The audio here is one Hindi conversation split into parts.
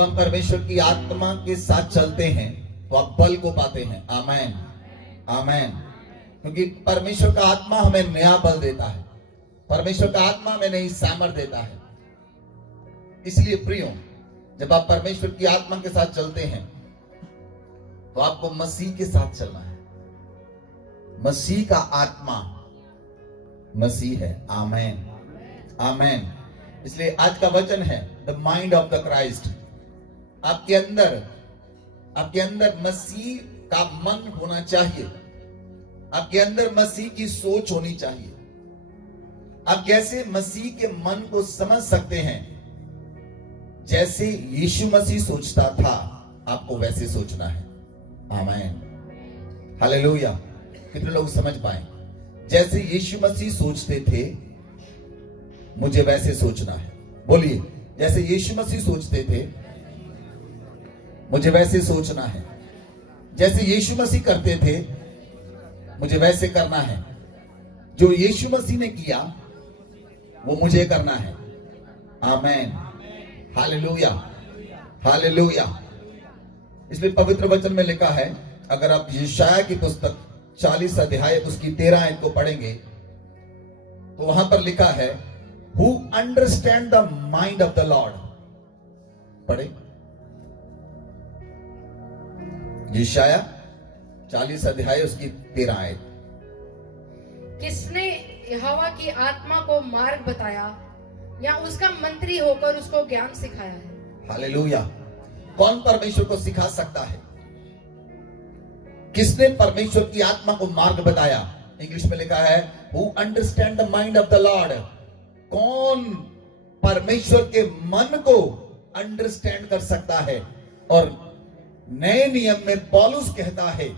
जब हम परमेश्वर की आत्मा के साथ चलते हैं तो आप बल को पाते हैं। आमेन, आमेन। क्योंकि परमेश्वर का आत्मा हमें नया बल देता है, परमेश्वर का आत्मा हमें नई सामर्थ देता है। इसलिए प्रियो, जब आप परमेश्वर की आत्मा के साथ चलते हैं तो आपको मसीह के साथ चलना है। मसीह का आत्मा मसीह है। आमेन, आमेन। इसलिए आज का वचन है the mind of the Christ. आपके अंदर मसीह का मन होना चाहिए, आपके अंदर मसीह की सोच होनी चाहिए। आप कैसे मसीह के मन को समझ सकते हैं? जैसे यीशु मसीह सोचता था, आपको वैसे सोचना है। आमीन, हालेलुया। कितने लोग समझ पाए? जैसे यीशु मसीह सोचते थे, मुझे वैसे सोचना है। बोलिए, जैसे यीशु मसीह सोचते थे, मुझे वैसे सोचना है। जैसे यीशु मसीह करते थे, मुझे वैसे करना है। जो यीशु मसीह ने किया वो मुझे करना है। आमीन, हालेलुया, हालेलुया। इसलिए पवित्र वचन में लिखा है, अगर आप यशायाह की पुस्तक 40 अध्याय उसकी 13 आयत को पढ़ेंगे तो वहां पर लिखा है, who understand the mind of the Lord. पढ़े, यशायाह 40 अध्याय उसकी 13 आयत। किसने यहोवा की आत्मा को मार्ग बताया या उसका मंत्री होकर उसको ज्ञान सिखाया है? हालेलुया। कौन परमेश्वर को सिखा सकता है? किसने परमेश्वर की आत्मा को मार्ग बताया? इंग्लिश में लिखा है, who understand the mind of the Lord. कौन परमेश्वर के मन को अंडरस्टैंड कर सकता है? और नए नियम में पौलुस कहता है,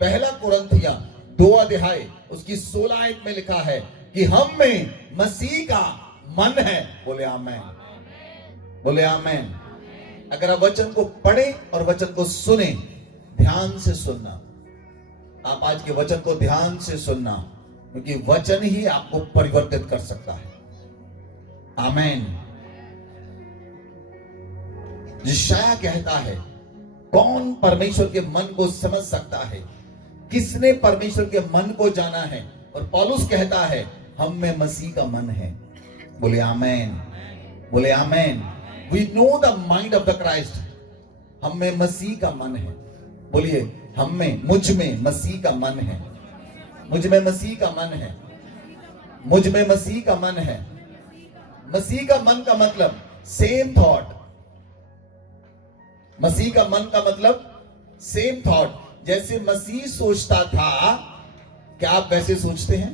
पहला कुरिन्थियों 2 अध्याय उसकी 16 आयत में लिखा है कि हम में मसीह का मन है। बोले आमेन, बोले आमेन। अगर आप वचन को पढ़े और वचन को सुने, ध्यान से सुनना। आप आज के वचन को ध्यान से सुनना, क्योंकि वचन ही आपको परिवर्तित कर सकता है। आमेन। यशायाह कहता है, कौन परमेश्वर के मन को समझ सकता है? किसने परमेश्वर के मन को जाना है? और पौलुस कहता है, हम में मसीह का मन है। बोले आमेन, बोले amen. We know the mind of the Christ. हम में मसीह का मन है। बोलिए, हम में, मुझ में मसीह का मन है। मुझ में मसीह का मन है। मुझ में मसीह का मन है। मसीह का मन का मतलब सेम थॉट। मसीह का मन का मतलब सेम थॉट। जैसे मसीह सोचता था, क्या आप वैसे सोचते हैं?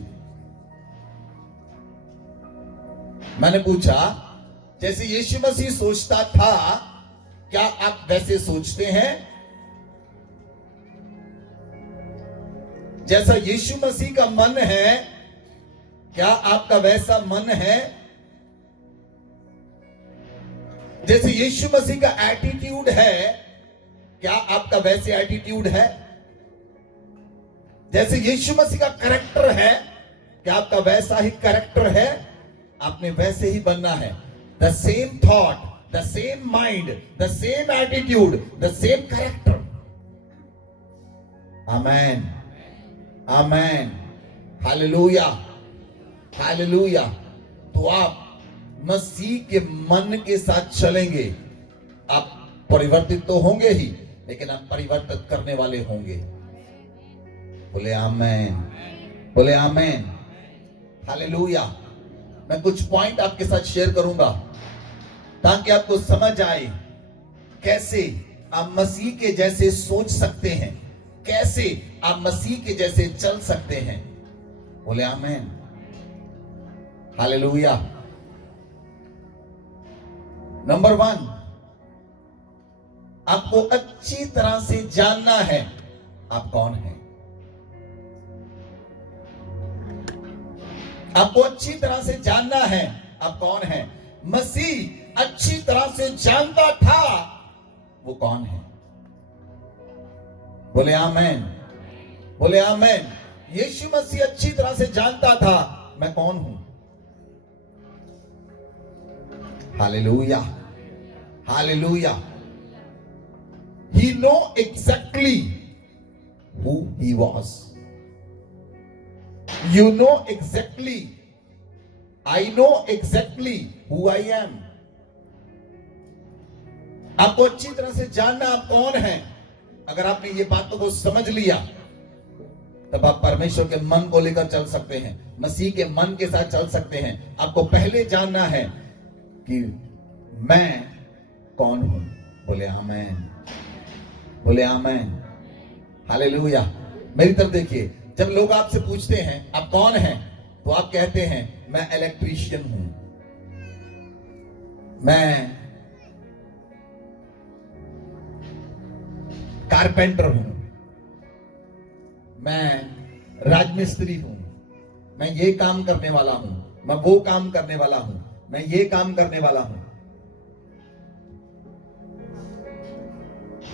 मैंने पूछा, जैसे यीशु मसीह सोचता था, क्या आप वैसे सोचते हैं? जैसा यीशु मसीह का मन है, क्या आपका वैसा मन है? जैसे यीशु मसीह का एटीट्यूड है, क्या आपका वैसे एटीट्यूड है? जैसे यीशु मसीह का कैरेक्टर है, क्या आपका वैसा ही कैरेक्टर है? आपने वैसे ही बनना है। The same thought, the same mind, the same attitude, the same character. Amen, amen, hallelujah, hallelujah. तो आप मसीह के मन के साथ चलेंगे। आप परिवर्तित तो होंगे ही, लेकिन आप परिवर्तित करने वाले होंगे। बोले आमेन, बोले आमेन, हालेलुया। मैं कुछ पॉइंट आपके साथ शेयर करूंगा ताकि आपको समझ आए कैसे आप मसीह के जैसे सोच सकते हैं, कैसे आप मसीह के जैसे चल सकते हैं। बोले आमेन, हालेलुया। नंबर 1, आपको अच्छी तरह से जानना है आप कौन हैं। आपको अच्छी तरह से जानना है आप कौन हैं। मसीह अच्छी तरह से जानता था वो कौन है। बोले आमेन, बोले आमेन। यीशु मसीह अच्छी तरह से जानता था मैं कौन हूं। Hallelujah, Hallelujah. He know exactly who he was. You know exactly. I know exactly who I am. आपको अच्छी तरह से जानना आप कौन हैं। अगर आपने ये बातों को समझ लिया तब आप परमेश्वर के मन को लेकर चल सकते हैं, मसीह के मन के साथ चल सकते हैं। आपको पहले जानना है कि मैं कौन हूं। बोले आमेन, बोले आमेन, हालेलुया। मेरी तरफ देखिए, जब लोग आपसे पूछते हैं आप कौन हैं, तो आप कहते हैं मैं इलेक्ट्रीशियन हूं, मैं कारपेंटर हूं, मैं राजमिस्त्री हूं, मैं ये काम करने वाला हूं, मैं वो काम करने वाला हूं, मैं ये काम करने वाला हूं।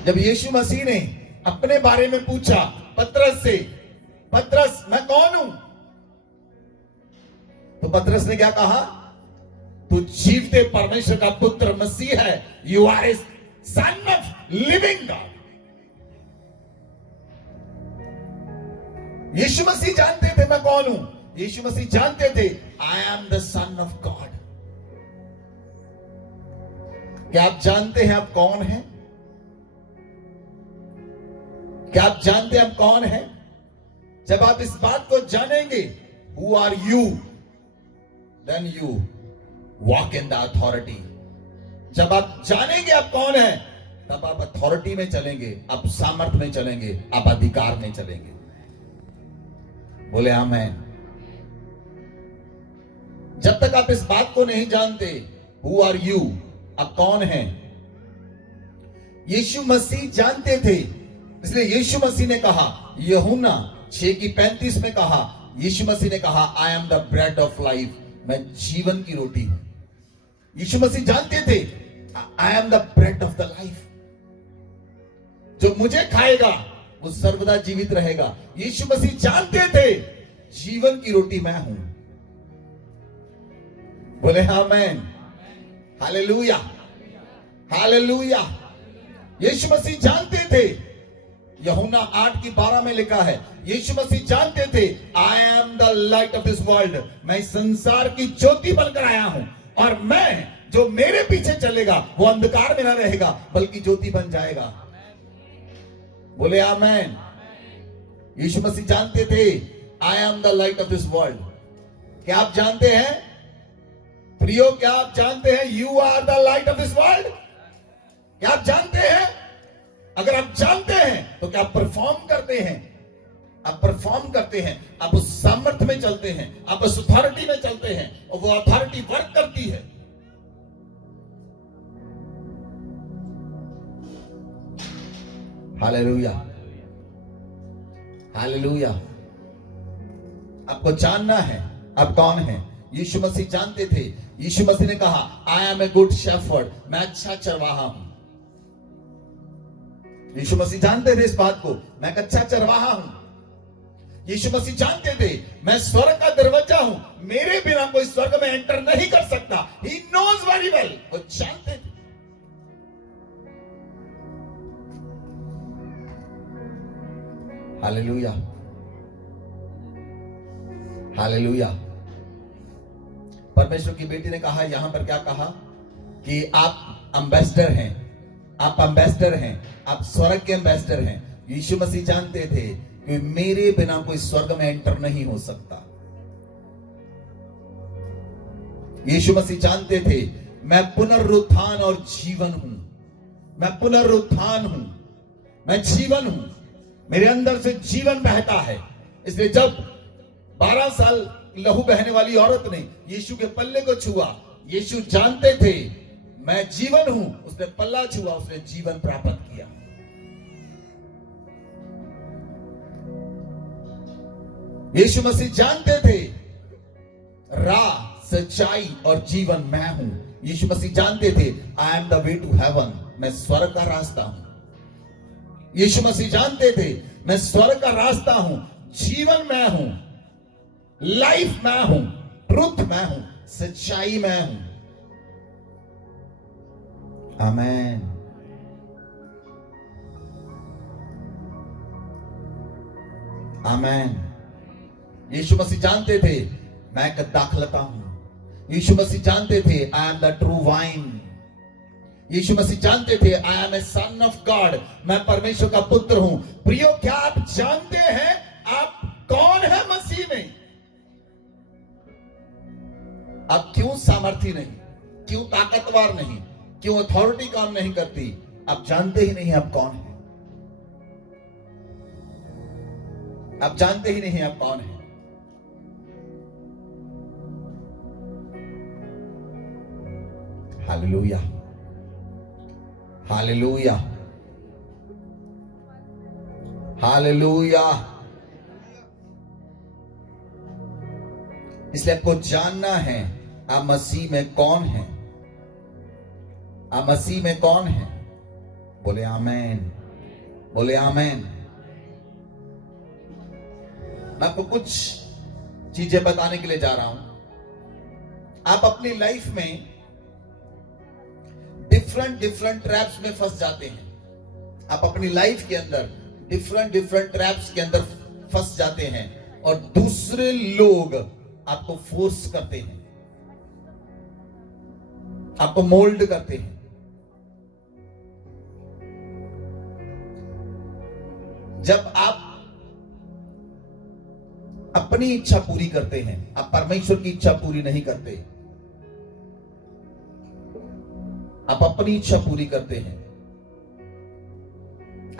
जब यीशु मसीह ने अपने बारे में पूछा पतरस से, पतरस मैं कौन हूं, तो पतरस ने क्या कहा? तू जीवते परमेश्वर का पुत्र मसीह है। You are a son of living God. यीशु मसीह जानते थे मैं कौन हूं। यीशु मसीह जानते थे I am the son of God. क्या आप जानते हैं आप कौन हैं? क्या आप जानते हैं आप कौन हैं? जब आप इस बात को जानेंगे, who are you, then you walk in the authority. जब आप जानेंगे आप कौन हैं, तब आप अथॉरिटी में चलेंगे, आप सामर्थ में चलेंगे, आप अधिकार में चलेंगे। बोले आमेन। जब तक आप इस बात को नहीं जानते, हु आर यू, आप कौन हैं, यीशु मसीह जानते थे। इसलिए यीशु मसीह ने कहा, यूहन्ना 6:35 में कहा, यीशु मसीह ने कहा I am the bread of life, मैं जीवन की रोटी हूं। यीशु मसीह जानते थे I am the bread of the life, जो मुझे खाएगा वो सर्वदा जीवित रहेगा। यीशु मसीह जानते थे जीवन की रोटी मैं हूं। बोले आमेन, हालेलुया, हालेलुया। यीशु मसीह जानते थे, यूहन्ना 8:12 में लिखा है, यीशु मसीह जानते थे I am the light of this world, मैं इस संसार की ज्योति बनकर आया हूं, और मैं जो मेरे पीछे चलेगा वो अंधकार में ना रहेगा बल्कि ज्योति बन जाएगा। बोले आमेन। यीशु मसीह जानते थे I am the light of this world. क्या आप जानते हैं प्रियो, क्या आप जानते हैं you are the light of this world? क्या आप जानते हैं? अगर आप जानते हैं तो क्या आप परफॉर्म करते हैं? आप परफॉर्म करते हैं, आप उस सामर्थ्य में चलते हैं, आप उस अथॉरिटी में चलते हैं, और वो अथॉरिटी वर्क करती है। Hallelujah, hallelujah. आपको जानना है आप कौन हैं। यीशु मसीह जानते थे। यीशु मसीह ने कहा I am a good shepherd, मैं अच्छा चरवाहा हूं। यीशु मसीह जानते थे इस बात को, मैं एक अच्छा चरवाहा हूं। यीशु मसीह जानते थे मैं स्वर्ग का दरवाजा हूं, मेरे बिना कोई स्वर्ग में एंटर नहीं कर सकता। ही नोज वेरी वेल, वो जानते थे। Hallelujah, hallelujah. परमेश्वर की बेटी ने कहा, यहां पर क्या कहा कि आप एम्बेसडर हैं, आप एम्बेसडर हैं, आप स्वर्ग के एम्बेसडर हैं। यीशु मसीह जानते थे कि मेरे बिना कोई स्वर्ग में एंटर नहीं हो सकता। यीशु मसीह जानते थे मैं पुनरुत्थान और जीवन हूं, मैं पुनरुत्थान हूं, मैं जीवन हूं, मेरे अंदर से जीवन बहता है। इसलिए जब 12 साल लहू बहने वाली औरत ने यीशु के पल्ले को छुआ, यीशु जानते थे मैं जीवन हूं, उसने पल्ला छुआ, उसने जीवन प्राप्त किया। यीशु मसीह जानते थे राह, सच्चाई और जीवन मैं हूं। यीशु मसीह जानते थे I am the way to heaven, मैं स्वर्ग का रास्ता हूं। यीशु मसीह जानते थे मैं स्वर्ग का रास्ता हूं, जीवन मैं हूं, लाइफ मैं हूं, ट्रुथ मैं हूं, सच्चाई मैं हूं। आमेन। आमेन। यीशु मसीह जानते थे मैं एक दाखलता हूं। यीशु मसीह जानते थे I am the true vine. यीशु मसीह जानते थे I am a son of God, मैं परमेश्वर का पुत्र हूं। प्रियो, क्या आप जानते हैं आप कौन है मसीह में? आप क्यों सामर्थी नहीं, क्यों ताकतवर नहीं, क्यों अथॉरिटी काम नहीं करती? आप जानते ही नहीं आप कौन है। आप जानते ही नहीं आप कौन है। Hallelujah, hallelujah, hallelujah. इसलिए आपको जानना है आप मसीह में कौन है। आप मसीह में कौन है? बोले आमेन, बोले आमेन। मैं आपको कुछ चीजें बताने के लिए जा रहा हूं। आप अपनी लाइफ में डिफरेंट ट्रैप्स में फंस जाते हैं। आप अपनी लाइफ के अंदर डिफरेंट ट्रैप्स के अंदर फंस जाते हैं और दूसरे लोग आपको फोर्स करते हैं, आपको मोल्ड करते हैं। जब आप अपनी इच्छा पूरी करते हैं, आप परमेश्वर की इच्छा पूरी नहीं करते। आप अपनी इच्छा पूरी करते हैं।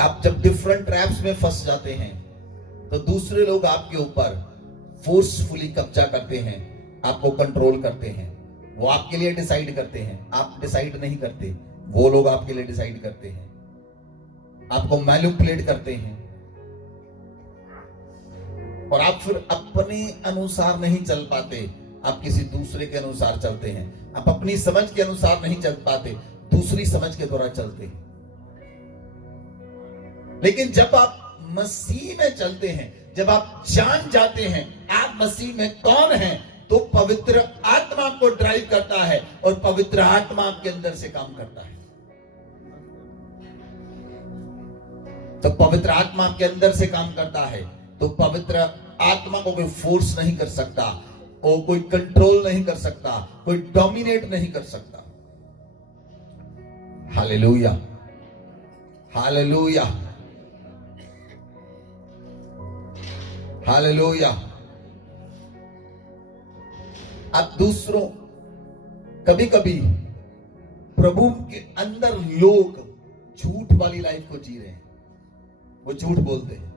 आप जब डिफरेंट ट्रैप्स में फंस जाते हैं तो दूसरे लोग आपके ऊपर फोर्सफुली कब्जा करते हैं, आपको कंट्रोल करते हैं। वो आपके लिए डिसाइड करते हैं, आप डिसाइड नहीं करते, वो लोग आपके लिए डिसाइड करते हैं, आपको मैनिपुलेट करते हैं और आप फिर अपने अनुसार नहीं चल पाते, आप किसी दूसरे के अनुसार चलते हैं। आप अपनी समझ के अनुसार नहीं चल पाते, दूसरी समझ के द्वारा चलते हैं। लेकिन जब आप मसीह में चलते हैं, जब आप जान जाते हैं आप मसीह में कौन हैं, तो पवित्र आत्मा आपको ड्राइव करता है और पवित्र आत्मा आपके अंदर से काम करता है। तो पवित्र आत्मा आपके अंदर से काम करता है तो पवित्र आत्मा को कोई फोर्स नहीं कर सकता, और कोई कंट्रोल नहीं कर सकता, कोई डोमिनेट नहीं कर सकता। Hallelujah, hallelujah, hallelujah. अब दूसरों, कभी कभी प्रभु के अंदर लोग झूठ वाली लाइफ को जी रहे हैं, वो झूठ बोलते हैं,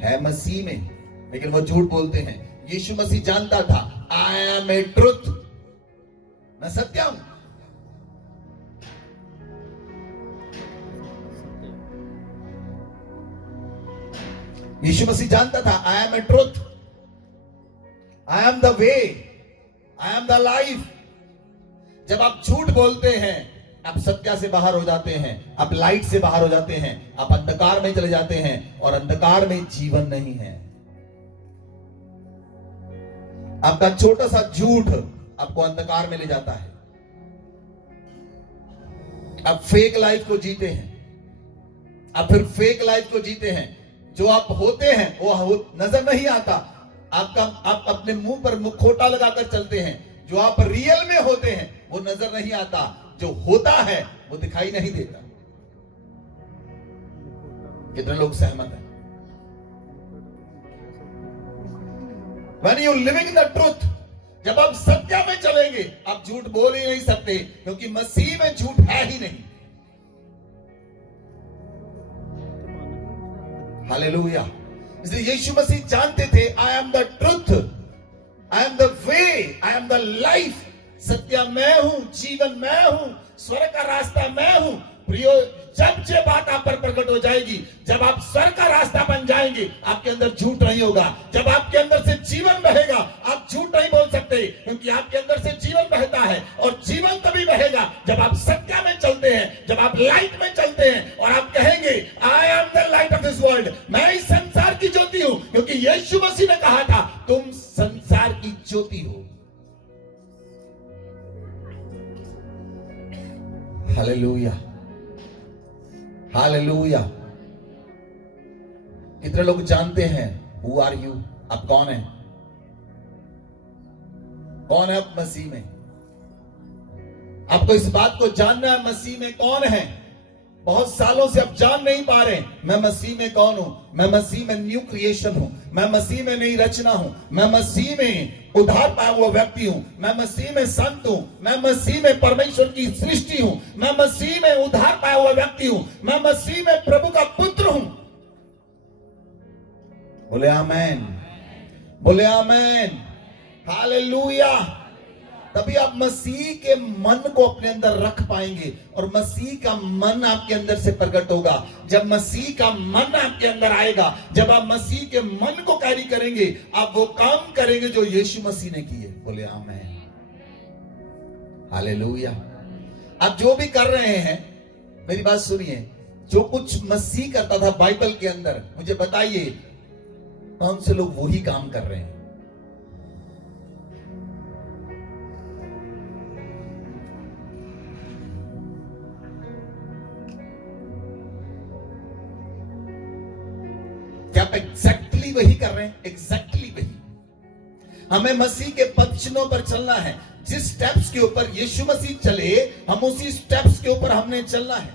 है मसीह में लेकिन वो झूठ बोलते हैं। यीशु मसीह जानता था आई एम ए ट्रुथ, मैं सत्य हूं। यीशु मसीह जानता था I am a truth, I am the way, I am the life. जब आप झूठ बोलते हैं आप सत्य से बाहर हो जाते हैं, आप लाइट से बाहर हो जाते हैं, आप अंधकार में चले जाते हैं और अंधकार में जीवन नहीं है। आपका छोटा सा झूठ आपको अंधकार में ले जाता है। आप फेक लाइफ को जीते हैं, आप फिर फेक लाइफ को जीते हैं। जो आप होते हैं वो नजर नहीं आता, आप अपने मुंह पर मुखौटा लगाकर चलते हैं। जो आप रियल में होते हैं वो नजर नहीं आता, जो होता है वो दिखाई नहीं देता। कितने लोग सहमत हैं? When you living in the truth, जब आप सत्य में चलेंगे आप झूठ बोल ही नहीं सकते, क्योंकि मसीह में झूठ है ही नहीं। हालेलुया। इसलिए यीशु मसीह जानते थे I am the truth, I am the way, I am the life. सत्य मैं हूं, जीवन मैं हूं, स्वर्ग का रास्ता मैं हूं। प्रियो, जब ये बात आप पर प्रकट हो जाएगी, जब आप स्वर्ग का रास्ता बन जाएंगे, आपके अंदर झूठ नहीं होगा। जब आपके अंदर से जीवन बहेगा, आप झूठ नहीं बोल सकते, क्योंकि आपके अंदर से जीवन बहता है। और जीवन तभी बहेगा जब आप सत्य में चलते हैं, जब आप लाइट में चलते हैं और आप कहेंगे आई am the light of this world, मैं इस संसार की ज्योति हूं। क्योंकि यीशु मसीह ने कहा था तुम संसार की ज्योति हो। Hallelujah, hallelujah. कितने लोग जानते हैं हु आर यू, आप कौन है? कौन है आप मसीह में? आपको इस बात को जानना है मसीह में कौन है। बहुत सालों से आप जान नहीं पा रहे मैं मसीह में कौन हूं। मैं मसीह में न्यू क्रिएशन हूं, मैं मसीह में नई रचना हूं, मैं मसीह में उद्धार पाया हुआ व्यक्ति हूं, मैं मसीह में संत हूं, मैं मसीह में परमेश्वर की सृष्टि हूं, मैं मसीह में उद्धार पाया हुआ व्यक्ति हूं, मैं मसीह में प्रभु का पुत्र हूं। बोले आमेन, बोले आमेन, हालेलुया। तभी आप मसीह के मन को अपने अंदर रख पाएंगे और मसीह का मन आपके अंदर से प्रकट होगा। जब मसीह का मन आपके अंदर आएगा, जब आप मसीह के मन को कैरी करेंगे, आप वो काम करेंगे जो यीशु मसीह ने किए। बोले आमेन, हालेलुया। आप जो भी कर रहे हैं, मेरी बात सुनिए, जो कुछ मसीह करता था बाइबल के अंदर, मुझे बताइए कौन से लोग वही काम कर रहे हैं? क्या आप एग्जैक्टली वही कर रहे हैं? एग्जैक्टली वही। हमें मसीह के पदचिन्हों पर चलना है। जिस स्टेप्स के ऊपर यीशु मसीह चले, हम उसी स्टेप्स के ऊपर हमने चलना है।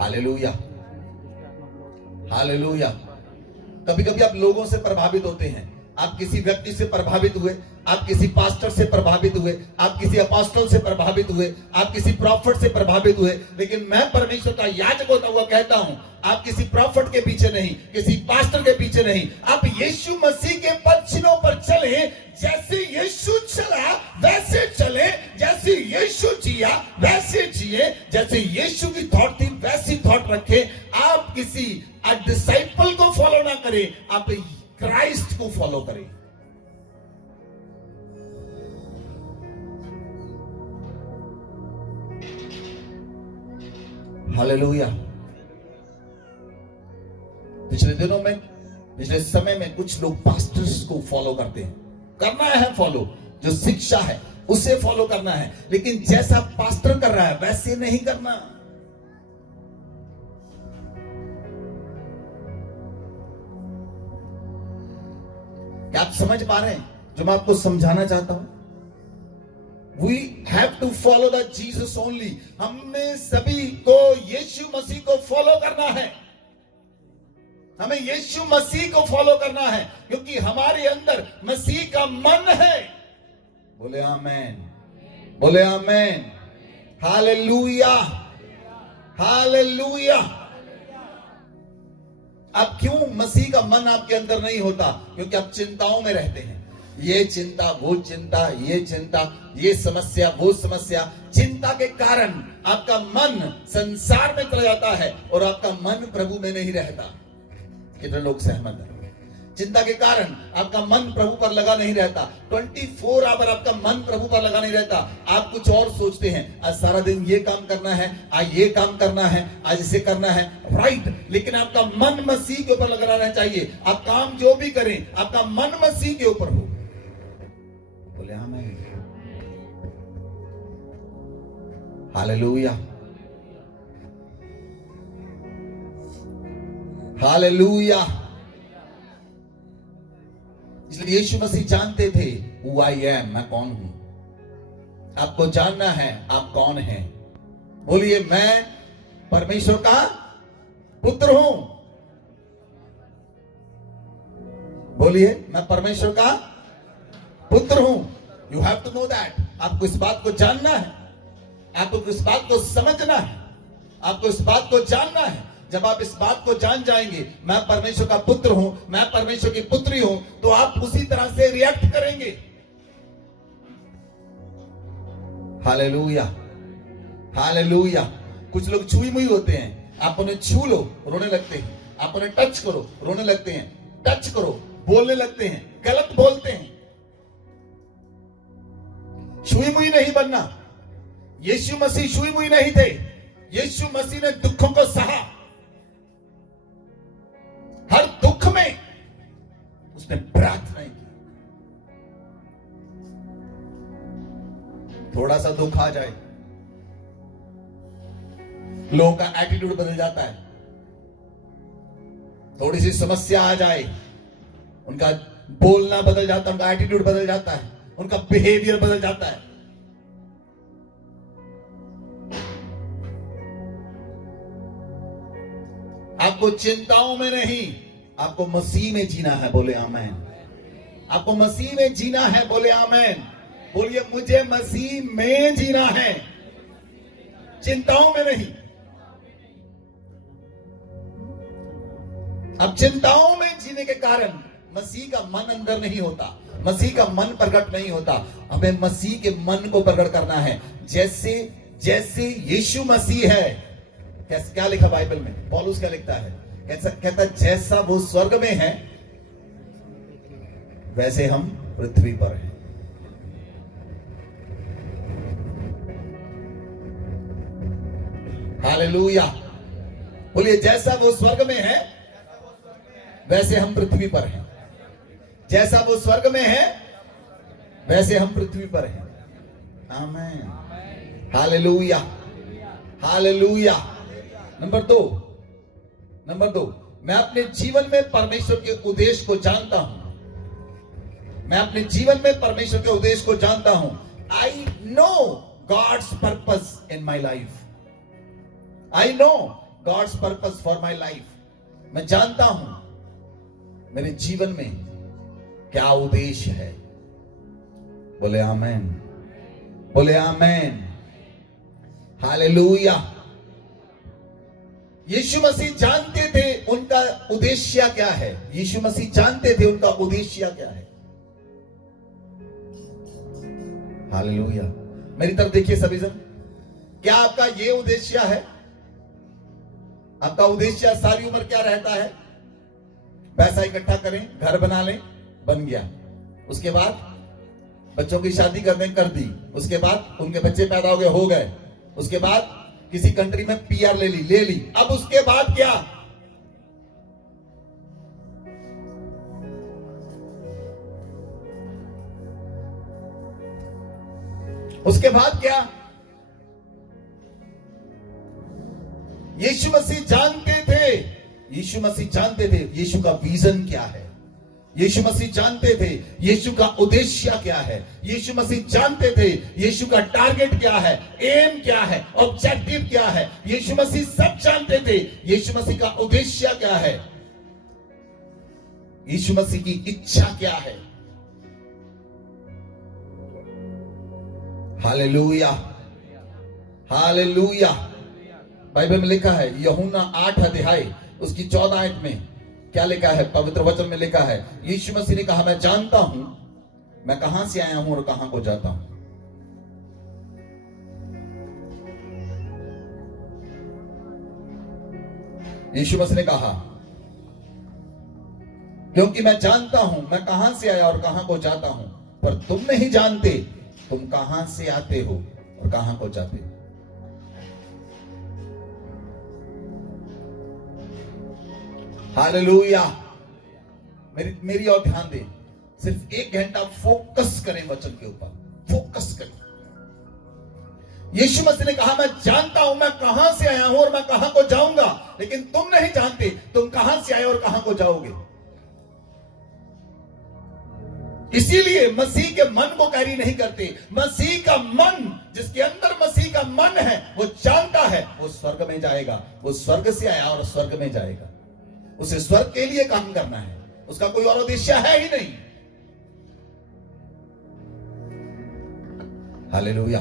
Hallelujah, hallelujah. कभी कभी आप लोगों से प्रभावित होते हैं। आप किसी व्यक्ति से प्रभावित हुए, आप किसी पास्टर से प्रभावित हुए, आप किसी अपोस्टल से प्रभावित हुए, आप किसी प्रॉफिट से प्रभावित हुए। लेकिन मैं परमेश्वर का याजक होता हुआ कहता हूं, आप किसी प्रॉफिट के पीछे नहीं, किसी पास्टर के पीछे नहीं, आप यीशु मसीह के पदचिन्हों पर चले। जैसे यीशु चला वैसे चले, जैसे यीशु जिया वैसे जिए, जैसे यीशु की थॉट थी वैसी थॉट रखे। आप किसी डिसाइपल को फॉलो ना करें, आप क्राइस्ट को फॉलो करें। हालेलुया। पिछले दिनों में, पिछले समय में कुछ लोग पास्टर्स को फॉलो करते हैं। करना है फॉलो, जो शिक्षा है उसे फॉलो करना है, लेकिन जैसा पास्टर कर रहा है वैसे नहीं करना। क्या आप समझ पा रहे हैं जो मैं आपको समझाना चाहता हूं? We have to follow the Jesus only. हमने सभी को यीशु मसीह को फॉलो करना है। हमें यीशु मसीह को फॉलो करना है, क्योंकि हमारे अंदर मसीह का मन है। बोले आमेन, बोले आमेन, हालेलुया, हालेलुया। अब क्यों मसीह का मन आपके अंदर नहीं होता? क्योंकि आप चिंताओं में रहते हैं। ये चिंता, वो चिंता, ये चिंता, ये समस्या, वो समस्या। चिंता के कारण आपका मन संसार में चला जाता है और आपका मन प्रभु में नहीं रहता। कितने लोग सहमत हैं? चिंता के कारण आपका मन प्रभु पर लगा नहीं रहता। 24 आवर आपका मन प्रभु पर लगा नहीं रहता। आप कुछ और सोचते हैं, आज सारा दिन ये काम करना है, आज ये काम करना है, आज इसे करना है, राइट। लेकिन आपका मन मसीह के ऊपर लगा रहना चाहिए। आप काम जो भी करें, आपका मन मसीह के ऊपर हो। बोले आमीन, हालेलुया, हालेलुया। इसलिए यीशु मसीह जानते थे हु आई एम, मैं कौन हूं। आपको जानना है आप कौन हैं। बोलिए, मैं परमेश्वर का पुत्र हूं। बोलिए, मैं परमेश्वर का पुत्र हूं। You have to know that. आपको इस बात को जानना है, आपको इस बात को समझना है, आपको इस बात को जानना है। जब आप इस बात को जान जाएंगे, मैं परमेश्वर का पुत्र हूं, मैं परमेश्वर की पुत्री हूं, तो आप उसी तरह से रिएक्ट करेंगे। Hallelujah, hallelujah. कुछ लोग छुई मुई होते हैं, आप उन्हें छू लो रोने लगते हैं, आप उन्हें टच करो रोने लगते हैं, टच करो बोलने लगते हैं, गलत बोलते हैं। छुई मुई नहीं बनना। यीशु मसीह छुई मुई नहीं थे। यीशु मसीह ने दुखों को सहा। हर दुख में उसने प्रार्थना की। थोड़ा सा दुख आ जाए, लोगों का एटीट्यूड बदल जाता है। थोड़ी सी समस्या आ जाए, उनका बोलना बदल जाता है, उनका एटीट्यूड बदल जाता है, उनका बिहेवियर बदल जाता है। आपको चिंताओं में नहीं, आपको मसीह में जीना है। बोले आमेन। आपको मसीह में जीना है। बोले आमेन। बोलिए, मुझे मसीह में जीना है, चिंताओं में नहीं। अब चिंताओं में जीने के कारण मसीह का मन अंदर नहीं होता, मसीह का मन प्रकट नहीं होता। हमें मसीह के मन को प्रकट करना है, जैसे जैसे यीशु मसीह है। क्या लिखा बाइबल में? पौलुस क्या लिखता है? कहता जैसा वो स्वर्ग में है वैसे हम पृथ्वी पर हैं। हालेलुया। बोलिए, जैसा वो स्वर्ग में है वैसे हम पृथ्वी पर हैं। जैसा वो स्वर्ग में है वैसे हम पृथ्वी पर हैं। आमीन। Hallelujah, hallelujah. नंबर दो, मैं अपने जीवन में परमेश्वर के उद्देश्य को जानता हूं। मैं अपने जीवन में परमेश्वर के उद्देश्य को जानता हूं। I know God's purpose in my life. I know God's purpose for my life. मैं जानता हूं मेरे जीवन में क्या उद्देश्य है। बोले आमेन। बोले आमेन। हालेलुया। यीशु मसीह जानते थे उनका उद्देश्य क्या है। यीशु मसीह जानते थे उनका उद्देश्य क्या है। हालेलुया। मेरी तरफ देखिए सभी जन, क्या आपका ये उद्देश्य है? आपका उद्देश्य सारी उम्र क्या रहता है? पैसा इकट्ठा करें, घर बना लें, बन गया। उसके बाद बच्चों की शादी कर दें, कर दी। उसके बाद उनके बच्चे पैदा हो गए, हो गए। उसके बाद किसी कंट्री में पीआर ले ली। अब उसके बाद क्या? उसके बाद क्या? यीशु मसीह जानते थे, यीशु मसीह जानते थे यीशु का विजन क्या है। यीशु मसीह जानते थे यीशु का उद्देश्य क्या है। यीशु मसीह जानते थे यीशु का टारगेट क्या है, एम क्या है, ऑब्जेक्टिव क्या है। यीशु मसीह सब जानते थे यीशु मसीह का उद्देश्य क्या है, यीशु मसीह की इच्छा क्या है। Hallelujah, hallelujah. बाइबल में लिखा है, यूहन्ना 8 अध्याय उसकी 14 आयत में क्या लिखा है? पवित्र वचन में लिखा है, यीशु मसीह ने कहा, मैं जानता हूं मैं कहां से आया हूं और कहां को जाता हूं। यीशु मसीह ने कहा, क्योंकि मैं जानता हूं मैं कहां से आया और कहां को जाता हूं, पर तुम नहीं जानते तुम कहां से आते हो और कहां को जाते हो। हालेलुया। मेरी और ध्यान दें, सिर्फ 1 घंटा फोकस करें वचन के ऊपर, फोकस करें। यीशु मसीह ने कहा, मैं जानता हूं मैं कहां से आया हूं और मैं कहां को जाऊंगा, लेकिन तुम नहीं जानते तुम कहां से आए और कहां को जाओगे। इसीलिए मसीह के मन को कैरी नहीं करते। मसीह का मन, जिसके अंदर मसीह का मन है, वो जानता है वो स्वर्ग में जाएगा। वो स्वर्ग से आया और स्वर्ग में जाएगा। उसे स्वर्ग के लिए काम करना है, उसका कोई और उद्देश्य है ही नहीं। हालेलुया।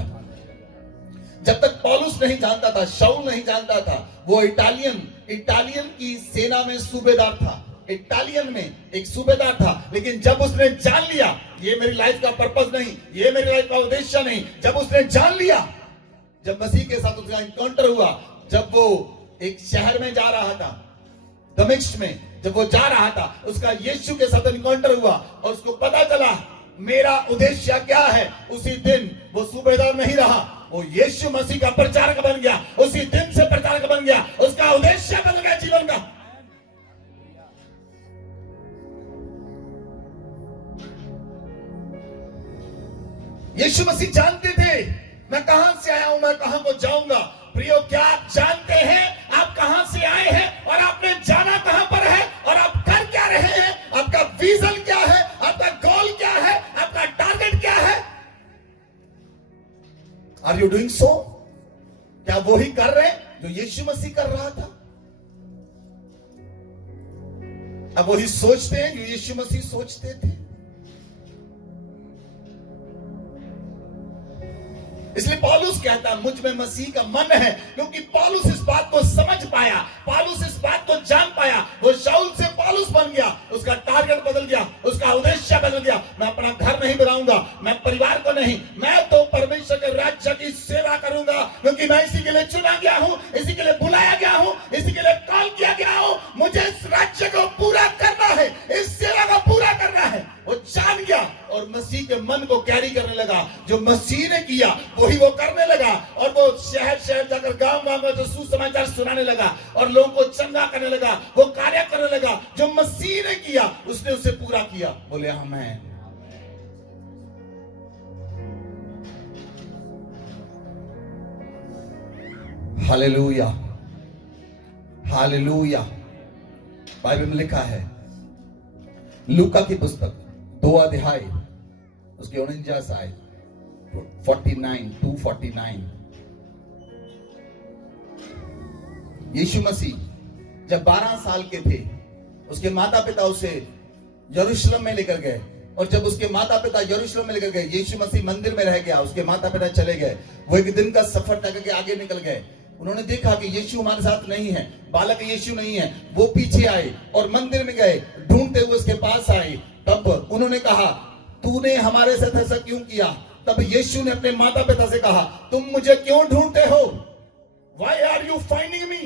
जब तक पौलुस नहीं जानता था, शाऊल नहीं जानता था, वो इटालियन की सेना में सूबेदार था, इटालियन में एक सूबेदार था। लेकिन जब उसने जान लिया ये मेरी लाइफ का पर्पस नहीं, ये मेरी लाइफ का उद्देश्य नहीं, जब उसने जान लिया, जब मसीह के साथ उसका एनकाउंटर हुआ, जब वो एक शहर में जा रहा था, दमिश्क में जब वो जा रहा था, उसका यीशु के साथ एनकाउंटर हुआ और उसको पता चला मेरा उद्देश्य क्या है। उसी दिन वो सूबेदार नहीं रहा, वो यीशु मसीह का प्रचारक बन गया। उसी दिन से प्रचारक बन गया, उसका उद्देश्य बन गया जीवन का। यीशु मसीह जानते थे मैं कहां से आया हूं, मैं कहां को जाऊंगा। प्रियो, क्या आप जानते हैं आप कहां से आए हैं और आपने जाना कहां पर है और आप कर क्या रहे हैं? आपका विजन क्या है? आपका गोल क्या है? आपका टारगेट क्या है? Are you doing so? क्या वो ही कर रहे हैं जो यीशु मसीह कर रहा था? अब वही सोचते हैं जो यीशु मसीह सोचते थे। इसलिए पौलुस कहता है मुझ में मसीह का मन है, क्योंकि पौलुस इस बात को समझ पाया, पौलुस इस बात को जान पाया। वो शाऊल से पौलुस बन गया, उसका टारगेट बदल गया, उसका उद्देश्य बदल गया। मैं अपना घर नहीं बनाऊंगा, मैं परिवार को नहीं, मैं तो परमेश्वर के राज्य की सेवा करूंगा, क्योंकि मैं इसी के लिए चुना गया हूं, इसी के लिए बुलाया गया हूं, इसी के लिए कॉल किया गया हूं। मुझे इस राज्य को पूरा करना है, इस सेवा को पूरा करना है। वो जान गया और मसीह के मन को कैरी करने लगा। जो मसीह ने किया वही वो करने लगा, और वो शहर शहर जाकर गांव गांव में जो सुसमाचार सुनाने लगा और लोगों को चंगा करने लगा, वो कार्य करने लगा जो मसीह ने किया, उसने उसे पूरा किया। बोले आमीन। Hallelujah, hallelujah. बाइबल में लिखा है, लूका की पुस्तक 2 अध्याय उसके 49 आयत 249। यीशु मसीह जब 12 साल के थे, उसके माता पिता उसे यरूशलेम में लेकर गए, और जब उसके माता पिता यरूशलेम में लेकर गए, यीशु मसीह मंदिर में रह गया, उसके माता पिता चले गए। वो एक दिन का सफर तय करके आगे निकल गए। उन्होंने देखा कि यीशु हमारे साथ नहीं है, बालक यीशु नहीं है। वो पीछे आए और मंदिर में गए, ढूंढते हुए उसके पास आए। तब उन्होंने कहा, तूने हमारे साथ ऐसा क्यों किया? तब यीशु ने अपने माता पिता से कहा, तुम मुझे क्यों ढूंढते हो? Why are you finding me?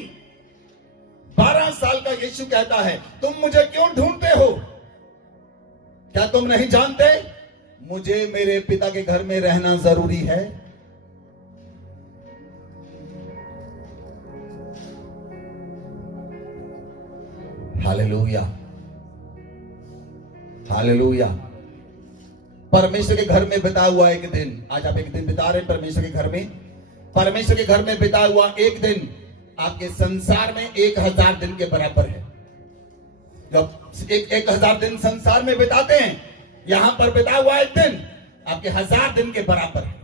12 साल का यीशु कहता है, तुम मुझे क्यों ढूंढते हो? क्या तुम नहीं जानते मुझे मेरे पिता के घर में रहना जरूरी है? Hallelujah, hallelujah. परमेश्वर के घर में बिताया हुआ एक दिन, आज आप एक दिन बिता रहे हैं परमेश्वर के घर में। परमेश्वर के घर में बिताया हुआ एक दिन आपके संसार में 1000 दिन के बराबर है। जब 1000 दिन संसार में बिताते हैं, यहां पर बिताया हुआ एक दिन आपके 1000 दिन के बराबर है।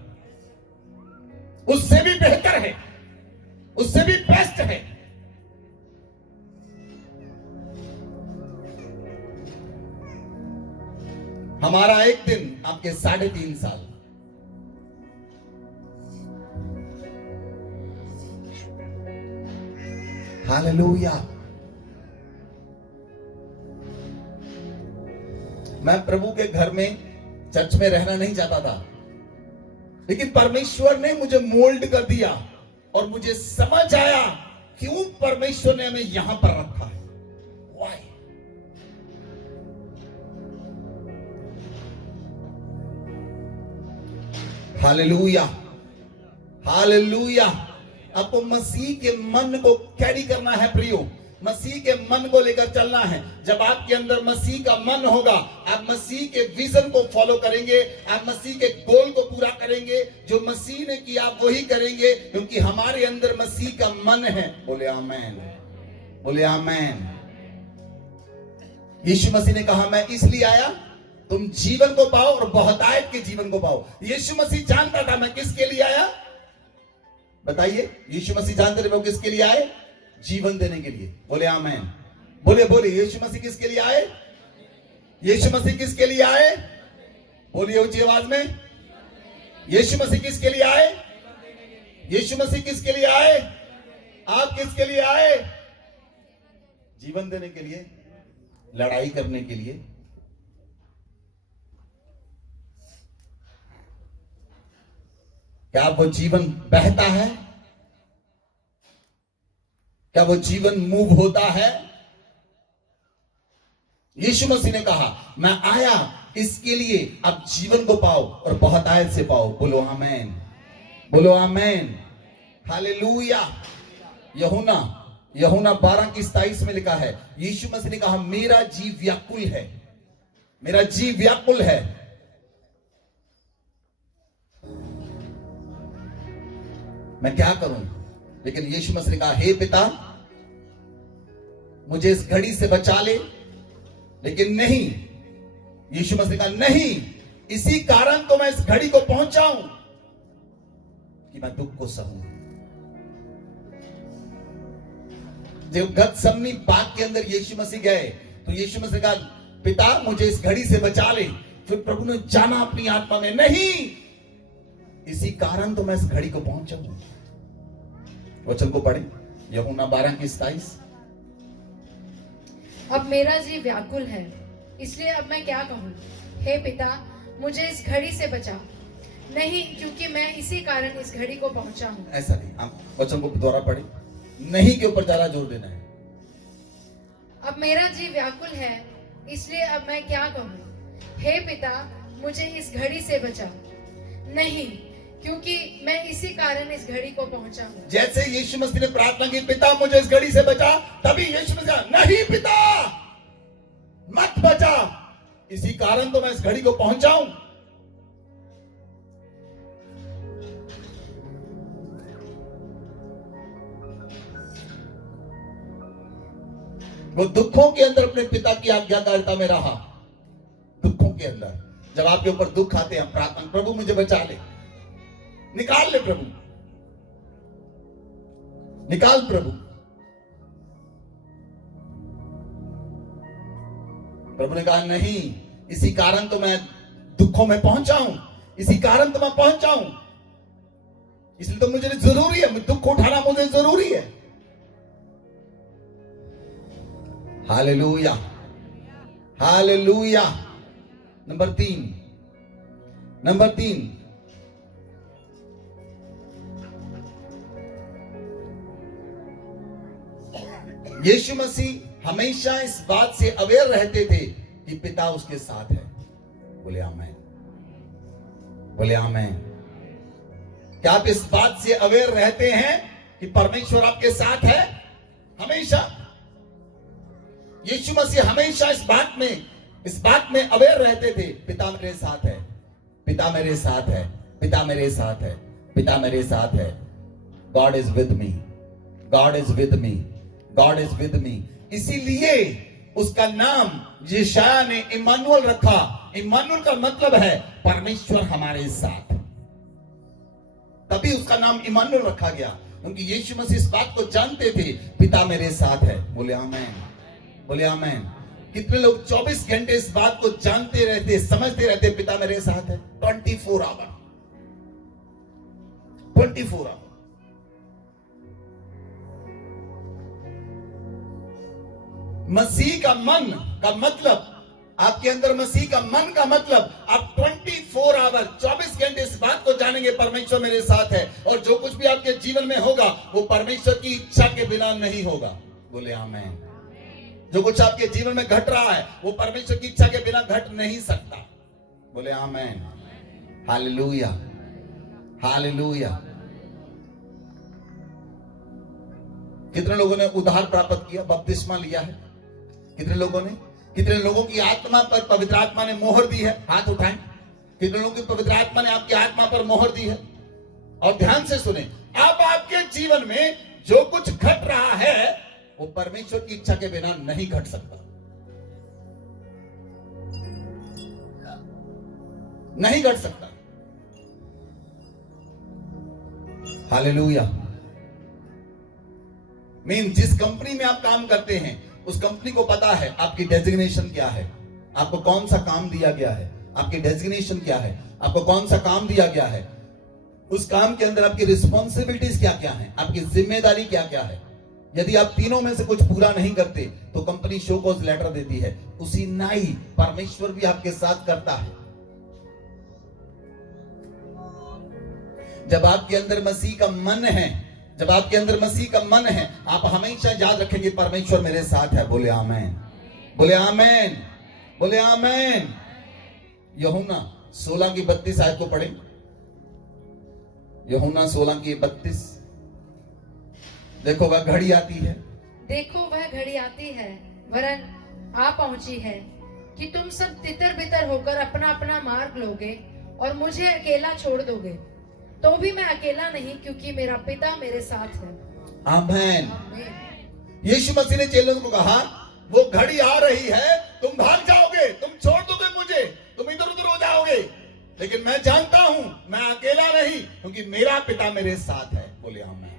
उससे भी बेहतर है, उससे भी बेस्ट है। हमारा एक दिन आपके 3.5 साल। हालेलुया। मैं प्रभु के घर में, चर्च में रहना नहीं चाहता था, लेकिन परमेश्वर ने मुझे मोल्ड कर दिया और मुझे समझ आया क्यों परमेश्वर ने हमें यहां पर रखा है। Why? Hallelujah, hallelujah. आपको मसीह के मन को कैरी करना है प्रियो, मसीह के मन को लेकर चलना है। जब आपके अंदर मसीह का मन होगा, आप मसीह के विजन को फॉलो करेंगे, आप मसीह के गोल को पूरा करेंगे। जो मसीह ने किया आप वही करेंगे, क्योंकि हमारे अंदर मसीह का मन है। बोले आमीन, बोले आमीन। यीशु मसीह ने कहा, मैं इसलिए आया तुम जीवन को पाओ और बहुतायत के जीवन को पाओ। यीशु मसीह जानता था मैं किसके लिए आया। बताइए, यीशु मसीह जानते थे वो किसके लिए आए? जीवन देने के लिए। बोले आमीन, बोले बोले। यीशु मसीह किसके लिए आए? यीशु मसीह किसके लिए आए? बोलिए ऊंची आवाज में, यीशु मसीह किसके लिए आए? यीशु मसीह किसके लिए आए? आप किसके लिए आए? जीवन देने के लिए, लड़ाई करने के लिए। क्या वो जीवन बहता है? क्या वो जीवन मूव होता है? यीशु मसीह ने कहा, मैं आया इसके लिए आप जीवन को पाओ और बहुतायत से पाओ। बोलो आमीन, बोलो आमीन। हालेलुया। यूहन्ना 12:27 में लिखा है, यीशु मसीह ने कहा, मेरा जी व्याकुल है, मेरा जी व्याकुल है। मैं क्या करूं? लेकिन यीशु मसीह ने कहा, हे पिता, मुझे इस घड़ी से बचा ले। लेकिन नहीं, यीशु मसीह ने कहा नहीं, इसी कारण तो मैं इस घड़ी को पहुंचाऊं कि मैं दुख को सहूं। जब गतसमनी बाग के अंदर यीशु मसीह गए तो यीशु मसीह ने कहा, पिता मुझे इस घड़ी से बचा ले। फिर प्रभु ने जाना अपनी आत्मा में, नहीं, इसी कारण तो मैं इस घड़ी को पहुंचाऊं। वचन को पढ़े, यूहन्ना 12:27। अब मेरा जी व्याकुल है, इसलिए अब मैं क्या कहूँ? हे पिता, मुझे इस घड़ी से बचा। नहीं, क्योंकि मैं इसी कारण इस घड़ी को पहुंचा हूँ। ऐसा नहीं, आप वचन को दोबारा पढ़े, नहीं के ऊपर ज्यादा जोर देना है। अब मेरा जी व्याकुल है, इसलिए अब मैं क्या कहूँ? हे पिता, मुझे इस घड़ी से बचा। नहीं, क्योंकि मैं इसी कारण इस घड़ी को पहुंचा हूँ। जैसे यीशु मसीह ने प्रार्थना की, पिता मुझे इस घड़ी से बचा, तभी यीशु मसीह कहा, नहीं पिता, मत बचा, इसी कारण तो मैं इस घड़ी को पहुंचाऊं। वो दुखों के अंदर अपने पिता की आज्ञाकारिता में रहा। दुखों के अंदर जब आपके ऊपर दुख आते हैं, प्रार्थना, प्रभु मुझे बचा ले, निकाल ले प्रभु, निकाल प्रभु। प्रभु ने कहा नहीं, इसी कारण तो मैं दुखों में पहुंचा हूं, इसी कारण तो मैं पहुंचा हूं, इसलिए तो मुझे जरूरी है, दुख उठाना मुझे जरूरी है। Hallelujah, hallelujah. नंबर 3, यीशु मसीह हमेशा इस बात से अवेयर रहते थे कि पिता उसके साथ है। बोले आमेन, बोले आमेन। क्या आप इस बात से अवेयर रहते हैं कि परमेश्वर आपके साथ है? हमेशा यीशु मसीह हमेशा इस बात में अवेयर रहते थे, पिता मेरे साथ है, पिता मेरे साथ है, पिता मेरे साथ है, पिता मेरे साथ है। God is with me, God is with me, God is with मी। इसीलिए उसका नाम यशायाह ने इम्मानुएल रखा। इम्मानुएल का मतलब है परमेश्वर हमारे साथ, तभी उसका नाम इम्मानुएल रखा गया, क्योंकि यीशु मसीह इस बात को जानते थे, पिता मेरे साथ है। बोले आमेन, बोले आमेन। कितने लोग 24 घंटे इस बात को जानते रहते, समझते रहते, पिता मेरे साथ है। 24 आवर, 24 आवर। मसीह का मन का मतलब, आपके अंदर मसीह का मन का मतलब, आप 24 आवर, 24 घंटे इस बात को जानेंगे, परमेश्वर मेरे साथ है, और जो कुछ भी आपके जीवन में होगा वो परमेश्वर की इच्छा के बिना नहीं होगा। बोले आमेन। जो कुछ आपके जीवन में घट रहा है वो परमेश्वर की इच्छा के बिना घट नहीं सकता। बोले आमेन, हालेलुया, हालेलुया। कितने लोगों ने उद्धार प्राप्त किया, बपतिस्मा लिया है? कितने लोगों ने? कितने लोगों की आत्मा पर पवित्र आत्मा ने मोहर दी है? हाथ उठाएं। कितने लोगों की पवित्र आत्मा ने आपकी आत्मा पर मोहर दी है? और ध्यान से सुने, अब आपके जीवन में जो कुछ घट रहा है वो परमेश्वर की इच्छा के बिना नहीं घट सकता, नहीं घट सकता। हालेलुया। जिस कंपनी में आप काम करते हैं उस कंपनी को पता है आपकी डेजिग्नेशन क्या है, आपको कौन सा काम दिया गया है, आपकी डेजिग्नेशन क्या है, आपको कौन सा काम दिया गया है, उस काम के अंदर आपकी रिस्पॉन्सिबिलिटीज क्या क्या है, आपकी जिम्मेदारी क्या क्या है। यदि आप तीनों में से कुछ पूरा नहीं करते तो कंपनी शो कॉज लेटर देती है। उसी नाई परमेश्वर भी आपके साथ करता है। जब आपके अंदर मसीह का मन है, जब आपके अंदर मसीह का मन है, आप हमेशा याद रखेंगे परमेश्वर मेरे साथ है। बोले आमेन, बोले आमेन, बोले आमेन। यूहन्ना 16:32 आयत को पढ़ें। यूहन्ना 16:32। देखो वह घड़ी आती है, देखो वह घड़ी आती है, वरन आ पहुंची है कि तुम सब तितर बितर होकर अपना अपना मार्ग लोगे और मुझे अकेला छोड़ दोगे। तो भी मैं अकेला नहीं, क्योंकि मेरा पिता मेरे साथ है। आमेन। आमीन। यीशु मसीह ने चेलों को कहा, वो घड़ी आ रही है, तुम भाग जाओगे, तुम छोड़ दोगे मुझे, तुम इधर उधर हो जाओगे, लेकिन मैं जानता हूं मैं अकेला नहीं, क्योंकि मेरा पिता मेरे साथ है। बोले amen.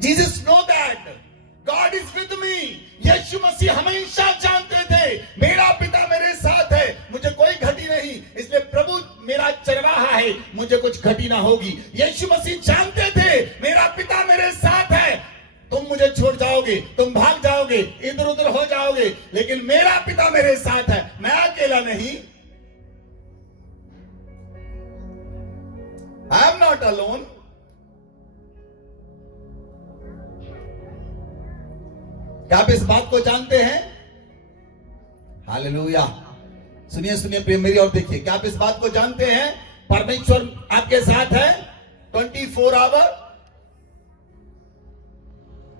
Jesus know that God is with me. यीशु मसीह हमेशा जानते थे मेरा पिता मेरे साथ है, मुझे कोई घटी नहीं, इसलिए प्रभु मेरा चरवाहा है, मुझे कुछ घटी ना होगी। यीशु मसीह जानते थे मेरा पिता मेरे साथ है, तुम मुझे छोड़ जाओगे, तुम भाग जाओगे, इधर उधर हो जाओगे, लेकिन मेरा पिता मेरे साथ है, मैं अकेला नहीं। I am not alone. क्या आप इस बात को जानते हैं? हालेलुया। सुनिए सुनिए प्रिय, मेरी और देखिए, क्या आप इस बात को जानते हैं परमेश्वर आपके साथ है 24 आवर?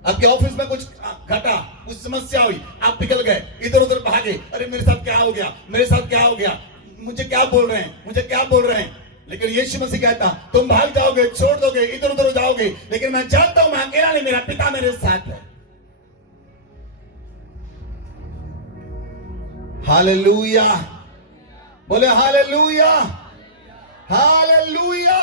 आपके ऑफिस में कुछ घटा, कुछ समस्या हुई, आप पिघल गए, इधर उधर भागे, अरे मेरे साथ क्या हो गया, मेरे साथ क्या हो गया, मुझे क्या बोल रहे हैं, मुझे क्या बोल रहे हैं। लेकिन यीशु मसीह कहता, तुम भाग जाओगे, छोड़ दोगे, इधर उधर हो जाओगे, लेकिन मैं जानता हूं मैं अकेला नहीं, मेरा पिता मेरे साथ है। हालेलुया। बोले hallelujah, hallelujah.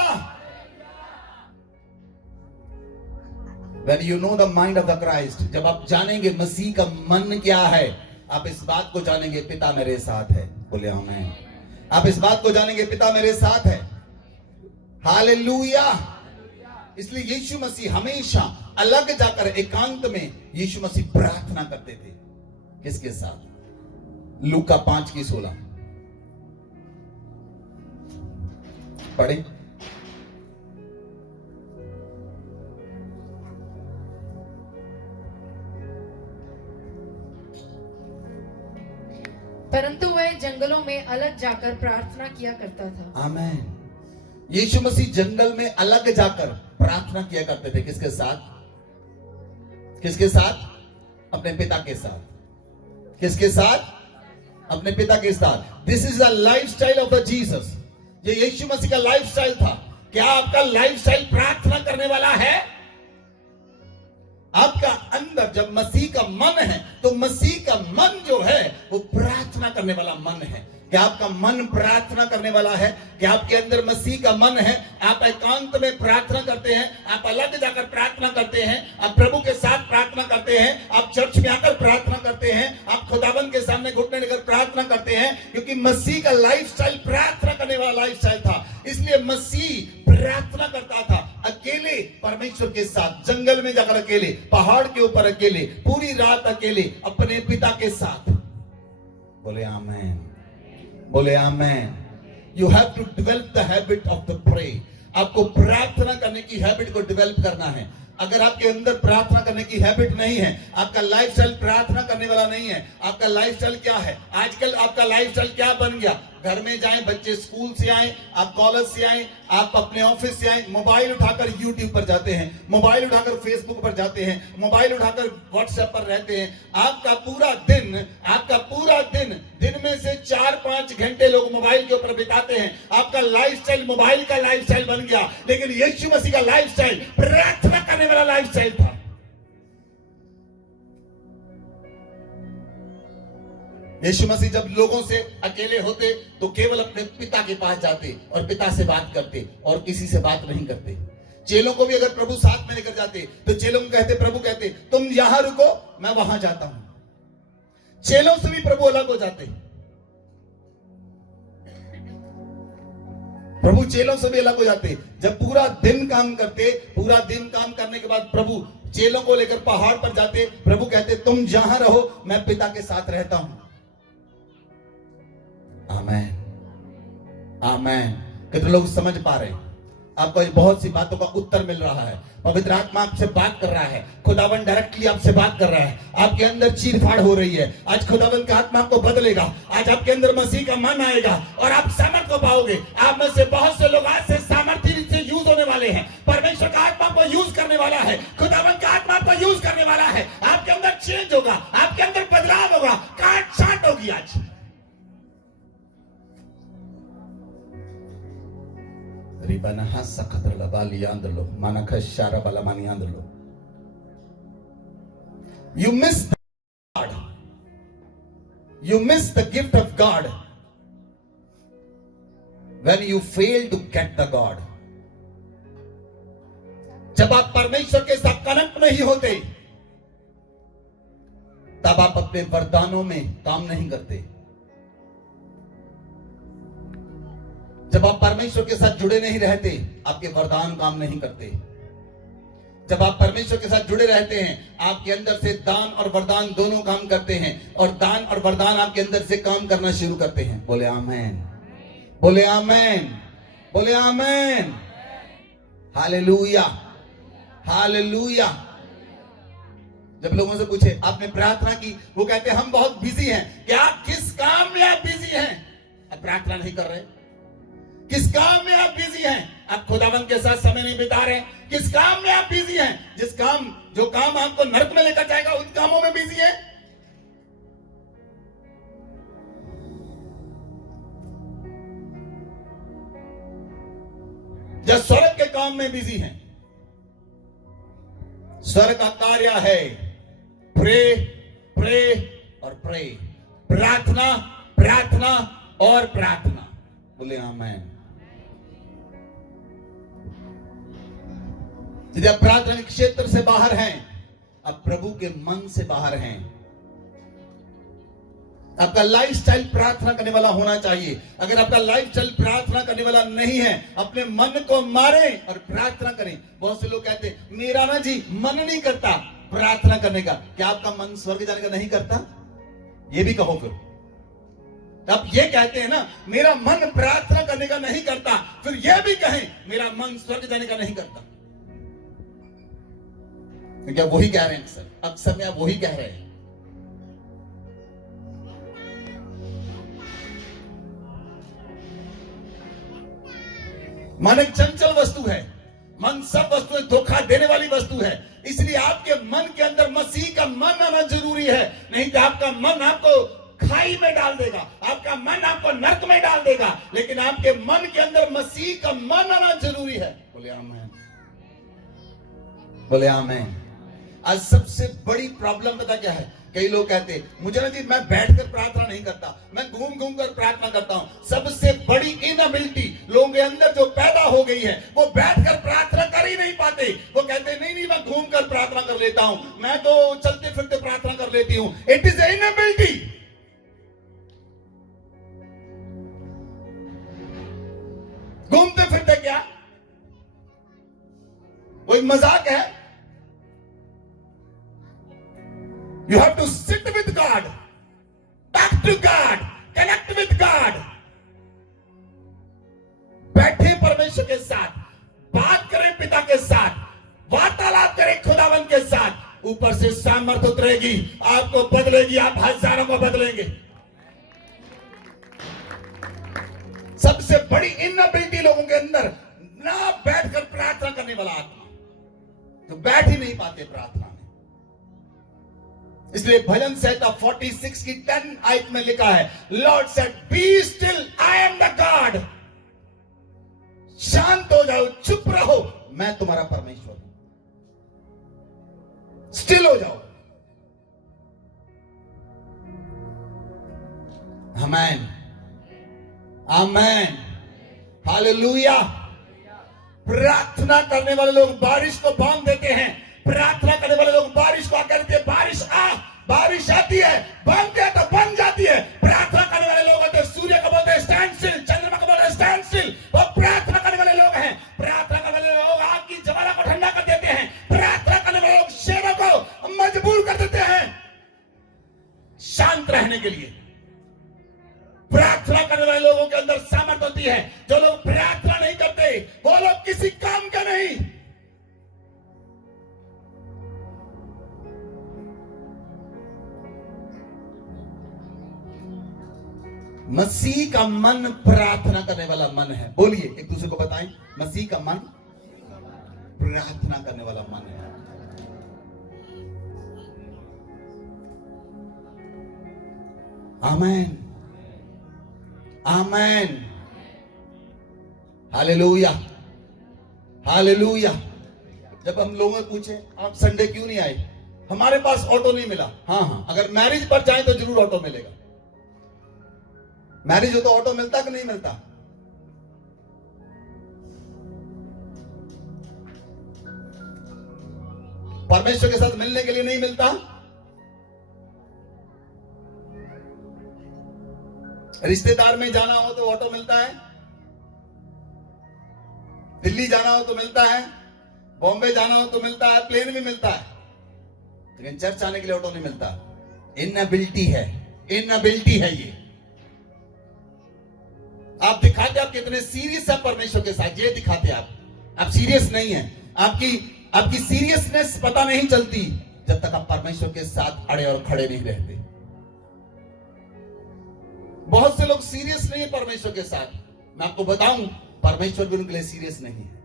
When you know the mind of the Christ, जब आप जानेंगे मसीह का मन क्या है, आप इस बात को जानेंगे पिता मेरे साथ है। बोले आमीन। आप इस बात को जानेंगे पिता मेरे साथ है। हालेलुया। इसलिए यीशु मसीह हमेशा अलग जाकर एकांत में यीशु मसीह प्रार्थना करते थे। किसके साथ? लूका 5:16 पढ़े। परंतु वह जंगलों में अलग जाकर प्रार्थना किया करता था। आमीन। यीशु मसीह जंगल में अलग जाकर प्रार्थना किया करते थे। किसके साथ? किसके साथ? अपने पिता के साथ। किसके साथ? अपने पिता के साथ। This is the lifestyle of the Jesus. ये यीशु मसीह का लाइफस्टाइल था। क्या आपका लाइफस्टाइल प्रार्थना करने वाला है? आपका अंदर जब मसीह का मन है, तो मसीह का मन जो है वो प्रार्थना करने वाला मन है। क्या आपका मन प्रार्थना करने वाला है? क्या आपके अंदर मसीह का मन है? आप एकांत में प्रार्थना करते हैं, आप अलग जाकर प्रार्थना करते हैं, आप प्रभु के साथ प्रार्थना करते हैं, आप चर्च में आकर प्रार्थना करते हैं, आप खुदाबंद के सामने घुटने लेकर प्रार्थना करते हैं, क्योंकि मसीह का लाइफस्टाइल प्रार्थना करने वाला लाइफस्टाइल था। इसलिए मसीह प्रार्थना करता था अकेले परमेश्वर के साथ, जंगल में जाकर अकेले, पहाड़ के ऊपर अकेले, पूरी रात अकेले अपने पिता के साथ। बोले आमीन। बोले आमीन। You have to develop the habit of the pray. आपको प्रार्थना करने की हैबिट को डेवलप करना है। अगर आपके अंदर प्रार्थना करने की हैबिट नहीं है, आपका लाइफस्टाइल प्रार्थना करने वाला नहीं है, आपका लाइफस्टाइल क्या है? आजकल आपका लाइफस्टाइल क्या बन गया? घर में जाएं, बच्चे स्कूल से आए, आप कॉलेज से आए, आप अपने ऑफिस से आए, मोबाइल उठाकर यूट्यूब पर जाते हैं, मोबाइल उठाकर फेसबुक पर जाते हैं, मोबाइल उठाकर व्हाट्सएप पर रहते हैं। आपका पूरा दिन दिन में से 4-5 घंटे लोग मोबाइल के ऊपर बिताते हैं। आपका लाइफस्टाइल मोबाइल का लाइफस्टाइल बन गया। लेकिन यीशु मसीह का लाइफस्टाइल प्रार्थना करने वाला लाइफस्टाइल था। यीशु मसीह जब लोगों से अकेले होते तो केवल अपने पिता के पास जाते और पिता से बात करते और किसी से बात नहीं करते। चेलों को भी अगर प्रभु साथ में लेकर जाते तो चेलों को कहते, प्रभु कहते तुम यहां रुको, मैं वहां जाता हूं। चेलों से भी प्रभु अलग हो जाते। प्रभु चेलों से भी अलग हो जाते। जब पूरा दिन काम करते, पूरा दिन काम करने के बाद प्रभु चेलों को लेकर पहाड़ पर जाते, प्रभु कहते तुम जहां रहो, मैं पिता के साथ रहता हूं। आमेन। आमेन। कितने लोग समझ पा रहे हैं? आपको बहुत सी बातों का उत्तर मिल रहा है। पवित्र आत्मा आपसे बात कर रहा है, खुदावन डायरेक्टली आपसे बात कर रहा है। आपके अंदर चीरफाड़ हो रही है। आज खुदावन का आत्मा आपको बदलेगा। आज आपके अंदर मसीह का मन आएगा और आप सामर्थ को पाओगे। आप में से बहुत से लोग आज से सामर्थ्य से यूज होने वाले हैं। परमेश्वर का आत्मा को यूज करने वाला है, खुदावन का आत्मा को यूज करने वाला है। आपके अंदर चेंज होगा, आपके अंदर बदलाव होगा, काट छांट होगी। आज Ribanaha sakatra labali andlo, manaka shara balamani andlo. You miss the God. You miss the gift of God when you fail to get the God. जब आप परमेश्वर के साथ कनेक्ट नहीं होते, तब आप अपने वरदानों में काम नहीं करते। जब आप परमेश्वर के साथ जुड़े नहीं रहते, आपके वरदान काम नहीं करते। जब आप परमेश्वर के साथ जुड़े रहते हैं, आपके अंदर से दान और वरदान दोनों काम करते हैं, और दान और वरदान आपके अंदर से काम करना शुरू करते हैं। बोले आमेन, बोले आमेन, बोले आमेन। Hallelujah, hallelujah. जब लोगों से पूछे आपने प्रार्थना की, वो कहते हैं हम बहुत बिजी हैं। क्या किस काम में आप बिजी हैं? आप प्रार्थना नहीं कर रहे। किस काम में आप बिजी हैं? आप खुदावंद के साथ समय नहीं बिता रहे। किस काम में आप बिजी हैं? जो काम आपको नरक में लेकर जाएगा, उन कामों में बिजी हैं। जो स्वर्ग के काम में बिजी हैं। स्वर्ग का कार्य है प्रे, प्रे और प्रे, प्रार्थना, प्रार्थना और प्रार्थना। बोले आमेन। यदि आप प्रार्थना के क्षेत्र से बाहर हैं, आप प्रभु के मन से बाहर हैं। आपका लाइफस्टाइल प्रार्थना करने वाला होना चाहिए। अगर आपका लाइफस्टाइल प्रार्थना करने वाला नहीं है, अपने मन को मारें और प्रार्थना करें। बहुत से लोग कहते हैं मेरा ना जी मन नहीं करता प्रार्थना करने का। क्या आपका मन स्वर्ग जाने का नहीं करता? ये भी कहो फिर। आप ये कहते हैं ना मेरा मन प्रार्थना करने का नहीं करता, फिर यह भी कहें मेरा मन स्वर्ग जाने का नहीं करता। क्या वही कह रहे हैं? अक्सर में आप वही कह रहे हैं। मन एक चंचल वस्तु है। मन सब वस्तुएं धोखा देने वाली वस्तु है। इसलिए आपके मन के अंदर मसीह का मन आना जरूरी है। नहीं तो आपका मन आपको खाई में डाल देगा, आपका मन आपको नरक में डाल देगा। लेकिन आपके मन के अंदर मसीह का मन आना जरूरी है। बोले आमीन, बोले आमीन। आज सबसे बड़ी प्रॉब्लम पता क्या है? कई लोग कहते हैं मुझे ना जी मैं बैठकर प्रार्थना नहीं करता, मैं घूम घूम कर प्रार्थना करता हूं। सबसे बड़ी इनएबिलिटी लोगों के अंदर जो पैदा हो गई है, वो बैठकर प्रार्थना कर ही नहीं पाते। वो कहते नहीं नहीं मैं घूम कर प्रार्थना कर लेता हूं, मैं तो चलते फिरते प्रार्थना कर लेती हूं। It is inability. घूमते फिरते क्या? वो एक मजाक है। You have to sit with God, talk to God, connect with God. बैठे परमेश्वर के साथ, बात करें पिता के साथ, वार्तालाप करें खुदावंद के साथ। ऊपर से सामर्थ उतरेगी, आपको बदलेगी, आप हजारों को बदलेंगे। सबसे बड़ी इनएबिलिटी लोगों के अंदर ना बैठकर प्रार्थना करने वाला आत्मा, तो बैठ ही नहीं पाते प्रार्थना। इसलिए भजन संहिता 46 की 10 आयत में लिखा है, Lord said be still, I am the God. शांत हो जाओ, चुप रहो, मैं तुम्हारा परमेश्वर हूं। स्टिल हो जाओ। आमेन, आमेन, हालेलुया। प्रार्थना करने वाले लोग बारिश को बांध देते हैं। प्रार्थना करने वाले लोग बारिश को आकर देते, बारिश बारिश आती है, बांधते हैं तो बन जाती है। प्रार्थना करने वाले लोग होते, सूर्य को बोलते स्टैंड स्टिल, चंद्रमा को बोलते स्टैंड स्टिल। वो प्रार्थना करने वाले लोग हैं। प्रार्थना करने वाले लोग आग की ज्वाला को ठंडा कर देते हैं। प्रार्थना करने वाले लोग शेरों को मजबूर कर देते हैं शांत रहने के लिए। प्रार्थना करने वाले लोगों के अंदर सामर्थ होती है। जो लोग प्रार्थना नहीं करते वो लोग किसी काम के नहीं। मसीह का मन प्रार्थना करने वाला मन है। बोलिए, एक दूसरे को बताएं, मसीह का मन प्रार्थना करने वाला मन है। आमेन, आमेन, हालेलुया। हालेलुया। जब हम लोगों ने पूछे आप संडे क्यों नहीं आए, हमारे पास ऑटो नहीं मिला। हाँ हाँ, अगर मैरिज पर जाए तो जरूर ऑटो मिलेगा। मैरिज हो तो ऑटो मिलता कि नहीं मिलता? परमेश्वर के साथ मिलने के लिए नहीं मिलता। रिश्तेदार में जाना हो तो ऑटो मिलता है, दिल्ली जाना हो तो मिलता है, बॉम्बे जाना हो तो मिलता है, प्लेन भी मिलता है, लेकिन चर्च आने के लिए ऑटो नहीं मिलता। इनएबिलिटी है, इनएबिलिटी है ये। आप दिखाते आप कितने सीरियस है परमेश्वर के साथ, ये दिखाते आप सीरियस नहीं है। आपकी सीरियसनेस पता नहीं चलती जब तक आप परमेश्वर के साथ अड़े और खड़े नहीं रहते। बहुत से लोग सीरियस नहीं है परमेश्वर के साथ। मैं आपको बताऊं, परमेश्वर भी उनके लिए सीरियस नहीं है।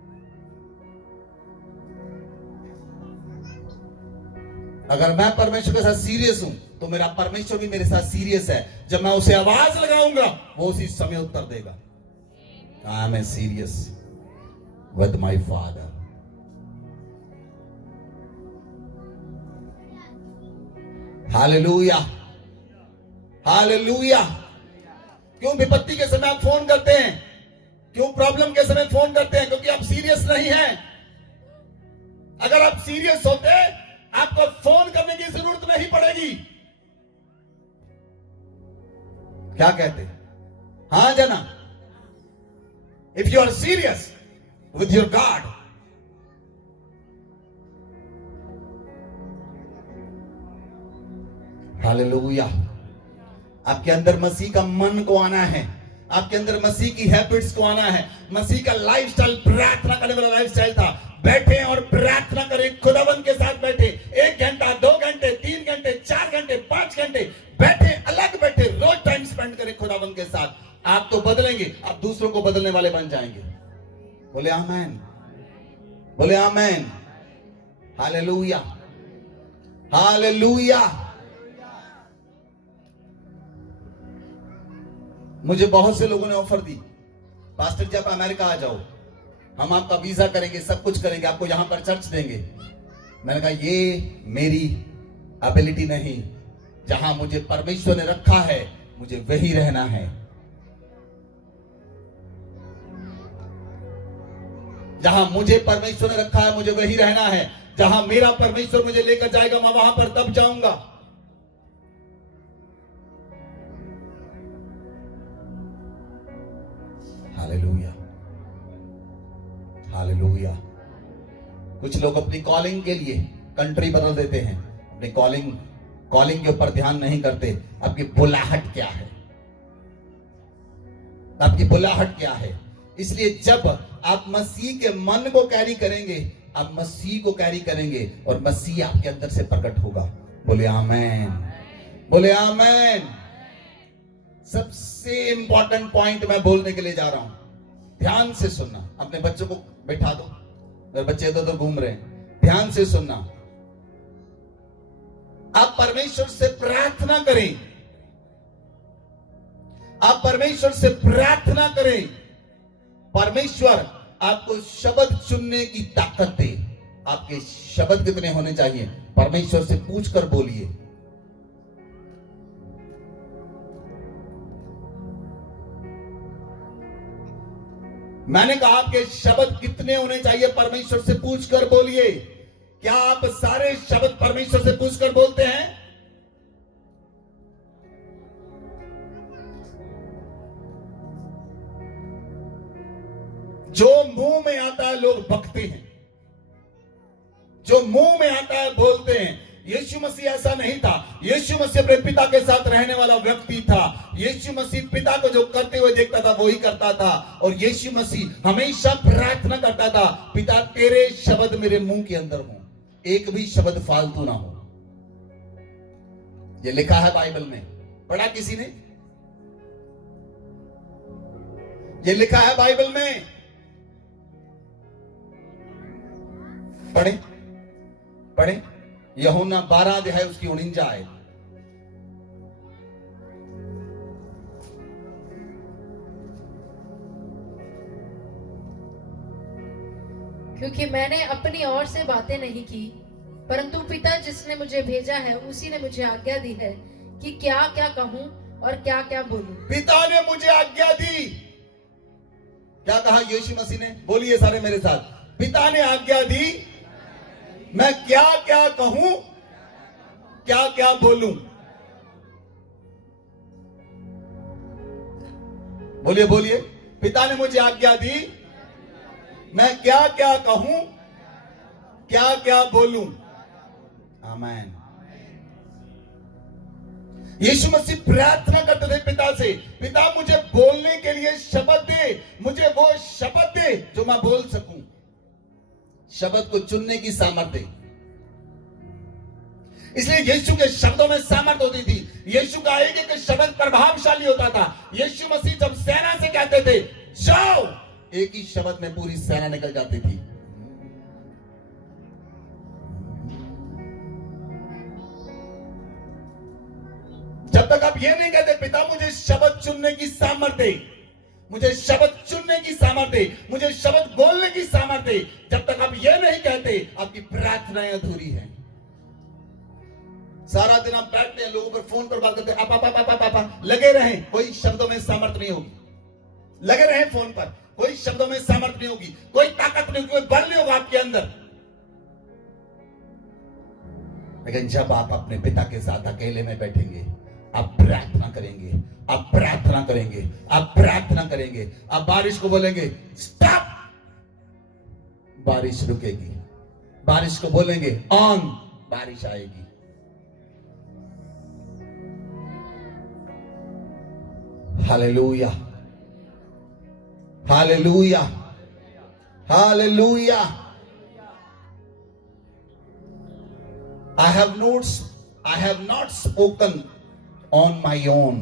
अगर मैं परमेश्वर के साथ सीरियस हूं तो मेरा परमेश्वर भी मेरे साथ सीरियस है। जब मैं उसे आवाज लगाऊंगा वो उसी समय उत्तर देगा। I am serious with my father. Hallelujah, hallelujah. क्यों विपत्ति के समय आप फोन करते हैं, क्यों प्रॉब्लम के समय फोन करते हैं? क्योंकि आप सीरियस नहीं हैं। अगर आप सीरियस होते आपको फोन करने की जरूरत नहीं पड़ेगी। क्या कहते? हाँ जना, if you are serious with your God, hallelujah. आपके अंदर मसीह का मन को आना है, आपके अंदर मसीह की हैबिट्स को आना है। मसीह का लाइफस्टाइल प्रार्थना करने वाला लाइफस्टाइल था। बैठे और प्रार्थना करें, खुदावंद के साथ बैठे 1 घंटा, 2 घंटे, 3 घंटे, 4 घंटे, 5 घंटे बैठे, अलग बैठे, रोज टाइम स्पेंड करें खुदावंद के साथ। आप तो बदलेंगे, आप दूसरों को बदलने वाले बन जाएंगे। बोले आमेन, बोले आमेन। Hallelujah, hallelujah. मुझे बहुत से लोगों ने ऑफर दी, पास्टर जी आप अमेरिका आ जाओ, हम आपका वीजा करेंगे, सब कुछ करेंगे, आपको यहां पर चर्च देंगे। मैंने कहा ये मेरी एबिलिटी नहीं। जहां मुझे परमेश्वर ने रखा है मुझे वही रहना है। जहां मुझे परमेश्वर ने रखा है मुझे वही रहना है। जहां मेरा परमेश्वर मुझे लेकर जाएगा मैं वहां पर तब जाऊंगा। Hallelujah, hallelujah. कुछ लोग अपनी कॉलिंग के लिए कंट्री बदल देते हैं, अपनी कॉलिंग के ऊपर ध्यान नहीं करते। आपकी बुलाहट क्या है, आपकी बुलाहट क्या है? इसलिए जब आप मसीह के मन को कैरी करेंगे, आप मसीह को कैरी करेंगे और मसीह आपके अंदर से प्रकट होगा। बोले आमेन, बोले आमेन। सबसे इंपॉर्टेंट पॉइंट मैं बोलने के लिए जा रहा हूं, ध्यान से सुनना। अपने बच्चों को बैठा दो, अगर बच्चे इधर उधर घूम रहे हैं, ध्यान से सुनना। आप परमेश्वर से प्रार्थना करें, आप परमेश्वर से प्रार्थना करें। परमेश्वर आपको शब्द चुनने की ताकत दे। आपके शब्द कितने होने चाहिए? परमेश्वर से पूछकर बोलिए। मैंने कहा आपके शब्द कितने होने चाहिए? परमेश्वर से पूछकर बोलिए। क्या आप सारे शब्द परमेश्वर से पूछकर बोलते हैं? जो मुंह में आता है लोग बकते हैं, जो मुंह में आता है बोलते हैं। यीशु मसीह ऐसा नहीं था। यीशु मसीह अपने पिता के साथ रहने वाला व्यक्ति था। यीशु मसीह पिता को जो करते हुए देखता था वही करता था। और यीशु मसीह हमेशा प्रार्थना करता था, पिता तेरे शब्द मेरे मुंह के अंदर हो, एक भी शब्द फालतू ना हो। ये लिखा है बाइबल में, पढ़ा किसी ने? ये लिखा है बाइबल में, पढ़े पढ़े। यूहन्ना 12 अध्याय उसकी 49 आयत। क्योंकि मैंने अपनी ओर से बातें नहीं की, परंतु पिता जिसने मुझे भेजा है उसी ने मुझे आज्ञा दी है कि क्या क्या कहूं और क्या क्या बोलूं। पिता ने मुझे आज्ञा दी। क्या कहा यीशु मसीह ने? बोलिए सारे मेरे साथ, पिता ने आज्ञा दी, मैं क्या क्या कहूं, क्या क्या बोलूं। बोलिए बोलिए, पिता ने मुझे आज्ञा दी, मैं क्या क्या कहूं, क्या क्या बोलूं। आमीन। यीशु मसीह प्रार्थना करते थे पिता से, पिता मुझे बोलने के लिए शब्द दे, मुझे वो शब्द दे जो मैं बोल सकूं। शब्द को चुनने की सामर्थ्य। इसलिए यीशु के शब्दों में सामर्थ्य होती थी। यीशु का एक एक शब्द प्रभावशाली होता था। यीशु मसीह जब सेना से कहते थे जाओ, एक ही शब्द में पूरी सेना निकल जाती थी। जब तक आप ये नहीं कहते पिता मुझे शब्द चुनने की सामर्थ्य, मुझे शब्द चुनने की सामर्थ्य, मुझे शब्द बोलने की सामर्थ्य, जब तक आप ये नहीं कहते आपकी प्रार्थनाएं अधूरी हैं। सारा दिन आप बैठते हैं, लोगों पर फोन पर बात करते हैं, आप लगे रहें, कोई शब्दों में सामर्थ्य नहीं होगी। लगे रहें फोन पर, कोई शब्दों में सामर्थ्य नहीं होगी, कोई ताकत नहीं होगी, कोई बल नहीं होगा आपके अंदर। लेकिन जब आप अपने पिता के साथ अकेले में बैठेंगे, आप प्रार्थना करेंगे, आप प्रार्थना करेंगे, आप प्रार्थना करेंगे, आप बारिश को बोलेंगे स्टॉप, बारिश रुकेगी। बारिश को बोलेंगे ऑन, बारिश आएगी। Hallelujah, hallelujah, hallelujah. I have not spoken on my own.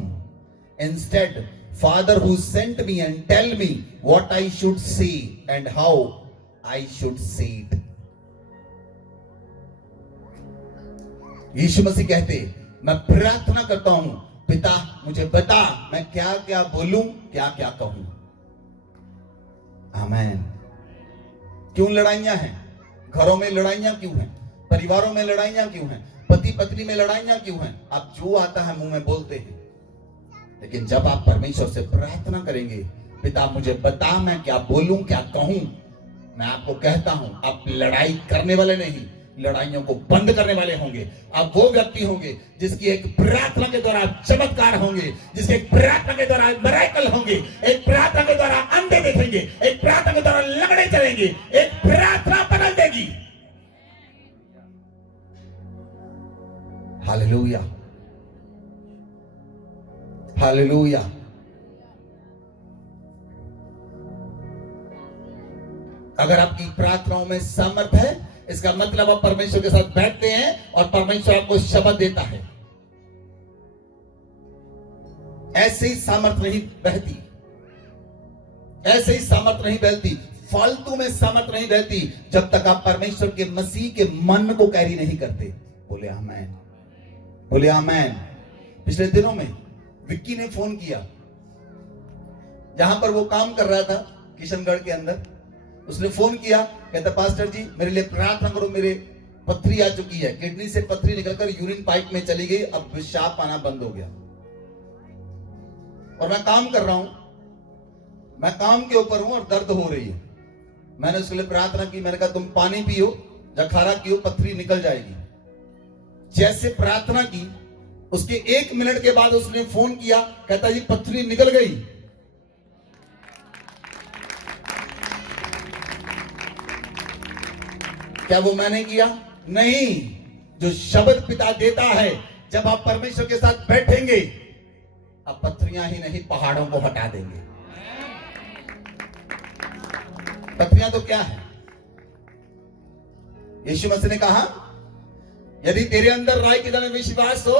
Instead, Father who sent me and tell me what I should say and how I should say it. यीशु मसीह कहते, मैं प्रार्थना करता हूं, पिता मुझे बता मैं क्या क्या बोलूं, क्या क्या कहूं। आमीन। क्यों लड़ाइयां हैं? घरों में लड़ाइयां क्यों हैं? परिवारों में लड़ाइयां क्यों हैं? पति पत्नी में लड़ाइयां क्यों हैं? आप जो आता है मुंह में बोलते हैं। लेकिन जब आप परमेश्वर से प्रार्थना करेंगे, पिता मुझे बता मैं क्या बोलूं, क्या कहूं, मैं आपको कहता हूं आप लड़ाई करने वाले नहीं, लड़ाइयों को बंद करने वाले होंगे। आप वो व्यक्ति होंगे जिसकी एक प्रार्थना के द्वारा चमत्कार होंगे, जिसके एक प्रार्थना के द्वारा मिरेकल होंगे, एक प्रार्थना के द्वारा अंधे देखेंगे, एक प्रार्थना के द्वारा लंगड़े चलेंगे, एक प्रार्थना बदल देगी। Hallelujah, hallelujah. अगर आपकी प्रार्थनाओं में सामर्थ्य है, इसका मतलब आप परमेश्वर के साथ बैठते हैं और परमेश्वर आपको शब्द देता है। ऐसे ही सामर्थ्य नहीं बहती, ऐसे ही सामर्थ्य नहीं बहती, फालतू में सामर्थ्य नहीं बहती जब तक आप परमेश्वर के मसीह के मन को कैरी नहीं करते। बोले आमीन, बोले आमीन। पिछले दिनों में विक्की ने फोन किया, जहां पर वो काम कर रहा था किशनगढ़ के अंदर। उसने फोन किया, कहता पास्टर जी मेरे लिए प्रार्थना करो, मेरे पथरी आ चुकी है, किडनी से पथरी निकलकर यूरिन पाइप में चली गई, अब पेशाब आना बंद हो गया और मैं काम कर रहा हूं, मैं काम के ऊपर हूं और दर्द हो रही है। मैंने उसके लिए प्रार्थना की, मैंने कहा तुम पानी पियो, जखारा कियो, पथरी निकल जाएगी। जैसे प्रार्थना की उसके 1 मिनट के बाद उसने फोन किया, कहता जी पथरी निकल गई। क्या वो मैंने किया? नहीं। जो शब्द पिता देता है, जब आप परमेश्वर के साथ बैठेंगे, आप पथरियां ही नहीं पहाड़ों को हटा देंगे। पथरियां तो क्या है? यीशु मसीह ने कहा यदि तेरे अंदर राई के दाने विश्वास हो,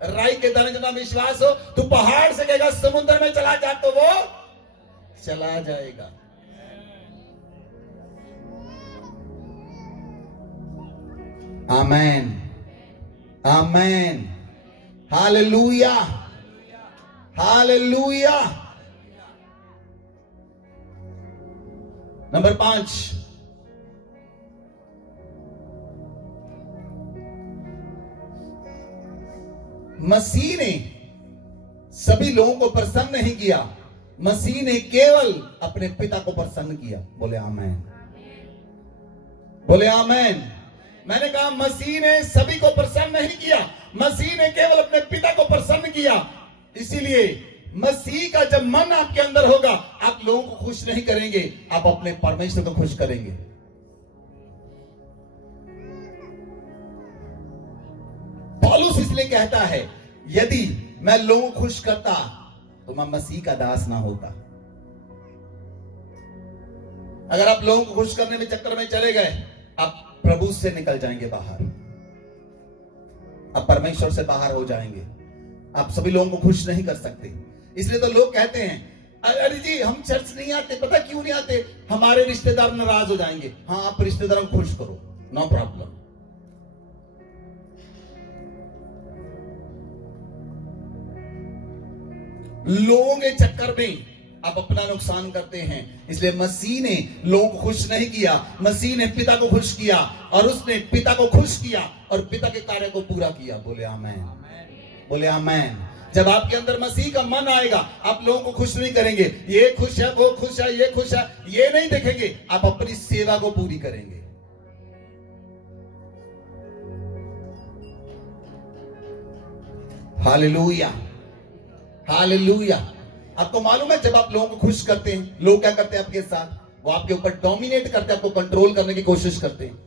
राई के दाने जितना विश्वास हो, तो पहाड़ से कहेगा समुद्र में चला जा, तो वो चला जाएगा। आमेन, आमेन, हालेलुया, हालेलुया। नंबर 5, मसीह ने सभी लोगों को प्रसन्न नहीं किया, मसीह ने केवल अपने पिता को प्रसन्न किया। बोले आमेन, बोले आमेन। मैंने कहा मसीह ने सभी को प्रसन्न नहीं किया, मसीह ने केवल अपने पिता को प्रसन्न किया। इसीलिए मसीह का जब मन आपके अंदर होगा, आप लोगों को खुश नहीं करेंगे, आप अपने परमेश्वर को खुश करेंगे। पौलुस इसलिए कहता है, यदि मैं लोगों को खुश करता तो मैं मसीह का दास ना होता। अगर आप लोगों को खुश करने में चक्कर में चले गए, आप प्रभु से निकल जाएंगे बाहर, आप परमेश्वर से बाहर हो जाएंगे, आप सभी लोगों को खुश नहीं कर सकते। इसलिए तो लोग कहते हैं, अरे जी हम चर्च नहीं आते, पता क्यों नहीं आते, हमारे रिश्तेदार नाराज हो जाएंगे। हाँ, आप रिश्तेदारों को खुश करो, नो प्रॉब्लम। लोगों के चक्कर में आप अपना नुकसान करते हैं। इसलिए मसीह ने लोगों को खुश नहीं किया, मसीह ने पिता को खुश किया, और उसने पिता को खुश किया और पिता के कार्य को पूरा किया। बोले आमेन, बोले आमेन। जब आपके अंदर मसीह का मन आएगा, आप लोगों को खुश नहीं करेंगे, ये खुश है, वो खुश है, ये खुश है, ये नहीं देखेंगे, आप अपनी सेवा को पूरी करेंगे। Hallelujah, hallelujah. आपको मालूम है, जब आप लोगों को खुश करते हैं, लोग क्या करते हैं आपके साथ, वो आपके ऊपर डोमिनेट करते हैं, आपको कंट्रोल करने की कोशिश करते हैं।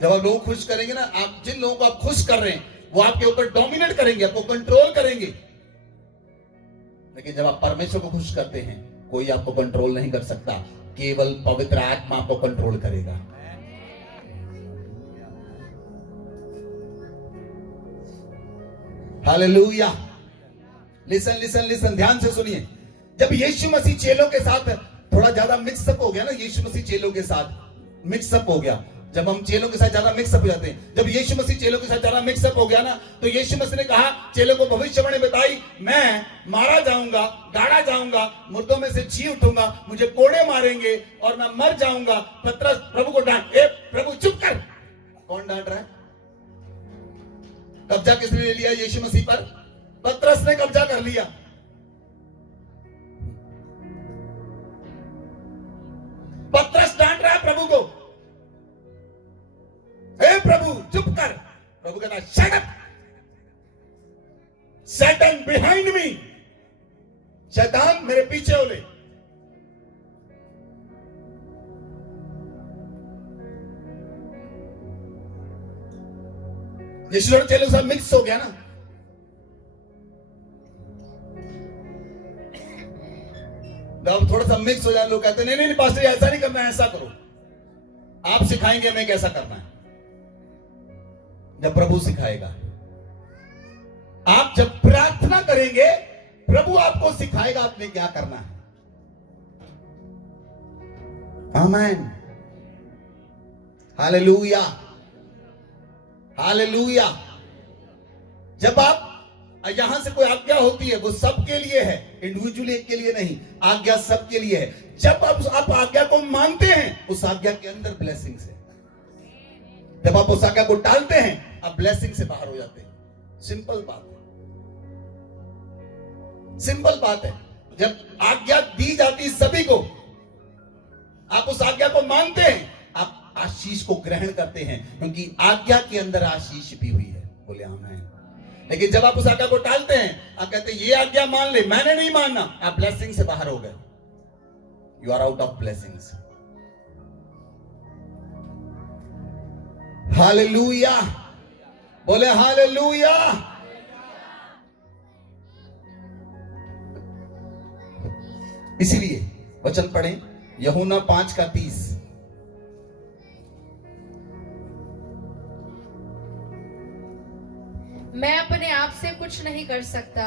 जब आप लोगों को खुश करेंगे ना, आप जिन लोगों को आप खुश कर रहे हैं, वो आपके ऊपर डोमिनेट करेंगे, आपको कंट्रोल करेंगे। लेकिन जब आप परमेश्वर को खुश करते हैं, कोई आपको कंट्रोल नहीं कर सकता, केवल पवित्र आत्मा आपको कंट्रोल करेगा। हालेलुया। लिसन लिसन लिसन, ध्यान से सुनिए। जब यीशु मसीह चेलों के साथ थोड़ा ज्यादा मिक्सअप हो गया ना, यीशु मसीह चेलों के साथ मिक्सअप हो गया, जब हम चेलों के साथ ज्यादा मिक्सअप हो जाते हैं, जब यीशु मसीह चेलों के साथ ज्यादा मिक्सअप हो गया ना, तो यीशु मसीह ने कहा, चेलों को भविष्यवाणी बताई, मैं मारा जाऊंगा, गाड़ा जाऊंगा, मुर्दों में से जी उठूंगा, मुझे कोड़े मारेंगे और मैं मर जाऊंगा। पतरस प्रभु को डांट, ए प्रभु चुप कर। कौन डांट रहा है? कब्जा किसने ले लिया यीशु मसीह पर? पतरस ने कब्जा कर लिया। पतरस डांट रहा है प्रभु को, हे प्रभु चुप कर। प्रभु कहता, shut up, Satan behind me, शैतान मेरे पीछे हो ले। यीशु चेलों के साथ मिक्स हो गया ना। जब थोड़ा सा मिक्स हो जाए, लोग कहते नहीं नहीं पास्टर ऐसा नहीं करना, ऐसा करो, आप सिखाएंगे हमें कैसा करना है। जब प्रभु सिखाएगा, आप जब प्रार्थना करेंगे, प्रभु आपको सिखाएगा आपने क्या करना है। आमीन, हालेलुया, हालेलुया। जब आप यहां से कोई आज्ञा होती है, वो सबके लिए है, इंडिविजुअली एक के लिए नहीं, आज्ञा सबके लिए है। जब आप आज्ञा को मानते हैं, उस आज्ञा के अंदर ब्लेसिंग्स है। जब आप उस आज्ञा को टालते हैं, आप ब्लेसिंग से बाहर हो जाते हैं। सिंपल बात है, सिंपल बात है। जब आज्ञा दी जाती सभी को, आप उस आज्ञा को मानते हैं, आप आशीष को ग्रहण करते हैं, क्योंकि आज्ञा के अंदर आशीष भी हुई है। बोले आमीन। लेकिन जब आप उस आज्ञा को टालते हैं, आप कहते हैं ये आज्ञा मान ले, मैंने नहीं मानना, आप ब्लेसिंग से बाहर हो गए, you are out of blessings. Hallelujah, बोले हालेलुया। इसीलिए वचन पढ़ें, यूहन्ना 5:30। मैं अपने आप से कुछ नहीं कर सकता,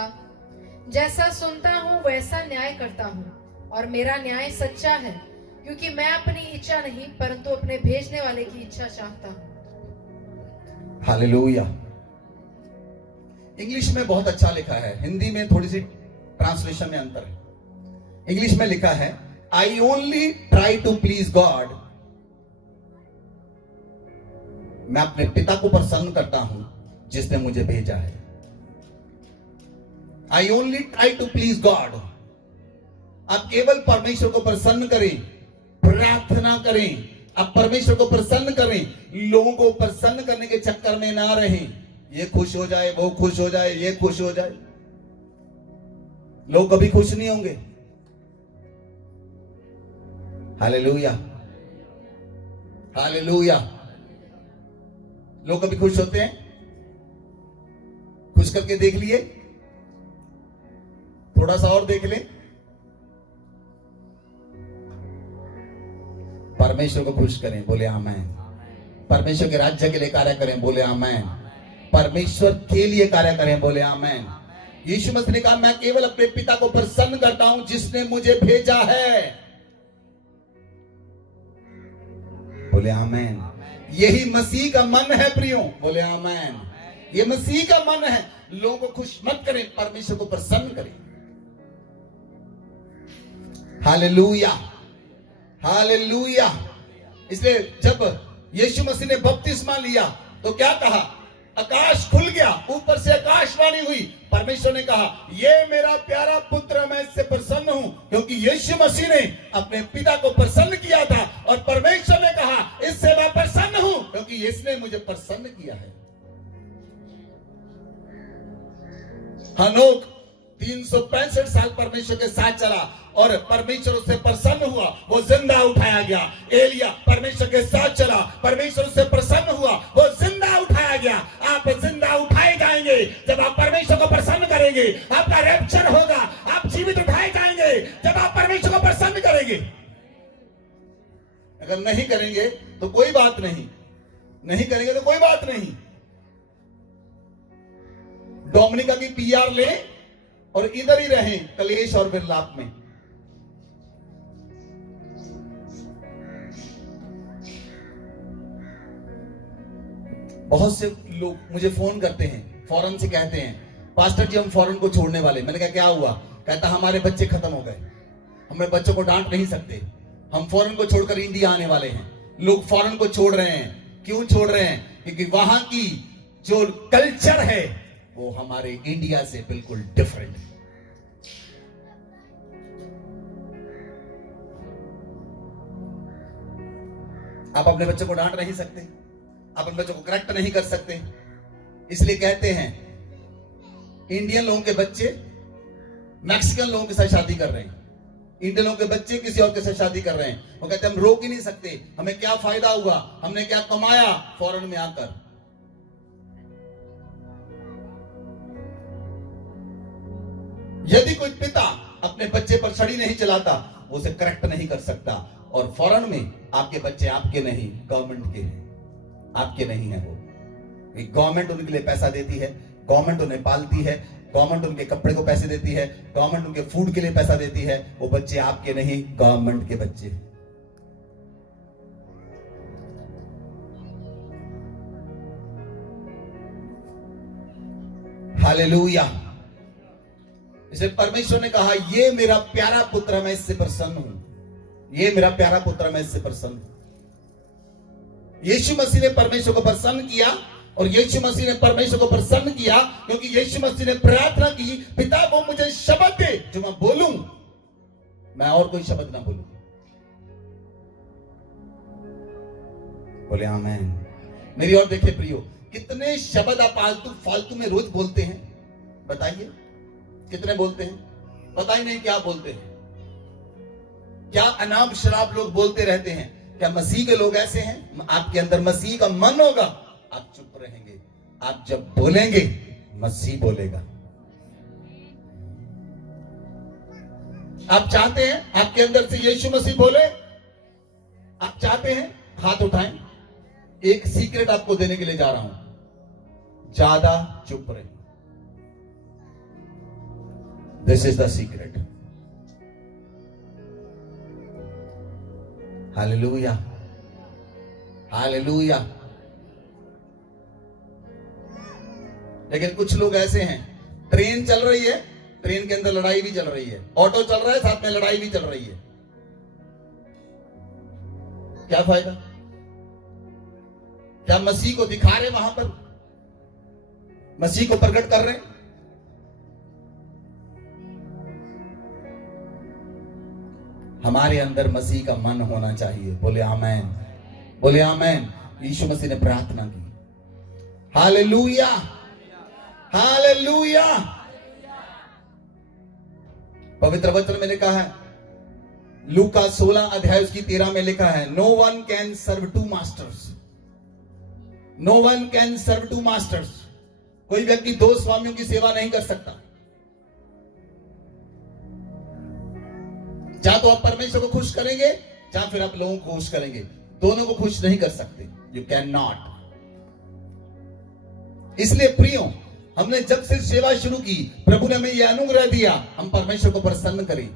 जैसा सुनता हूँ वैसा न्याय करता हूँ, और मेरा न्याय सच्चा है, क्योंकि मैं अपनी इच्छा नहीं परंतु अपने भेजने वाले की इच्छा चाहता हूँ। हालेलुया। इंग्लिश में बहुत अच्छा लिखा है, हिंदी में थोड़ी सी ट्रांसलेशन में अंतर है। इंग्लिश में लिखा है, I only try to please God मैं अपने पिता को प्रसन्न करता हूं जिसने मुझे भेजा है। I only try to please God. आप केवल परमेश्वर को प्रसन्न करें, प्रार्थना करें, आप परमेश्वर को प्रसन्न करें। लोगों को प्रसन्न करने के चक्कर में ना रहें। ये खुश हो जाए, वो खुश हो जाए, ये खुश हो जाए। लोग कभी खुश नहीं होंगे। Hallelujah, hallelujah. लोग कभी खुश होते हैं? खुश करके देख लिए, थोड़ा सा और देख ले। परमेश्वर को खुश करें, बोले आमेन। परमेश्वर के राज्य के लिए कार्य करें, बोले आमेन। परमेश्वर के लिए कार्य करें, बोले आमेन। यीशु मसीह ने कहा, मैं केवल अपने पिता को प्रसन्न करता हूं जिसने मुझे भेजा है, बोले आमेन। यही मसीह का मन है प्रियो, बोले आमेन। ये मसीह का मन है। लोगों को खुश मत करें, परमेश्वर को प्रसन्न करें। Hallelujah, hallelujah. इसलिए जब यीशु मसीह ने बपतिस्मा लिया तो क्या कहा? आकाश खुल गया, ऊपर से आकाशवाणी हुई। परमेश्वर ने कहा, ये मेरा प्यारा पुत्र, मैं इससे प्रसन्न हूं। क्योंकि यीशु मसीह ने अपने पिता को प्रसन्न किया था और परमेश्वर ने कहा, इससे मैं प्रसन्न हूं क्योंकि इसने मुझे प्रसन्न किया है। हनोक 365 साल परमेश्वर के साथ चला और परमेश्वर उससे प्रसन्न हुआ, वो जिंदा उठाया गया। एलिया परमेश्वर के साथ चला, परमेश्वर उससे प्रसन्न हुआ, वो जिंदा उठाया गया। आप जिंदा उठाए जाएंगे जब आप परमेश्वर को प्रसन्न करेंगे। आपका रैप्चर होगा, आप जीवित उठाए जाएंगे जब आप परमेश्वर को प्रसन्न करेंगे। अगर नहीं करेंगे तो कोई बात नहीं, नहीं करेंगे तो कोई बात नहीं। डोमिनिका की पीआर ले और इधर ही रहें, कलेश और विरलाप में। बहुत से लोग मुझे फोन करते हैं, फॉरेन से कहते हैं, पास्टर जी हम फॉरेन को छोड़ने वाले। मैंने कहा क्या हुआ? कहता हमारे बच्चे खत्म हो गए, हमें बच्चों को डांट नहीं सकते, हम फॉरेन को छोड़कर इंडिया आने वाले हैं। लोग फॉरेन को छोड़ रहे हैं। क्यों छोड़ रहे हैं? क्योंकि वहां की जो कल्चर है वो हमारे इंडिया से बिल्कुल डिफरेंट है। आप अपने बच्चों को डांट नहीं सकते, आप अपने बच्चों को करेक्ट नहीं कर सकते। इसलिए कहते हैं इंडियन लोगों के बच्चे मैक्सिकन लोगों के साथ शादी कर रहे हैं, इंडियन लोगों के बच्चे किसी और के साथ शादी कर रहे हैं। वो कहते हैं हम रोक ही नहीं सकते, हमें क्या फायदा हुआ, हमने क्या कमाया फॉरेन में आकर। यदि कोई पिता अपने बच्चे पर छड़ी नहीं चलाता, वो उसे करेक्ट नहीं कर सकता। और फॉरेन में आपके बच्चे आपके नहीं, गवर्नमेंट के हैं, आपके नहीं है। वो गवर्नमेंट उनके लिए पैसा देती है, गवर्नमेंट उन्हें पालती है, गवर्नमेंट उनके कपड़े को पैसे देती है, गवर्नमेंट उनके फूड के लिए पैसा देती है। वो बच्चे आपके नहीं, गवर्नमेंट के बच्चे। हालेलुया। इसे परमेश्वर ने कहा, ये मेरा प्यारा पुत्र, मैं इससे प्रसन्न हूं। ये मेरा प्यारा पुत्र, मैं इससे प्रसन्न हूं। यीशु मसीह ने परमेश्वर को प्रसन्न किया और यीशु मसीह ने परमेश्वर को प्रसन्न किया क्योंकि यीशु मसीह ने प्रार्थना की, पिता को मुझे शब्द दे जो मैं बोलूं, मैं और कोई शब्द ना बोलूं। बोले आमेन। मेरी और देखे प्रियो, कितने शब्द आप फालतू में रोज बोलते हैं? बताइए कितने बोलते हैं? पता ही नहीं क्या बोलते हैं। क्या अनाप शराब लोग बोलते रहते हैं। क्या मसीह के लोग ऐसे हैं? आपके अंदर मसीह का मन होगा, आप चुप रहेंगे। आप जब बोलेंगे, मसीह बोलेगा। आप चाहते हैं आपके अंदर से यीशु मसीह बोले? आप चाहते हैं? हाथ उठाएं। एक सीक्रेट आपको देने के लिए जा रहा हूं, ज्यादा चुप रहे। This is the secret. Hallelujah, hallelujah. लेकिन कुछ लोग ऐसे हैं, ट्रेन चल रही है, ट्रेन के अंदर लड़ाई भी चल रही है, ऑटो चल रहा है, साथ में लड़ाई भी चल रही है। क्या फायदा? क्या मसीह को दिखा रहे वहां पर, मसीह को प्रकट कर रहे हैं? हमारे अंदर मसीह का मन होना चाहिए। बोले आमेन, बोले आमेन। यीशु मसीह ने प्रार्थना की। Hallelujah, hallelujah. पवित्र वचन में लिखा है, लूका 16 अध्याय उसकी 13 में लिखा है, no one can serve two masters, no one can serve two masters. कोई व्यक्ति दो स्वामियों की सेवा नहीं कर सकता। या तो आप परमेश्वर को खुश करेंगे या फिर आप लोगों को खुश करेंगे, दोनों को खुश नहीं कर सकते। You can not. इसलिए प्रियो, हमने जब से सेवा शुरू की, प्रभु ने हमें यह अनुग्रह दिया, हम परमेश्वर को प्रसन्न करें।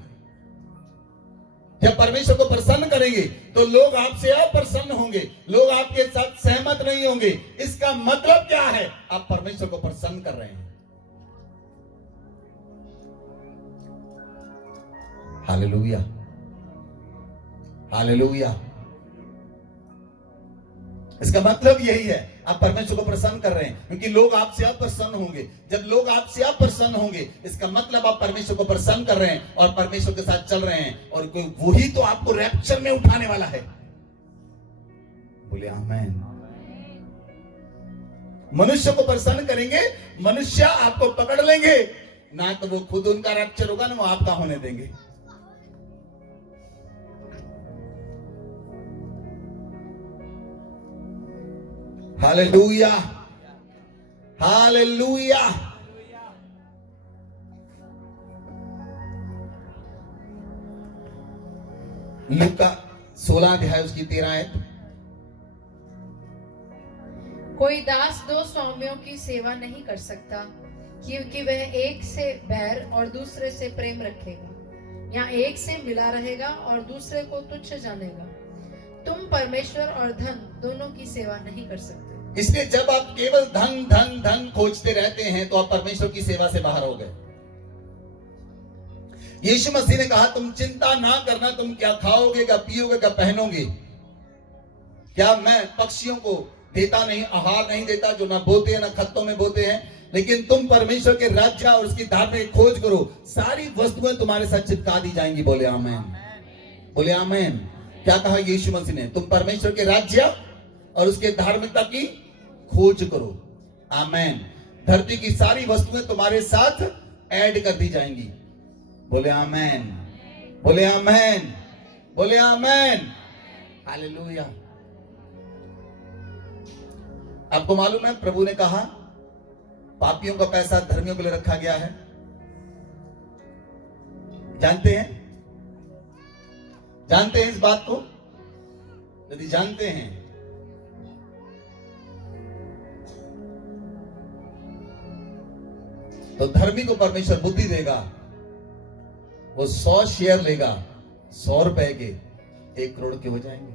जब परमेश्वर को प्रसन्न करेंगे तो लोग आपसे अप्रसन्न होंगे, लोग आपके साथ सहमत नहीं होंगे। इसका मतलब क्या है? आप परमेश्वर को प्रसन्न कर रहे हैं। Hallelujah, hallelujah. इसका मतलब यही है, आप परमेश्वर को प्रसन्न कर रहे हैं, क्योंकि लोग आपसे अप्रसन्न होंगे। जब लोग आपसे अप्रसन्न होंगे, इसका मतलब आप परमेश्वर को प्रसन्न कर रहे हैं और परमेश्वर के साथ चल रहे हैं, और कोई वही तो आपको रैप्चर में उठाने वाला है। बोले आमेन। मनुष्य को प्रसन्न करेंगे, मनुष्य आपको पकड़ लेंगे, ना तो वो खुद उनका रैप्चर होगा, ना वो आपका होने देंगे। Hallelujah, hallelujah. लूका 16 अध्याय उसकी 13 आयत। कोई दास दो स्वामियों की सेवा नहीं कर सकता, क्योंकि वह एक से बैर और दूसरे से प्रेम रखेगा, या एक से मिला रहेगा और दूसरे को तुच्छ जानेगा। तुम परमेश्वर और धन दोनों की सेवा नहीं कर सकते। इसलिए जब आप केवल धन धन धन खोजते रहते हैं तो आप परमेश्वर की सेवा से बाहर हो गए। यीशु मसीह ने कहा, तुम चिंता ना करना, तुम क्या खाओगे, क्या पियोगे, क्या पहनोगे। क्या मैं पक्षियों को देता नहीं, आहार नहीं देता, जो ना बोते हैं ना खत्तों में बोते हैं? लेकिन तुम परमेश्वर के राज्य और उसकी धार्मिक खोज करो, सारी वस्तुएं तुम्हारे साथ चिपका दी जाएंगी। बोले आमेन, बोले आमेन। क्या कहा यीशु मसीह ने? तुम परमेश्वर के राज्य और उसके धार्मिकता की खोज करो। आमेन। धरती की सारी वस्तुएं तुम्हारे साथ ऐड कर दी जाएंगी। बोले आमेन, बोले आमेन, बोले आमेन। हालेलुया। आपको मालूम है, प्रभु ने कहा पापियों का पैसा धर्मियों के लिए रखा गया है। जानते हैं, जानते हैं इस बात को? यदि जानते हैं तो धर्मी को परमेश्वर बुद्धि देगा, वो 100 शेयर लेगा, 100 रुपए के 1 करोड़ के हो जाएंगे।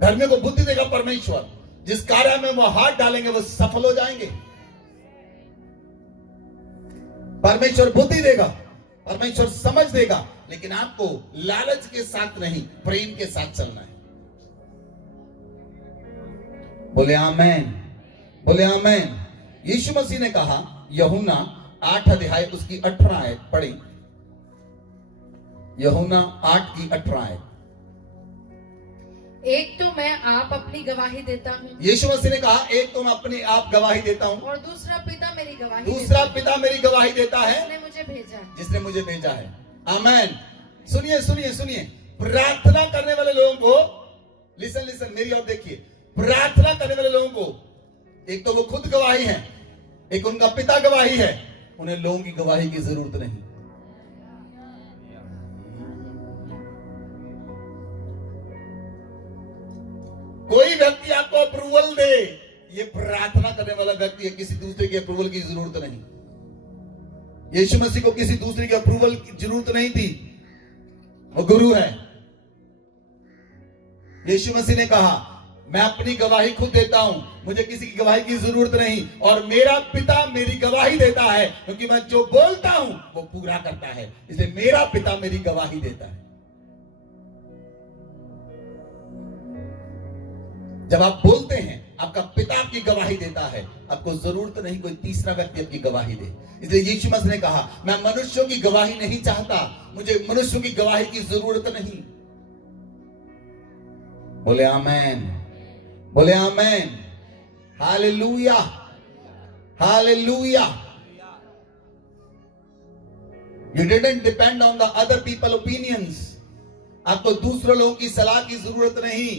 धर्मी को बुद्धि देगा परमेश्वर, जिस कार्य में वो हाथ डालेंगे वो सफल हो जाएंगे। परमेश्वर बुद्धि देगा, परमेश्वर समझ देगा, लेकिन आपको लालच के साथ नहीं, प्रेम के साथ चलना है। बोले आमेन, बोले आमेन। यीशु मसीह ने कहा, यूहन्ना 8 अध्याय उसकी 18 आयत पढ़ी। यूहन्ना 8 की 18 आयत। एक तो मैं आप अपनी गवाही देता हूँ। यीशु मसीह ने कहा, एक तो मैं अपनी आप गवाही देता हूँ, और दूसरा पिता मेरी गवाही दूसरा पिता मेरी गवाही देता है, जिसने मुझे भेजा है। जिसने मुझे भेजा है। आमेन। सुनिए सुनिए सुनिए, प्रार्थना करने वाले लोगों को, लिसन लिसन, मेरी ओर देखिए, प्रार्थना करने वाले लोगों को एक तो वो खुद गवाही है, एक उनका पिता गवाही है, उन्हें लोगों की गवाही की जरूरत नहीं। कोई व्यक्ति आपको अप्रूवल दे, ये प्रार्थना करने वाला व्यक्ति है, किसी दूसरे की अप्रूवल की जरूरत नहीं। यीशु मसीह को किसी दूसरे की अप्रूवल की जरूरत नहीं थी, वो गुरु है। यीशु मसीह ने कहा, मैं अपनी गवाही खुद देता हूं, मुझे किसी की गवाही की जरूरत नहीं, और मेरा पिता मेरी गवाही देता है, क्योंकि मैं जो बोलता हूं वो पूरा करता है, इसलिए मेरा पिता मेरी गवाही देता है। जब आप बोलते हैं, आपका पिता आपकी गवाही देता है, आपको जरूरत नहीं कोई तीसरा व्यक्ति आपकी गवाही दे। इसलिए यीशु मसीह ने कहा, मैं मनुष्यों की गवाही नहीं चाहता, मुझे मनुष्यों की गवाही की जरूरत नहीं। बोले आमेन, बोले amen, hallelujah, hallelujah. You didn't depend on the other people opinions. आपको दूसरे लोगों की सलाह की जरूरत नहीं।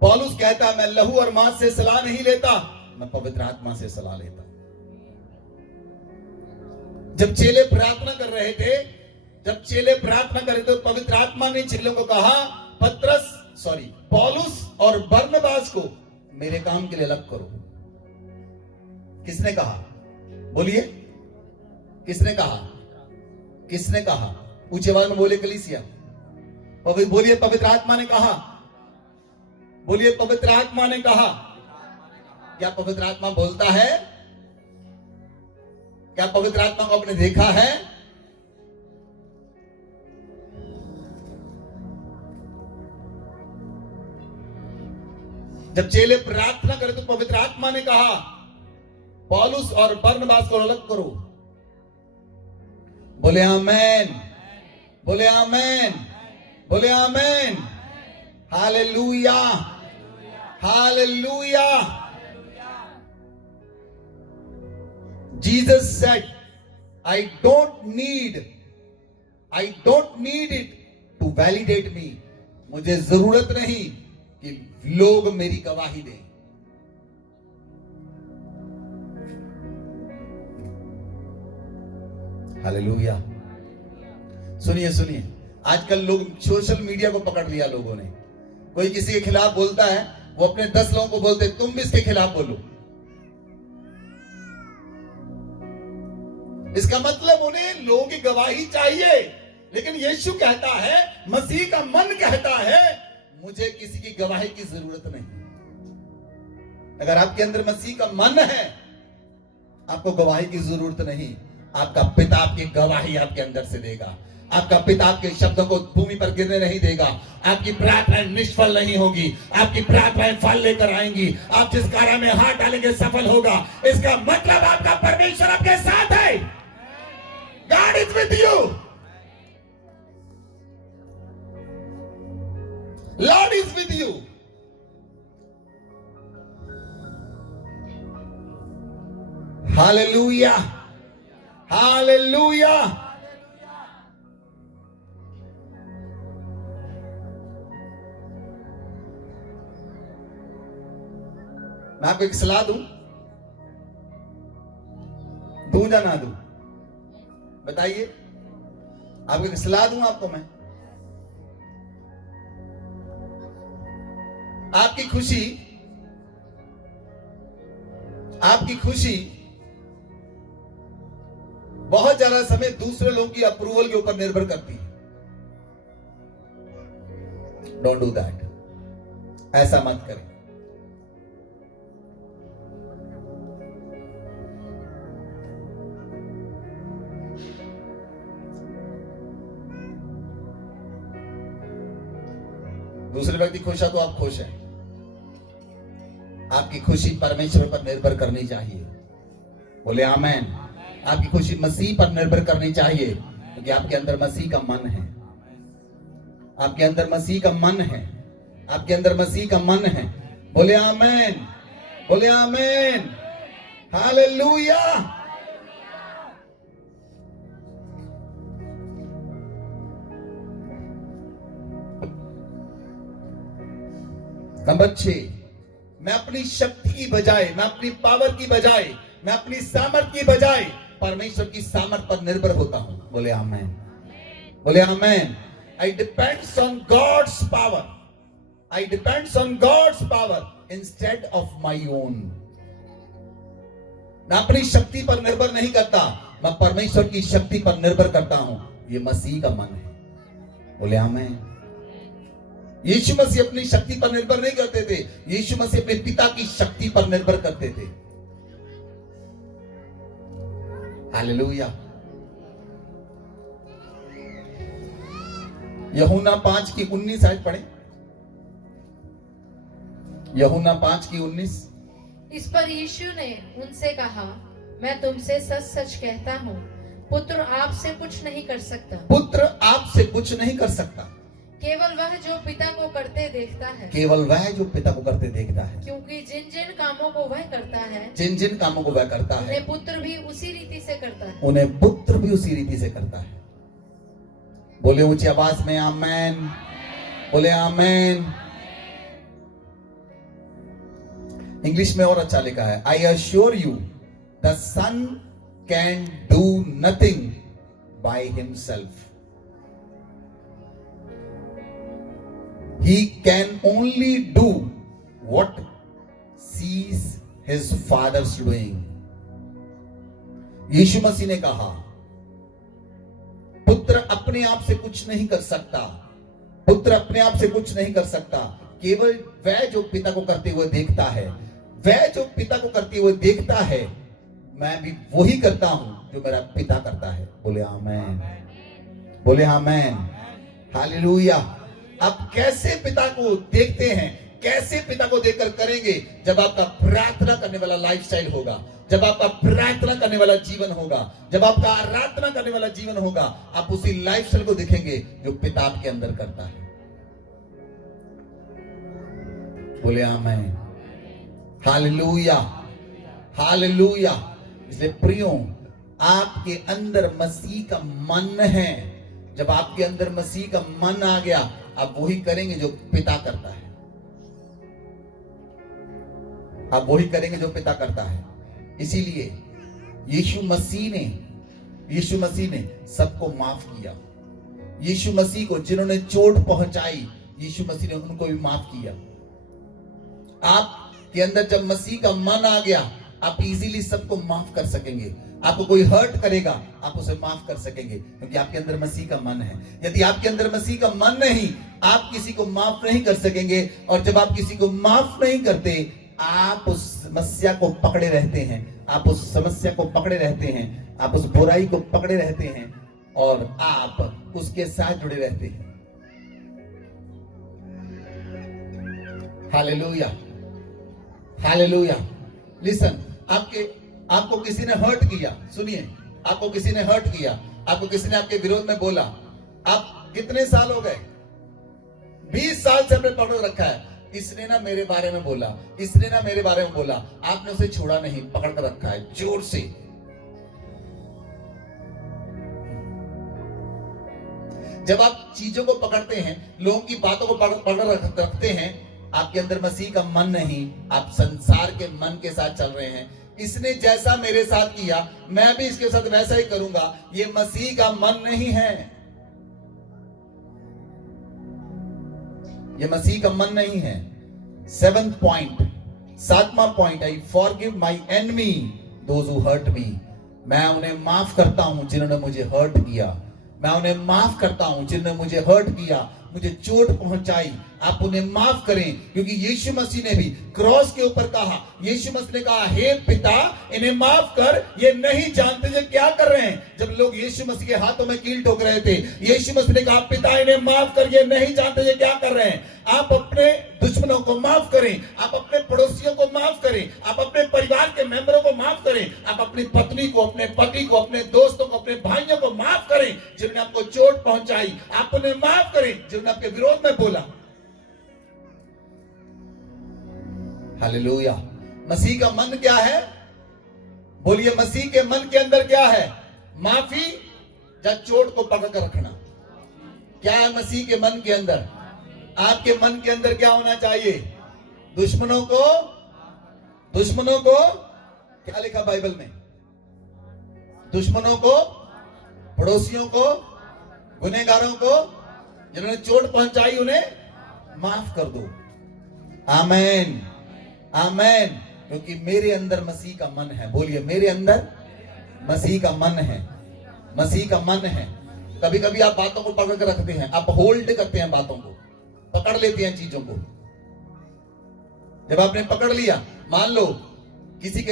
पौलुस कहता, मैं लहू और मांस से सलाह नहीं लेता, मैं पवित्र आत्मा से सलाह लेता। जब चेले प्रार्थना कर रहे थे, तो पवित्र आत्मा ने चेलों को कहा, पौलुस और बरनबास को मेरे काम के लिए अलग करो। किसने कहा? बोलिए, किसने कहा? किसने कहा? ऊंची आवाज में बोले कलीसिया, बोलिए पवित्र आत्मा ने कहा। बोलिए पवित्र आत्मा ने कहा। क्या पवित्र आत्मा बोलता है? क्या पवित्र आत्मा को आपने देखा है? जब चेले प्रार्थना करे तो पवित्र आत्मा ने कहा, पौलुस और बरनबास को अलग करो। बोले आमेन, बोले आमेन, बोले amen, hallelujah, hallelujah. Jesus said, I don't need it to validate me. मुझे जरूरत नहीं कि लोग मेरी गवाही दें। हालेलुया। सुनिए सुनिए, आजकल लोग सोशल मीडिया को पकड़ लिया लोगों ने। कोई किसी के खिलाफ बोलता है, वो अपने 10 लोगों को बोलते, तुम भी इसके खिलाफ बोलो। इसका मतलब उन्हें लोगों की गवाही चाहिए, लेकिन यीशु कहता है, मसीह का मन कहता है, मुझे किसी की गवाही की जरूरत नहीं। अगर आपके अंदर मसीह का मन है, आपको गवाही की जरूरत नहीं। आपका पिता आपकी गवाही आपके अंदर से देगा। आपका पिता आपके शब्दों को भूमि पर गिरने नहीं देगा। आपकी प्रार्थनाएं निष्फल नहीं होगी, आपकी प्रार्थनाएं फल लेकर आएंगी। आप जिस कार्य में हाथ डालेंगे सफल होगा। इसका मतलब आपका परमेश्वर आपके साथ है। God is with you, Lord is with you. Hallelujah, hallelujah. मैं आपको एक सलाह दूं या ना दूं? बताइए, आपको एक सलाह दूं आपको मैं? आपकी खुशी बहुत ज्यादा समय दूसरे लोगों की अप्रूवल के ऊपर निर्भर करती है। डोंट डू दैट, ऐसा मत करें। दूसरे व्यक्ति खुश है तो आप खुश हैं। आपकी खुशी परमेश्वर पर निर्भर करनी चाहिए। बोले आमेन। आपकी खुशी मसीह पर निर्भर करनी चाहिए, क्योंकि आपके अंदर मसीह का मन है। आपके अंदर मसीह का मन है। आपके अंदर मसीह का मन है। बोले आमेन, बोले आमेन, हालेलुया। नंबर 6, मैं अपनी शक्ति की बजाय, मैं अपनी पावर की बजाय, मैं अपनी सामर्थ की बजाय परमेश्वर की सामर्थ पर निर्भर होता हूं। बोले आमेन, बोले आमेन। I depends on God's power. I depends on God's power instead of my own. मैं अपनी शक्ति पर निर्भर नहीं करता, मैं परमेश्वर की शक्ति पर निर्भर करता हूं। ये मसीह का मन है। बोले आमेन। यीशु मसीह अपनी शक्ति पर निर्भर नहीं करते थे, यीशु मसीह अपने पिता की शक्ति पर निर्भर करते थे। हालेलुया। यूहन्ना 5:19 शायद पढ़े। यूहन्ना 5:19। इस पर यीशु ने उनसे कहा, मैं तुमसे सच सच कहता हूँ, पुत्र आपसे कुछ नहीं कर सकता, पुत्र आपसे कुछ नहीं कर सकता, केवल वह जो पिता को करते देखता है, केवल वह जो पिता को करते देखता है। क्योंकि जिन जिन कामों को वह करता है, जिन जिन कामों को वह करता है, उन्हें पुत्र भी उसी रीति से करता है। उन्हें पुत्र भी उसी रीति से करता है। बोले ऊंची आवाज में आमेन, बोले आमेन। इंग्लिश में और अच्छा लिखा है, I assure you the son can do nothing by himself, he can only do what sees his father's doing। यीशु मसीह ने कहा, पुत्र अपने आप से कुछ नहीं कर सकता, पुत्र अपने आप से कुछ नहीं कर सकता, केवल वह जो पिता को करते हुए देखता है, वह जो पिता को करते हुए देखता है, मैं भी वही करता हूं जो मेरा पिता करता है। बोले आमेन, बोले आमेन, हालेलुया। आप कैसे पिता को देखते हैं, कैसे पिता को देखकर करेंगे? जब आपका प्रार्थना करने वाला लाइफस्टाइल होगा, जब आपका प्रार्थना करने वाला जीवन होगा, जब आपका आराधना करने वाला जीवन होगा, आप उसी लाइफस्टाइल को देखेंगे जो पिता आपके अंदर करता है। बोले आमेन, हालेलुया, हालेलुया। इसलिए प्रियो, आपके अंदर मसीह का मन है। जब आपके अंदर मसीह का मन आ गया, आप वही करेंगे जो पिता करता है, आप वही करेंगे जो पिता करता है। इसीलिए यीशु मसीह ने सबको माफ किया। यीशु मसीह को जिन्होंने चोट पहुंचाई, यीशु मसीह ने उनको भी माफ किया। आपके अंदर जब मसीह का मन आ गया, आप इजीली सबको माफ कर सकेंगे। आपको कोई हर्ट करेगा, आप उसे माफ कर सकेंगे, क्योंकि आपके अंदर मसीह का मन है। यदि आपके अंदर मसीह का मन नहीं, आप किसी को माफ नहीं कर सकेंगे। और जब आप किसी को माफ नहीं करते, आप उस समस्या को पकड़े रहते हैं, आप उस समस्या को पकड़े रहते हैं, आप उस बुराई को पकड़े रहते हैं और आप उसके साथ जुड़े रहते हैं। Hallelujah, hallelujah. लिसन, आपको किसी ने हर्ट किया, सुनिए, आपको किसी ने हर्ट किया, आपको किसी ने आपके विरोध में बोला। आप कितने साल हो गए? 20 साल से हमने पकड़ रखा है, इसने ना मेरे बारे में बोला, इसने ना मेरे बारे में बोला। आपने उसे छोड़ा नहीं, पकड़ कर रखा है जोर से। जब आप चीजों को पकड़ते हैं, लोगों की बातों को पकड़ रखते हैं, आपके अंदर मसीह का मन नहीं, आप संसार के मन के साथ चल रहे हैं। इसने जैसा मेरे साथ किया, मैं भी इसके साथ वैसा ही करूंगा। ये मसीह का मन नहीं है, ये मसीह का मन नहीं है। 7th पॉइंट, 7वां point, I forgive my enemy those who hurt me. मैं उन्हें माफ करता हूं जिन्होंने मुझे हर्ट किया, मैं उन्हें माफ करता हूं जिन्होंने मुझे हर्ट किया, मुझे चोट पहुंचाई। आप उन्हें माफ करें, क्योंकि यीशु मसीह ने भी क्रॉस के ऊपर कहा, यीशु मसीह ने कहा, हे पिता इन्हें माफ कर, ये नहीं जानते ये क्या कर रहे हैं। जब लोग यीशु मसीह के हाथों में कील ठोक रहे थे, यीशु मसीह ने कहा, पिता इन्हें माफ कर, ये नहीं जानते ये क्या कर रहे हैं। आप अपने दुश्मनों को माफ करें, आप अपने पड़ोसियों को माफ करें, आप अपने परिवार के मेंबरों को माफ करें, आप अपनी पत्नी को, अपने पति को, अपने दोस्तों को, अपने भाइयों को माफ करें जिन्होंने आपको चोट पहुंचाई। आप उन्हें माफ करें जिन्होंने आपके विरोध में बोला। हालेलुया। मसीह का मन क्या है? बोलिए, मसीह के मन के अंदर क्या है? माफी या चोट को पकड़ कर रखना? क्या है मसीह के मन के अंदर? आपके मन के अंदर क्या होना चाहिए? दुश्मनों को क्या लिखा बाइबल में? दुश्मनों को, पड़ोसियों को, गुनहगारों को, जिन्होंने चोट पहुंचाई, उन्हें माफ कर दो। आमेन, आमेन। क्योंकि मेरे अंदर मसीह का मन है। बोलिए, मेरे अंदर मसीह का मन है, मसीह का मन है। कभी कभी आप बातों को पकड़ कर रखते हैं, आप होल्ड करते हैं बातों को, पकड़ लेती हैं चीजों को। जब आपने पकड़ लिया, मान लो किसी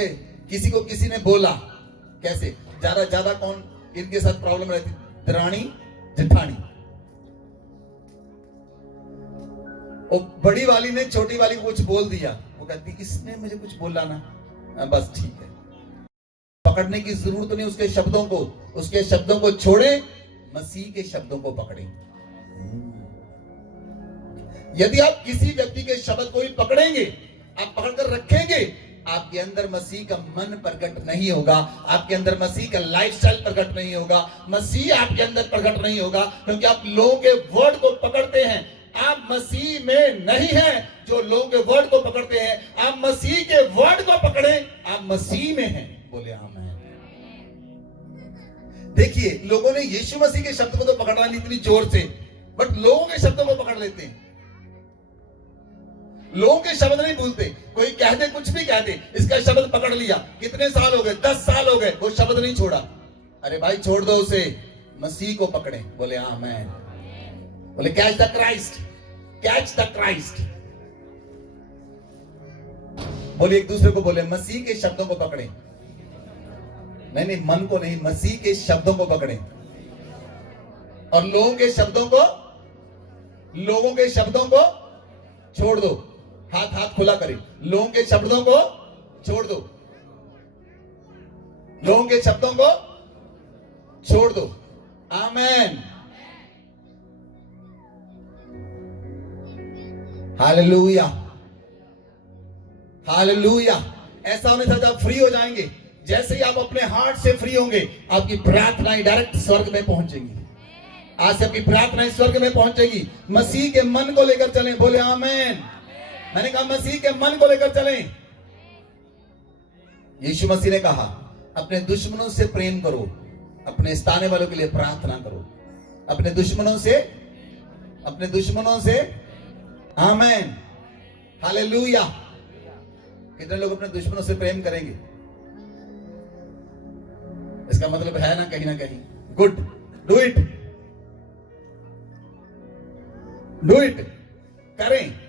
को किसी ने बोला, कैसे ज्यादा कौन इनके साथ प्रॉब्लम रहती, दरानी जेठानी। और बड़ी वाली ने छोटी वाली को कुछ बोल दिया, वो कहती इसने मुझे कुछ बोला ना, बस ठीक है। पकड़ने की जरूरत नहीं उसके शब्दों को छोड़े, मसीह के शब्दों को पकड़े। यदि आप किसी व्यक्ति के शब्द को ही पकड़ेंगे, आप पकड़कर रखेंगे, आपके अंदर मसीह का मन प्रकट नहीं होगा, आपके अंदर मसीह का लाइफस्टाइल प्रकट नहीं होगा, मसीह आपके अंदर प्रकट नहीं होगा, क्योंकि आप लोगों के वर्ड को पकड़ते हैं। आप मसीह में नहीं हैं जो लोगों के वर्ड को पकड़ते हैं। आप मसीह के वर्ड को पकड़े, आप मसीह में हैं। बोले आमीन। देखिए, लोगों ने यीशु मसीह के शब्द को तो पकड़ा नहीं इतनी जोर से, बट लोगों के शब्दों को पकड़ लेते हैं। लोगों के शब्द नहीं भूलते। कोई कह दे, कुछ भी कह दे, इसका शब्द पकड़ लिया, कितने साल हो गए, 10 साल हो गए, वो शब्द नहीं छोड़ा। अरे भाई छोड़ दो उसे, मसीह को पकड़े। बोले आमीन। बोले catch the Christ, catch the Christ. बोले एक दूसरे को बोले मसीह के शब्दों को पकड़े। नहीं, मन को नहीं, मसीह के शब्दों को पकड़े। और लोगों के शब्दों को छोड़ दो। हाथ खुला करें, लोगों के शब्दों को छोड़ दो, लोगों के शब्दों को छोड़ दो। आमीन, हालेलुया, हालेलुया। ऐसा होने से आप फ्री हो जाएंगे। जैसे ही आप अपने हार्ट से फ्री होंगे, आपकी प्रार्थनाएं डायरेक्ट स्वर्ग में पहुंचेंगी। आज से आपकी प्रार्थनाएं स्वर्ग में पहुंचेगी। मसीह के मन को लेकर चलें। बोले आमीन। मैंने कहा मसीह के मन को लेकर चलें। यीशु मसीह ने कहा अपने दुश्मनों से प्रेम करो, अपने सताने वालों के लिए प्रार्थना करो। अपने दुश्मनों से आमीन, हालेलुया। कितने लोग अपने दुश्मनों से प्रेम करेंगे? इसका मतलब है ना कहीं गुड, डू इट करें।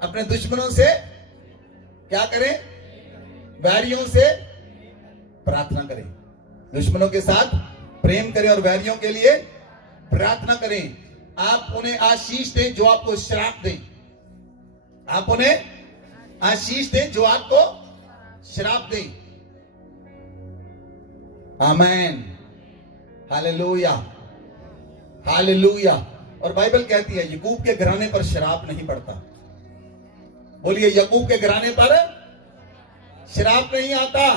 अपने दुश्मनों से क्या करें? वैरियों से प्रार्थना करें। दुश्मनों के साथ प्रेम करें और वैरियों के लिए प्रार्थना करें। आप उन्हें आशीष दें जो आपको श्राप दें। आप उन्हें आशीष दें जो आपको श्राप दें। आमीन, हालेलुया, हालेलुया। और बाइबल कहती है याकूब के घराने पर श्राप नहीं पड़ता। बोलिए याकूब के घराने पर श्राप नहीं आता।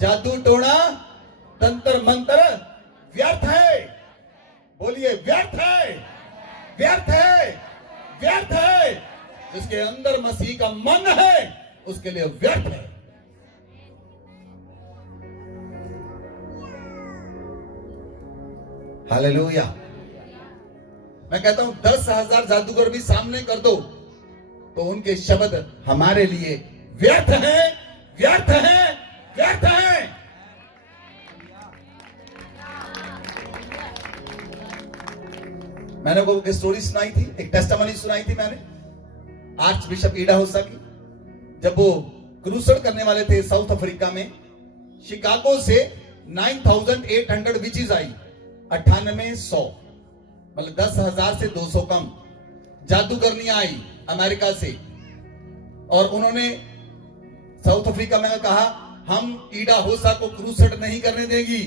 जादू टोना तंत्र मंत्र व्यर्थ है। बोलिए व्यर्थ है, व्यर्थ है, व्यर्थ है। जिसके अंदर मसीह का मन है उसके लिए व्यर्थ है। हालेलुया। मैं कहता हूं 10,000 जादूगर भी सामने कर दो तो उनके शब्द हमारे लिए व्यर्थ हैं, व्यर्थ हैं, व्यर्थ हैं। मैंने वो एक स्टोरी सुनाई थी, एक टेस्टिमनी सुनाई थी मैंने आर्च बिशप ईडा होसा की। जब वो क्रूसेड करने वाले थे साउथ अफ्रीका में, शिकागो से 9,800 विचेस आई, 9800, मतलब 10,000 से 200 कम जादूगरनियां आई अमेरिका से। और उन्होंने साउथ अफ्रीका में कहा हम ईडा होसा को क्रूसेड नहीं करने देंगी।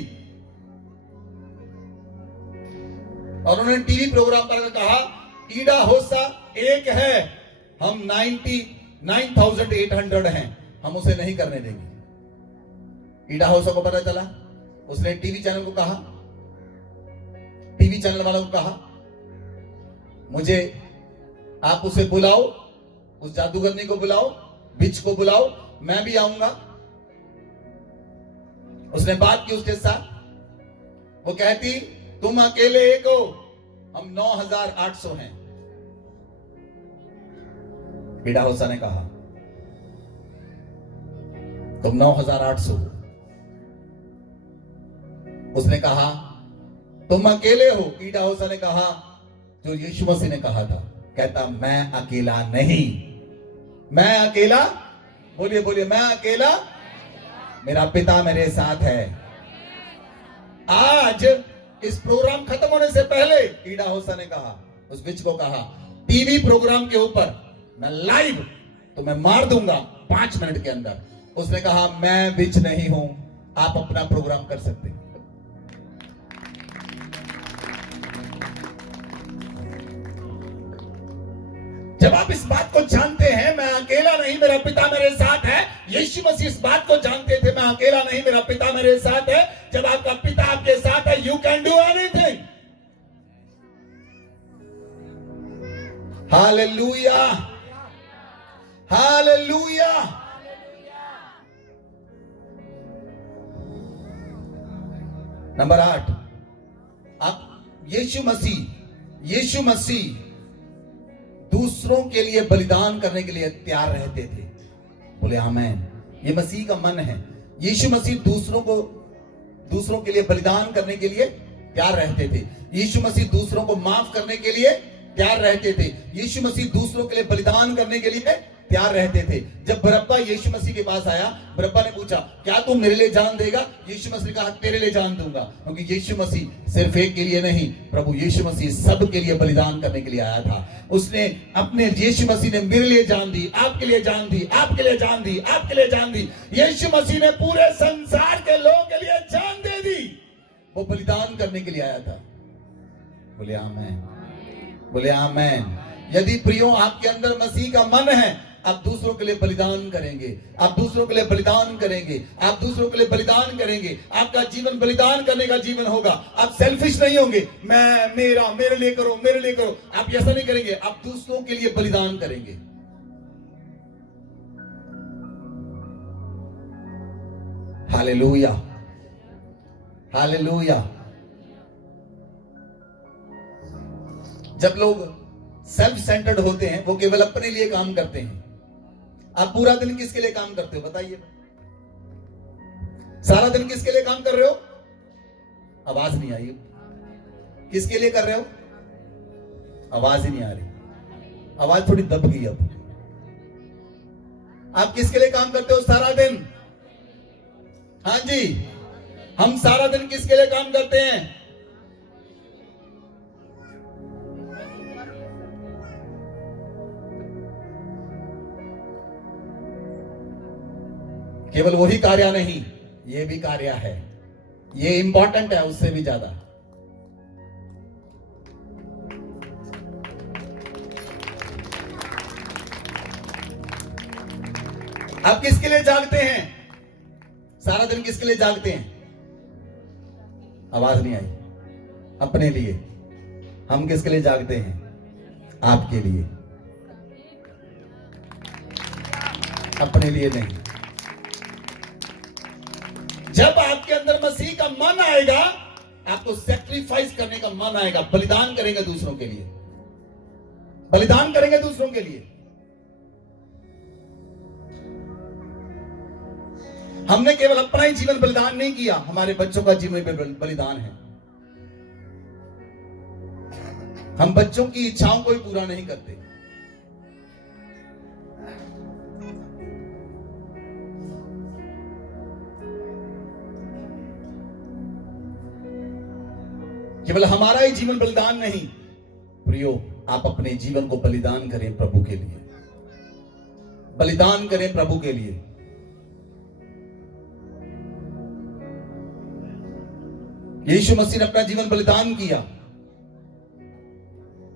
और उन्होंने टीवी प्रोग्राम पर कहा ईडा होसा एक है, हम 9,800 हैं, हम उसे नहीं करने देंगे। ईडा होसा को पता चला, उसने टीवी चैनल को कहा, टीवी चैनल वालों को कहा मुझे आप उसे बुलाओ, उस जादूगरनी को बुलाओ, बिच को बुलाओ, मैं भी आऊंगा। उसने बात की उसके साथ। वो कहती तुम अकेले एक हो, हम 9,800 हैं। ईडा होसा ने कहा तुम 9,800 हो। उसने कहा तुम अकेले हो। ईडा होसा ने कहा जो यीशु मसीह ने कहा था, कहता मैं अकेला नहीं, मैं अकेला, बोलिए बोलिए, मैं अकेला, मेरा पिता मेरे साथ है। आज इस प्रोग्राम खत्म होने से पहले ईडा होसा ने कहा, उस विच को कहा, टीवी प्रोग्राम के ऊपर मैं लाइव तुम्हें मार दूंगा 5 मिनट के अंदर। उसने कहा मैं विच नहीं हूं, आप अपना प्रोग्राम कर सकते हैं। जब आप इस बात को जानते हैं, मैं अकेला नहीं, मेरा पिता मेरे साथ है। यीशु मसीह इस बात को जानते थे, मैं अकेला नहीं, मेरा पिता मेरे साथ है। जब आपका पिता आपके साथ है, you can do anything. Hallelujah, hallelujah. Number 8, आप यीशु मसीह दूसरों के लिए बलिदान करने के लिए तैयार रहते थे। बोले आमीन। ये मसीह का मन है। यीशु मसीह दूसरों के लिए बलिदान करने के लिए तैयार रहते थे। यीशु मसीह दूसरों को माफ करने के लिए तैयार रहते थे। यीशु मसीह दूसरों के लिए बलिदान करने के लिए तैयार रहते थे। जब बरअब्बा यीशु मसीह के पास आया, बरअब्बा ने पूछा क्या तू मेरे लिए जान देगा? यीशु मसीह ने कहा तेरे लिए जान दूंगा, क्योंकि यीशु मसीह सिर्फ एक के लिए नहीं, प्रभु यीशु मसीह सब के लिए बलिदान करने के लिए आया था। उसने अपने यीशु मसीह ने मेरे लिए जान दी, आपके लिए जान दी, आपके लिए जान दी, आपके लिए जान दी। यीशु मसीह ने पूरे संसार के लोगों के लिए जान दे दी। वो बलिदान करने के लिए आया था। बोले आमीन, बोले आमीन। यदि प्रियो आपके अंदर मसीह का मन है, आप दूसरों के लिए बलिदान करेंगे, आप दूसरों के लिए बलिदान करेंगे, आप दूसरों के लिए बलिदान करेंगे। आपका जीवन बलिदान करने का जीवन होगा। आप सेल्फिश नहीं होंगे, मैं मेरा, मेरे लिए करो, मेरे लिए करो। आप ऐसा नहीं करेंगे, आप दूसरों के लिए बलिदान करेंगे। Hallelujah, hallelujah. जब लोग सेल्फ सेंटर्ड होते हैं, वो केवल अपने लिए काम करते हैं। आप पूरा दिन किसके लिए काम करते हो बताइए? सारा दिन किसके लिए काम कर रहे हो? आवाज नहीं आई। किसके लिए कर रहे हो? आवाज ही नहीं आ रही, आवाज थोड़ी दब गई। अब आप किसके लिए काम करते हो सारा दिन? हाँ जी, हम सारा दिन किसके लिए काम करते हैं? केवल वही कार्य नहीं, ये भी कार्य है, ये इंपॉर्टेंट है उससे भी ज्यादा। आप किसके लिए जागते हैं? सारा दिन किसके लिए जागते हैं? आवाज नहीं आई। अपने लिए। हम किसके लिए जागते हैं? आपके लिए, अपने लिए नहीं। जब आपके अंदर मसीह का मन आएगा, आपको सैक्रिफाइस करने का मन आएगा, बलिदान करेंगे दूसरों के लिए, बलिदान करेंगे दूसरों के लिए। हमने केवल अपना ही जीवन बलिदान नहीं किया, हमारे बच्चों का जीवन भी बलिदान है। हम बच्चों की इच्छाओं को भी पूरा नहीं करते। केवल हमारा ही जीवन बलिदान नहीं, प्रियो आप अपने जीवन को बलिदान करें प्रभु के लिए, बलिदान करें प्रभु के लिए। यीशु मसीह ने अपना जीवन बलिदान किया,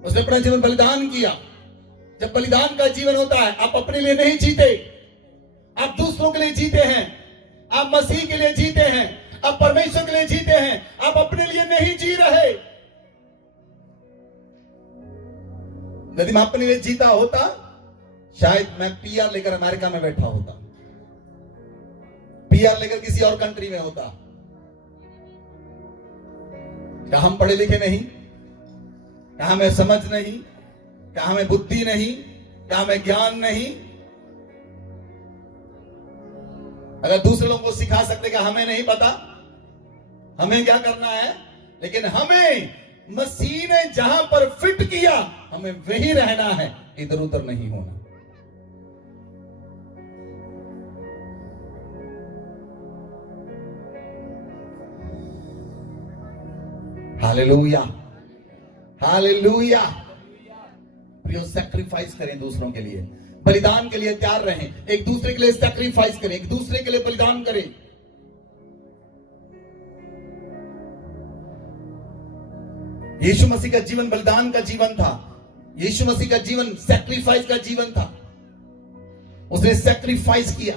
उसने अपना जीवन बलिदान किया। जब बलिदान का जीवन होता है, आप अपने लिए नहीं जीते, आप दूसरों के लिए जीते हैं, आप मसीह के लिए जीते हैं, आप परमेश्वर के लिए जीते हैं, आप अपने लिए नहीं जी रहे। यदि मैं अपने लिए जीता होता, शायद मैं पीआर लेकर अमेरिका में बैठा होता, पीआर लेकर किसी और कंट्री में होता। क्या हम पढ़े लिखे नहीं? क्या हमें समझ नहीं? क्या हमें बुद्धि नहीं? क्या हमें ज्ञान नहीं? अगर दूसरे लोगों को सिखा सकते, क्या हमें नहीं पता हमें क्या करना है? लेकिन हमें मसीह ने जहां पर फिट किया हमें वही रहना है, इधर उधर नहीं होना। Hallelujah, hallelujah. प्रियो, सैक्रिफाइस करें दूसरों के लिए, बलिदान के लिए तैयार रहें, एक दूसरे के लिए सैक्रिफाइस करें, एक दूसरे के लिए बलिदान करें। यीशु मसीह का जीवन बलिदान का जीवन था। यीशु मसीह का जीवन सैक्रिफाइस का जीवन था। उसने सैक्रिफाइस किया।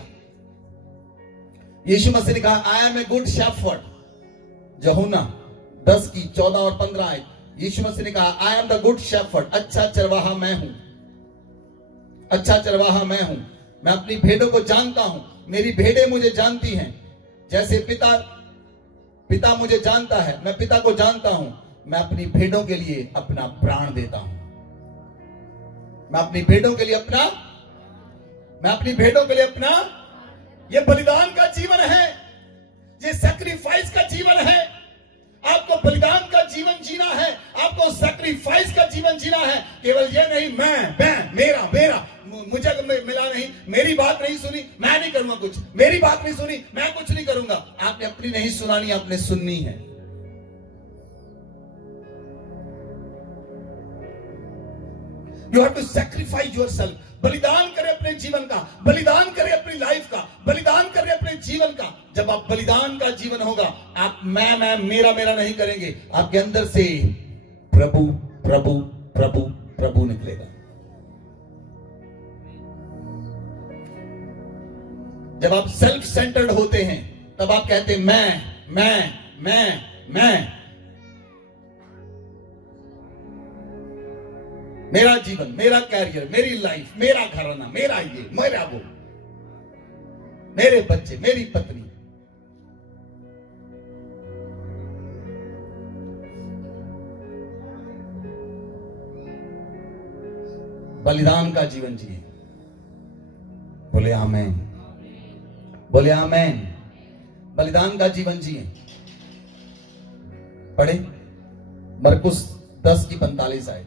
यीशु मसीह ने कहा, I am a good shepherd. Yuhanna 10 की 14 और 15 आए। यीशु मसीह ने कहा, I am the good shepherd. अच्छा चरवाहा मैं हूं, अच्छा चरवाहा मैं हूं। मैं अपनी भेड़ों को जानता हूं, मेरी भेड़ें मुझे जानती हैं। जैसे पिता मुझे जानता है, मैं पिता को जानता हूं। मैं अपनी भेड़ों के लिए अपना प्राण देता हूं। मैं अपनी भेड़ों के लिए अपना ये बलिदान का जीवन है, ये सैक्रिफाइस का जीवन है। आपको बलिदान का जीवन जीना है, आपको सैक्रिफाइस का जीवन जीना है। केवल ये नहीं मैं मेरा मुझे मिला नहीं, मेरी बात नहीं सुनी, मैं नहीं करूंगा कुछ, मेरी बात नहीं सुनी, मैं कुछ नहीं करूंगा। आपने अपनी नहीं सुनानी, आपने सुननी है। You have to sacrifice yourself. बलिदान करें अपने जीवन का, बलिदान करें अपनी लाइफ का, बलिदान करें अपने जीवन का। जब आप बलिदान का जीवन होगा, आप मैं मेरा नहीं करेंगे। आपके अंदर से प्रभु प्रभु प्रभु प्रभु निकलेगा। जब आप सेल्फ सेंटर्ड होते हैं, तब आप कहते हैं मैं मेरा जीवन, मेरा कैरियर, मेरी लाइफ, मेरा घराना, मेरा ये, मेरा वो, मेरे बच्चे, मेरी पत्नी। बलिदान का जीवन जिए। बोले आमेन, बोले आमेन। बलिदान का जीवन जिए। पढ़े मरकुस 10 की 45 आए।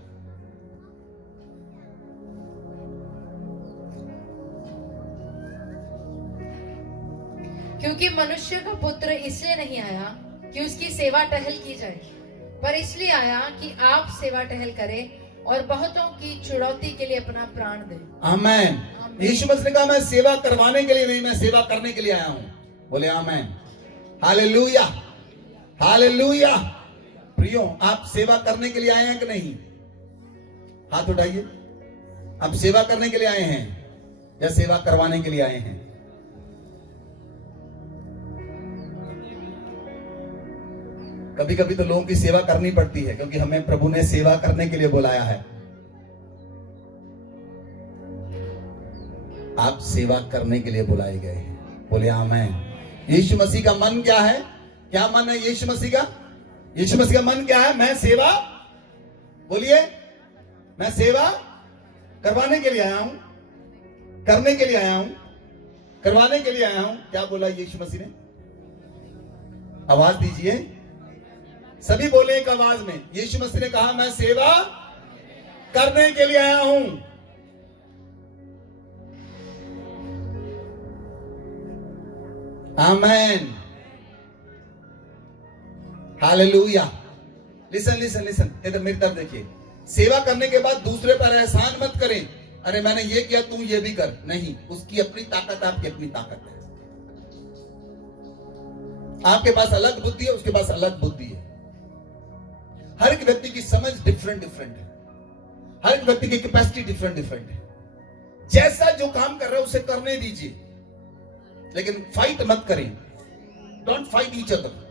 क्योंकि मनुष्य का पुत्र इसलिए नहीं आया कि उसकी सेवा टहल की जाए, पर इसलिए आया कि आप सेवा टहल करें और बहुतों की छुड़ौती के लिए अपना प्राण दें। आमेन। यीशु मसीह ने कहा, मैं सेवा करवाने के लिए नहीं, मैं सेवा करने के लिए आया हूं। बोले आमेन, हालेलुया, हालेलुया। प्रियो, आप सेवा करने के लिए आए हैं कि नहीं? हाथ उठाइए। आप सेवा करने के लिए आए हैं या सेवा करवाने के लिए आए हैं? कभी कभी तो लोगों की सेवा करनी पड़ती है, क्योंकि हमें प्रभु ने सेवा करने के लिए बुलाया है। आप सेवा करने के लिए बुलाए गए हैं। बोले आमेन। यीशु मसीह का मन क्या है? क्या मन है यीशु मसीह का? यीशु मसीह का मन क्या है? मैं सेवा, बोलिए, मैं सेवा करवाने के लिए आया हूं, करने के लिए आया हूं, करवाने के लिए आया हूं। क्या बोला यीशु मसीह ने? आवाज दीजिए, सभी बोले एक आवाज में। यीशु मसीह ने कहा, मैं सेवा करने के लिए आया हूं। आमेन, हालेलुया। लिसन लिसन लिसन, इधर मेरी तरफ देखिए। सेवा करने के बाद दूसरे पर एहसान मत करें, अरे मैंने ये किया तू ये भी कर। नहीं, उसकी अपनी ताकत, आपकी अपनी ताकत है। आपके पास अलग बुद्धि है, उसके पास अलग बुद्धि है। हर एक व्यक्ति की समझ डिफरेंट है, हर एक व्यक्ति की कैपेसिटी डिफरेंट है। जैसा जो काम कर रहा है उसे करने दीजिए, लेकिन फाइट मत करें। Don't fight each other.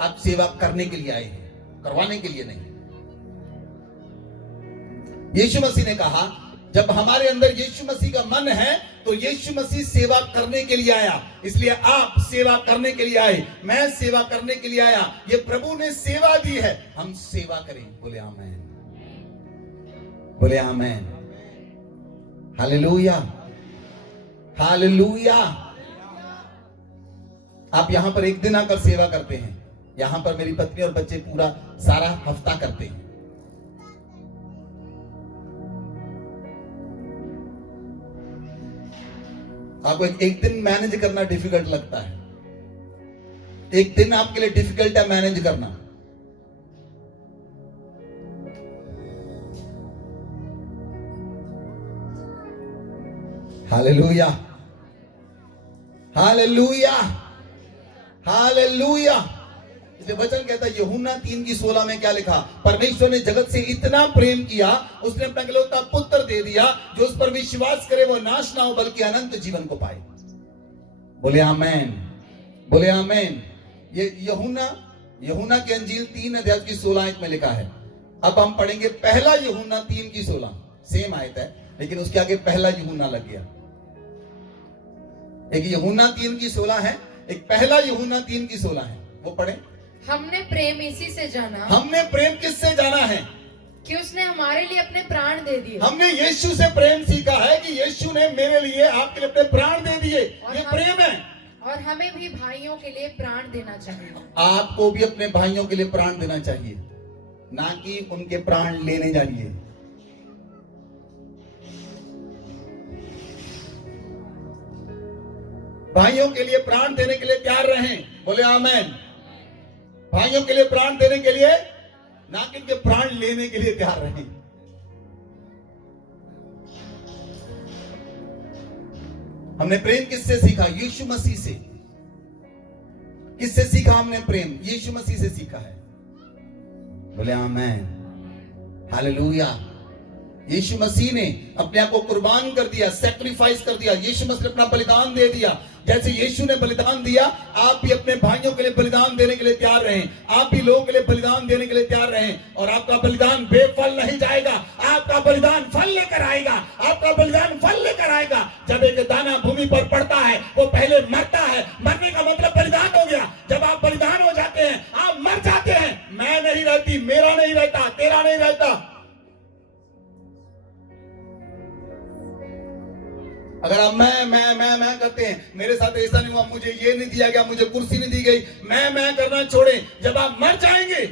आप सेवा करने के लिए आए हैं, करवाने के लिए नहीं। यीशु मसीह ने कहा, जब हमारे अंदर यीशु मसीह का मन है तो यीशु मसीह सेवा करने के लिए आया। इसलिए आप सेवा करने के लिए आए, मैं सेवा करने के लिए आया। ये प्रभु ने सेवा दी है, हम सेवा करें। बोले आमेन, बोले आमेन, हालेलुया, हालेलुया। आप यहां पर एक दिन आकर सेवा करते हैं, यहां पर मेरी पत्नी और बच्चे पूरा सारा हफ्ता करते हैं। आपको एक दिन मैनेज करना डिफिकल्ट लगता है, एक दिन आपके लिए डिफिकल्ट है मैनेज करना। Hallelujah, hallelujah, hallelujah. इसलिए वचन कहता है यूहन्ना 3:16 में क्या लिखा, परमेश्वर ने जगत से इतना प्रेम किया, उसने अपना इकलौता पुत्र दे दिया, जो उस पर विश्वास करे वो नाश ना हो बल्कि अनंत जीवन को पाए। बोले आमेन, बोले आमेन। ये यूहन्ना की अंजील 3:16 में लिखा है। अब हम पढ़ेंगे पहला यूहन्ना 3:16, सेम आयत है लेकिन उसके आगे पहला यूहन्ना लग गया। एक यूहन्ना 3:16 है, एक पहला यूहन्ना 3:16 है, वो पढ़े। हमने प्रेम इसी से जाना, हमने प्रेम किससे जाना है? कि उसने हमारे लिए अपने प्राण दे दिए। हमने यीशु से प्रेम सीखा है कि यीशु ने मेरे लिए आपके लिए अपने प्राण दे दिए, ये प्रेम है। और हमें भी भाइयों के लिए प्राण देना चाहिए। आपको भी अपने भाइयों के लिए प्राण देना चाहिए, ना कि उनके प्राण लेने जाइए। भाइयों के लिए प्राण देने के लिए तैयार रहें, बोले आमेन। भाइयों के लिए प्राण देने के लिए, ना कि उनके प्राण लेने के लिए तैयार रहें। हमने प्रेम किससे सीखा? यीशु मसीह से। किससे सीखा हमने प्रेम? यीशु मसीह से सीखा है, बोले आमेन, हालेलुया। यीशु मसीह ने अपने आप को कुर्बान कर दिया, सैक्रिफाइस कर दिया। यीशु मसीह ने अपना बलिदान दे दिया। जैसे यीशु ने बलिदान दिया, आप भी अपने भाइयों के लिए बलिदान देने के लिए तैयार रहें। आप भी लोगों के लिए बलिदान देने के लिए तैयार रहें। और आपका बलिदान बेफल नहीं जाएगा, आपका बलिदान फल लेकर आएगा। आपका बलिदान फल लेकर आएगा। जब एक दाना भूमि पर पड़ता है, वो पहले मरता है। मरने का मतलब बलिदान हो गया। जब आप बलिदान हो जाते हैं, आप मर जाते हैं। मैं नहीं रहती, मेरा नहीं रहता, तेरा नहीं रहता। अगर आप मैं करते हैं, मेरे साथ ऐसा नहीं हुआ, मुझे ये नहीं दिया गया, मुझे कुर्सी नहीं दी गई, मैं करना छोड़े। जब आप मर जाएंगे,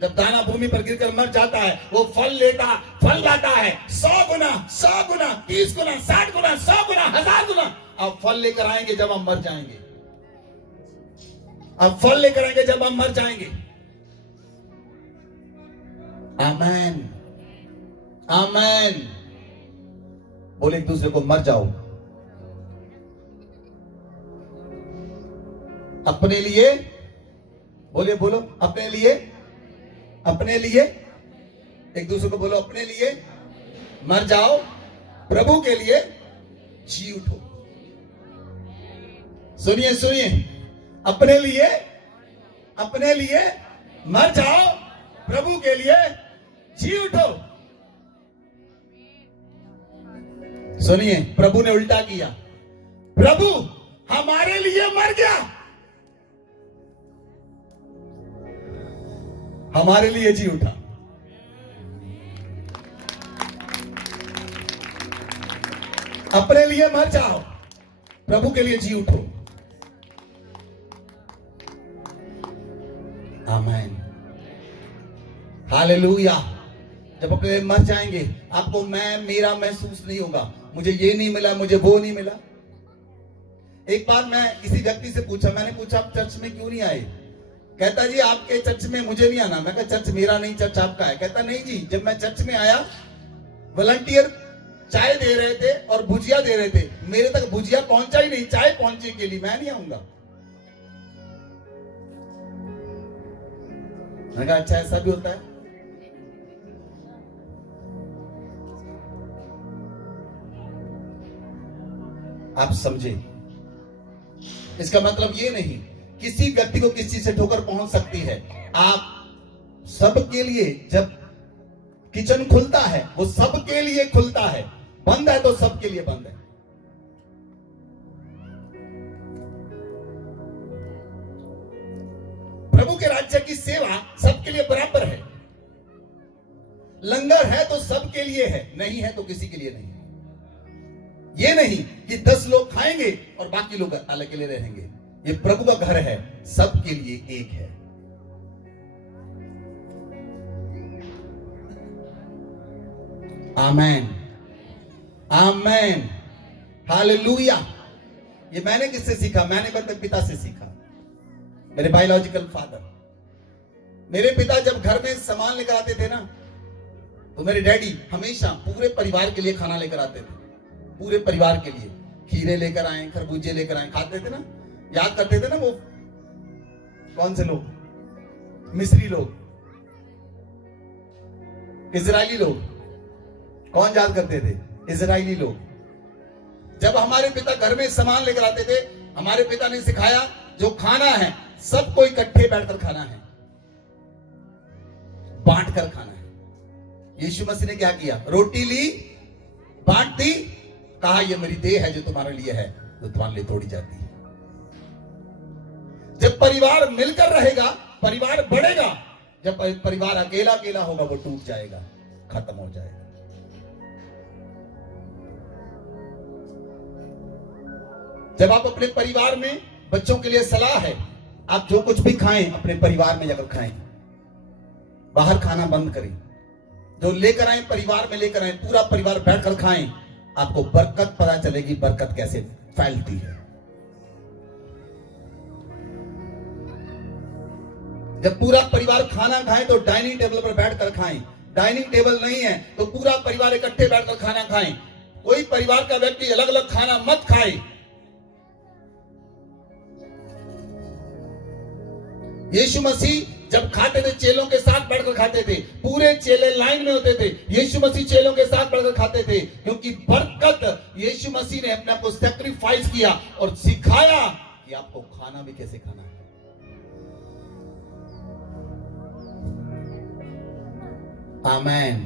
जब दाना भूमि पर गिरकर मर जाता है, वो फल लाता है 100 गुना, 100 गुना, 30 गुना, 60 गुना, 100 गुना, 1000 गुना। आप फल लेकर आएंगे जब आप मर जाएंगे। आप फल लेकर आएंगे जब आप मर जाएंगे। आमेन, आमेन। बोले एक दूसरे को, मर जाओ अपने लिए। बोले, बोलो अपने लिए, अपने लिए। एक दूसरे को बोलो, अपने लिए मर जाओ, प्रभु के लिए जी उठो। सुनिए सुनिए, अपने लिए मर जाओ, प्रभु के लिए जी उठो। सुनिए, प्रभु ने उल्टा किया। प्रभु हमारे लिए मर गया, हमारे लिए जी उठा। अपने लिए मर जाओ, प्रभु के लिए जी उठो। आमीन, हालेलुया। जब अपने लिए मर जाएंगे, आपको मेरा महसूस नहीं होगा, मुझे ये नहीं मिला, मुझे वो नहीं मिला। एक बार मैं किसी व्यक्ति से पूछा, मैंने पूछा आप चर्च में क्यों नहीं आए? कहता जी आपके चर्च में मुझे नहीं आना। मैं कहा चर्च मेरा नहीं, चर्च आपका है। कहता नहीं जी, जब मैं चर्च में आया, वॉलंटियर चाय दे रहे थे और भुजिया दे रहे थे, मेरे तक भुजिया पहुंचा ही नहीं, चाय पहुंची के लिए मैं नहीं आऊंगा। मैंने कहा अच्छा ऐसा भी होता है। आप समझे, इसका मतलब ये नहीं किसी व्यक्ति को किसी चीज से ठोकर पहुंच सकती है। आप सबके लिए, जब किचन खुलता है वो सबके लिए खुलता है, बंद है तो सबके लिए बंद है। प्रभु के राज्य की सेवा सबके लिए बराबर है। लंगर है तो सबके लिए है, नहीं है तो किसी के लिए नहीं। ये नहीं कि 10 लोग खाएंगे और बाकी लोग अकेले रहेंगे। ये प्रभु का घर है, सबके लिए एक है। आमेन, आमेन, हालेलुया। ये मैंने किससे सीखा? मैंने अपने पिता से सीखा, मेरे बायोलॉजिकल फादर। मेरे पिता जब घर में सामान लेकर आते थे ना, तो मेरे डैडी हमेशा पूरे परिवार के लिए खाना लेकर आते थे। पूरे परिवार के लिए खीरे लेकर आए, खरबूजे लेकर आए, खाते थे ना। याद करते थे ना वो कौन से लोग? मिस्री लोग, इजरायली लोग। कौन याद करते थे? इजरायली लोग। जब हमारे पिता घर में सामान लेकर आते थे, हमारे पिता ने सिखाया जो खाना है सबको इकट्ठे बैठकर खाना है, बांट कर खाना है। यीशु मसीह ने क्या किया? रोटी ली, बांट दी, कहा ये मेरी देह है जो तुम्हारे लिए है, जो तुम्हारे लिए तोड़ी जाती है। जब परिवार मिलकर रहेगा, परिवार बढ़ेगा। जब परिवार अकेला अकेला होगा, वो टूट जाएगा, खत्म हो जाएगा। जब आप अपने परिवार में, बच्चों के लिए सलाह है, आप जो कुछ भी खाएं अपने परिवार में जाकर खाएं, बाहर खाना बंद करें। जो लेकर आए परिवार में लेकर आए, पूरा परिवार बैठकर खाएं, आपको बरकत पता चलेगी, बरकत कैसे फैलती है। जब पूरा परिवार खाना खाए तो डाइनिंग टेबल पर बैठकर खाएं। डाइनिंग टेबल नहीं है तो पूरा परिवार इकट्ठे बैठकर खाना खाएं। कोई परिवार का व्यक्ति अलग अलग खाना मत खाए। यीशु मसीह जब खाते थे, चेलों के साथ बैठकर खाते थे। पूरे चेले लाइन में होते थे, यीशु मसीह चेलों के साथ बैठकर खाते थे, क्योंकि बरकत यीशु मसीह ने अपने आप को सैक्रिफाइस किया और सिखाया कि आपको खाना भी कैसे खाना है। आमेन,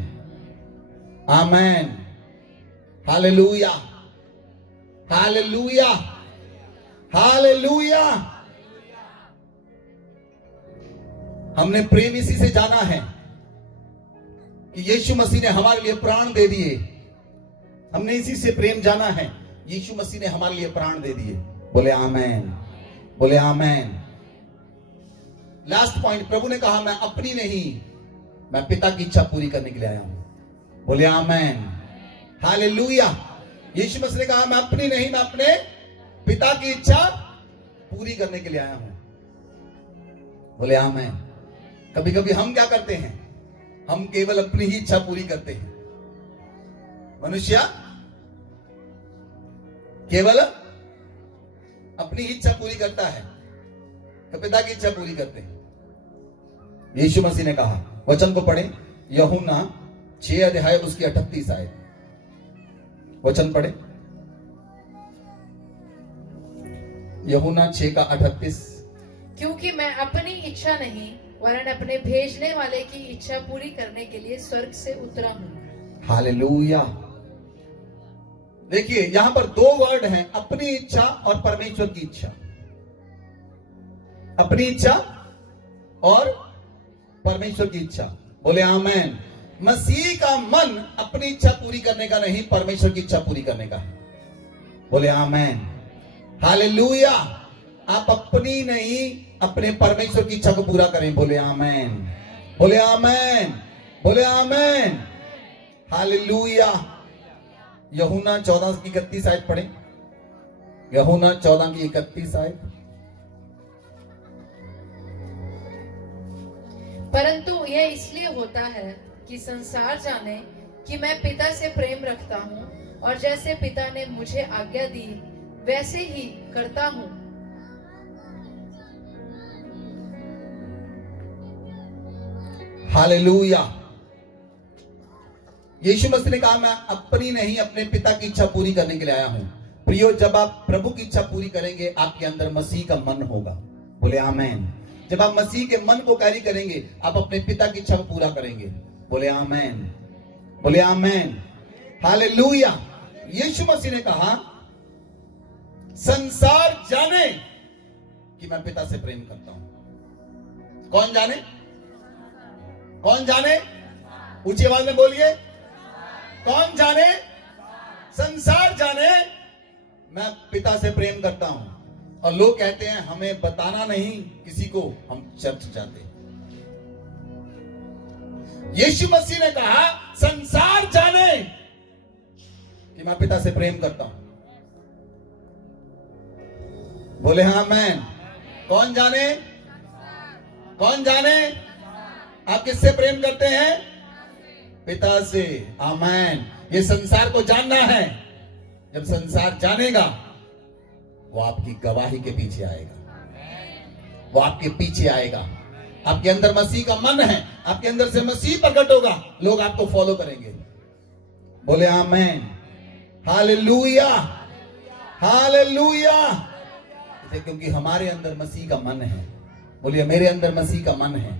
आमेन, हालेलुया, हालेलुया, हालेलुया। हमने प्रेम इसी से जाना है कि यीशु मसीह ने हमारे लिए प्राण दे दिए। हमने इसी से प्रेम जाना है, यीशु मसीह ने हमारे लिए प्राण दे दिए। बोले आमेन, बोले आमेन। लास्ट पॉइंट, प्रभु ने कहा मैं अपनी नहीं, मैं पिता की इच्छा पूरी करने के लिए आया हूं। बोले आमेन, हालेलुया। यीशु मसीह ने कहा मैं अपनी नहीं, मैं अपने पिता की इच्छा पूरी करने के लिए आया हूं। बोले आमेन। कभी कभी हम क्या करते हैं? हम केवल अपनी ही इच्छा पूरी करते हैं। मनुष्य केवल अपनी इच्छा पूरी करता है, तो पिता की इच्छा पूरी करते हैं। यीशु मसीह ने कहा, वचन को पढ़ें, यूहन्ना 6 अध्याय उसकी 38 आयत। वचन पढ़े, यूहन्ना 6 का 38। क्योंकि मैं अपनी इच्छा नहीं वरन अपने भेजने वाले की इच्छा पूरी करने के लिए स्वर्ग से उतरा हूं। हालेलुया। देखिए यहां पर दो वर्ड हैं, अपनी इच्छा और परमेश्वर की इच्छा। अपनी इच्छा और परमेश्वर की इच्छा। बोले आमेन। मसीह का मन अपनी इच्छा पूरी करने का नहीं, परमेश्वर की इच्छा पूरी करने का है। बोले आमेन, हालेलुया। आप अपनी नहीं, अपने परमेश्वर की इच्छा को पूरा करें। बोले आमेन, बोले आमेन, बोले आमेन, हालेलुया। यूहन्ना 14 की 31 आयत पढ़ें। यूहन्ना 14 की 31 आयत। परंतु यह इसलिए होता है कि संसार जाने कि मैं पिता से प्रेम रखता हूँ, और जैसे पिता ने मुझे आज्ञा दी वैसे ही करता हूँ। हालेलुया। यीशु मसीह ने कहा मैं अपनी नहीं, अपने पिता की इच्छा पूरी करने के लिए आया हूं। प्रियो, जब आप प्रभु की इच्छा पूरी करेंगे, आपके अंदर मसीह का मन होगा। बोले आमेन। जब आप मसीह के मन को कैरी करेंगे, आप अपने पिता की इच्छा को पूरा करेंगे। बोले आमेन, बोले आमेन, हालेलुया। यीशु मसीह ने कहा संसार जाने कि मैं पिता से प्रेम करता हूं। कौन जाने? कौन जाने? ऊंची आवाज में बोलिए, कौन जाने? संसार जाने मैं पिता से प्रेम करता हूं। और लोग कहते हैं हमें बताना नहीं किसी को, हम चर्च जाते हैं। यीशु मसीह ने कहा संसार जाने कि मैं पिता से प्रेम करता हूं। बोले हाँ आमीन। कौन जाने? कौन जाने? आप किससे प्रेम करते हैं? पिता से। आमीन। ये संसार को जानना है। जब संसार जानेगा वो आपकी गवाही के पीछे आएगा, वो आपके पीछे आएगा। आपके अंदर मसीह का मन है, आपके अंदर से मसीह प्रकट होगा, लोग आपको फॉलो करेंगे। बोले आमीन। Hallelujah, hallelujah. क्योंकि हमारे अंदर मसीह का मन है। बोलिए मेरे अंदर मसीह का मन है।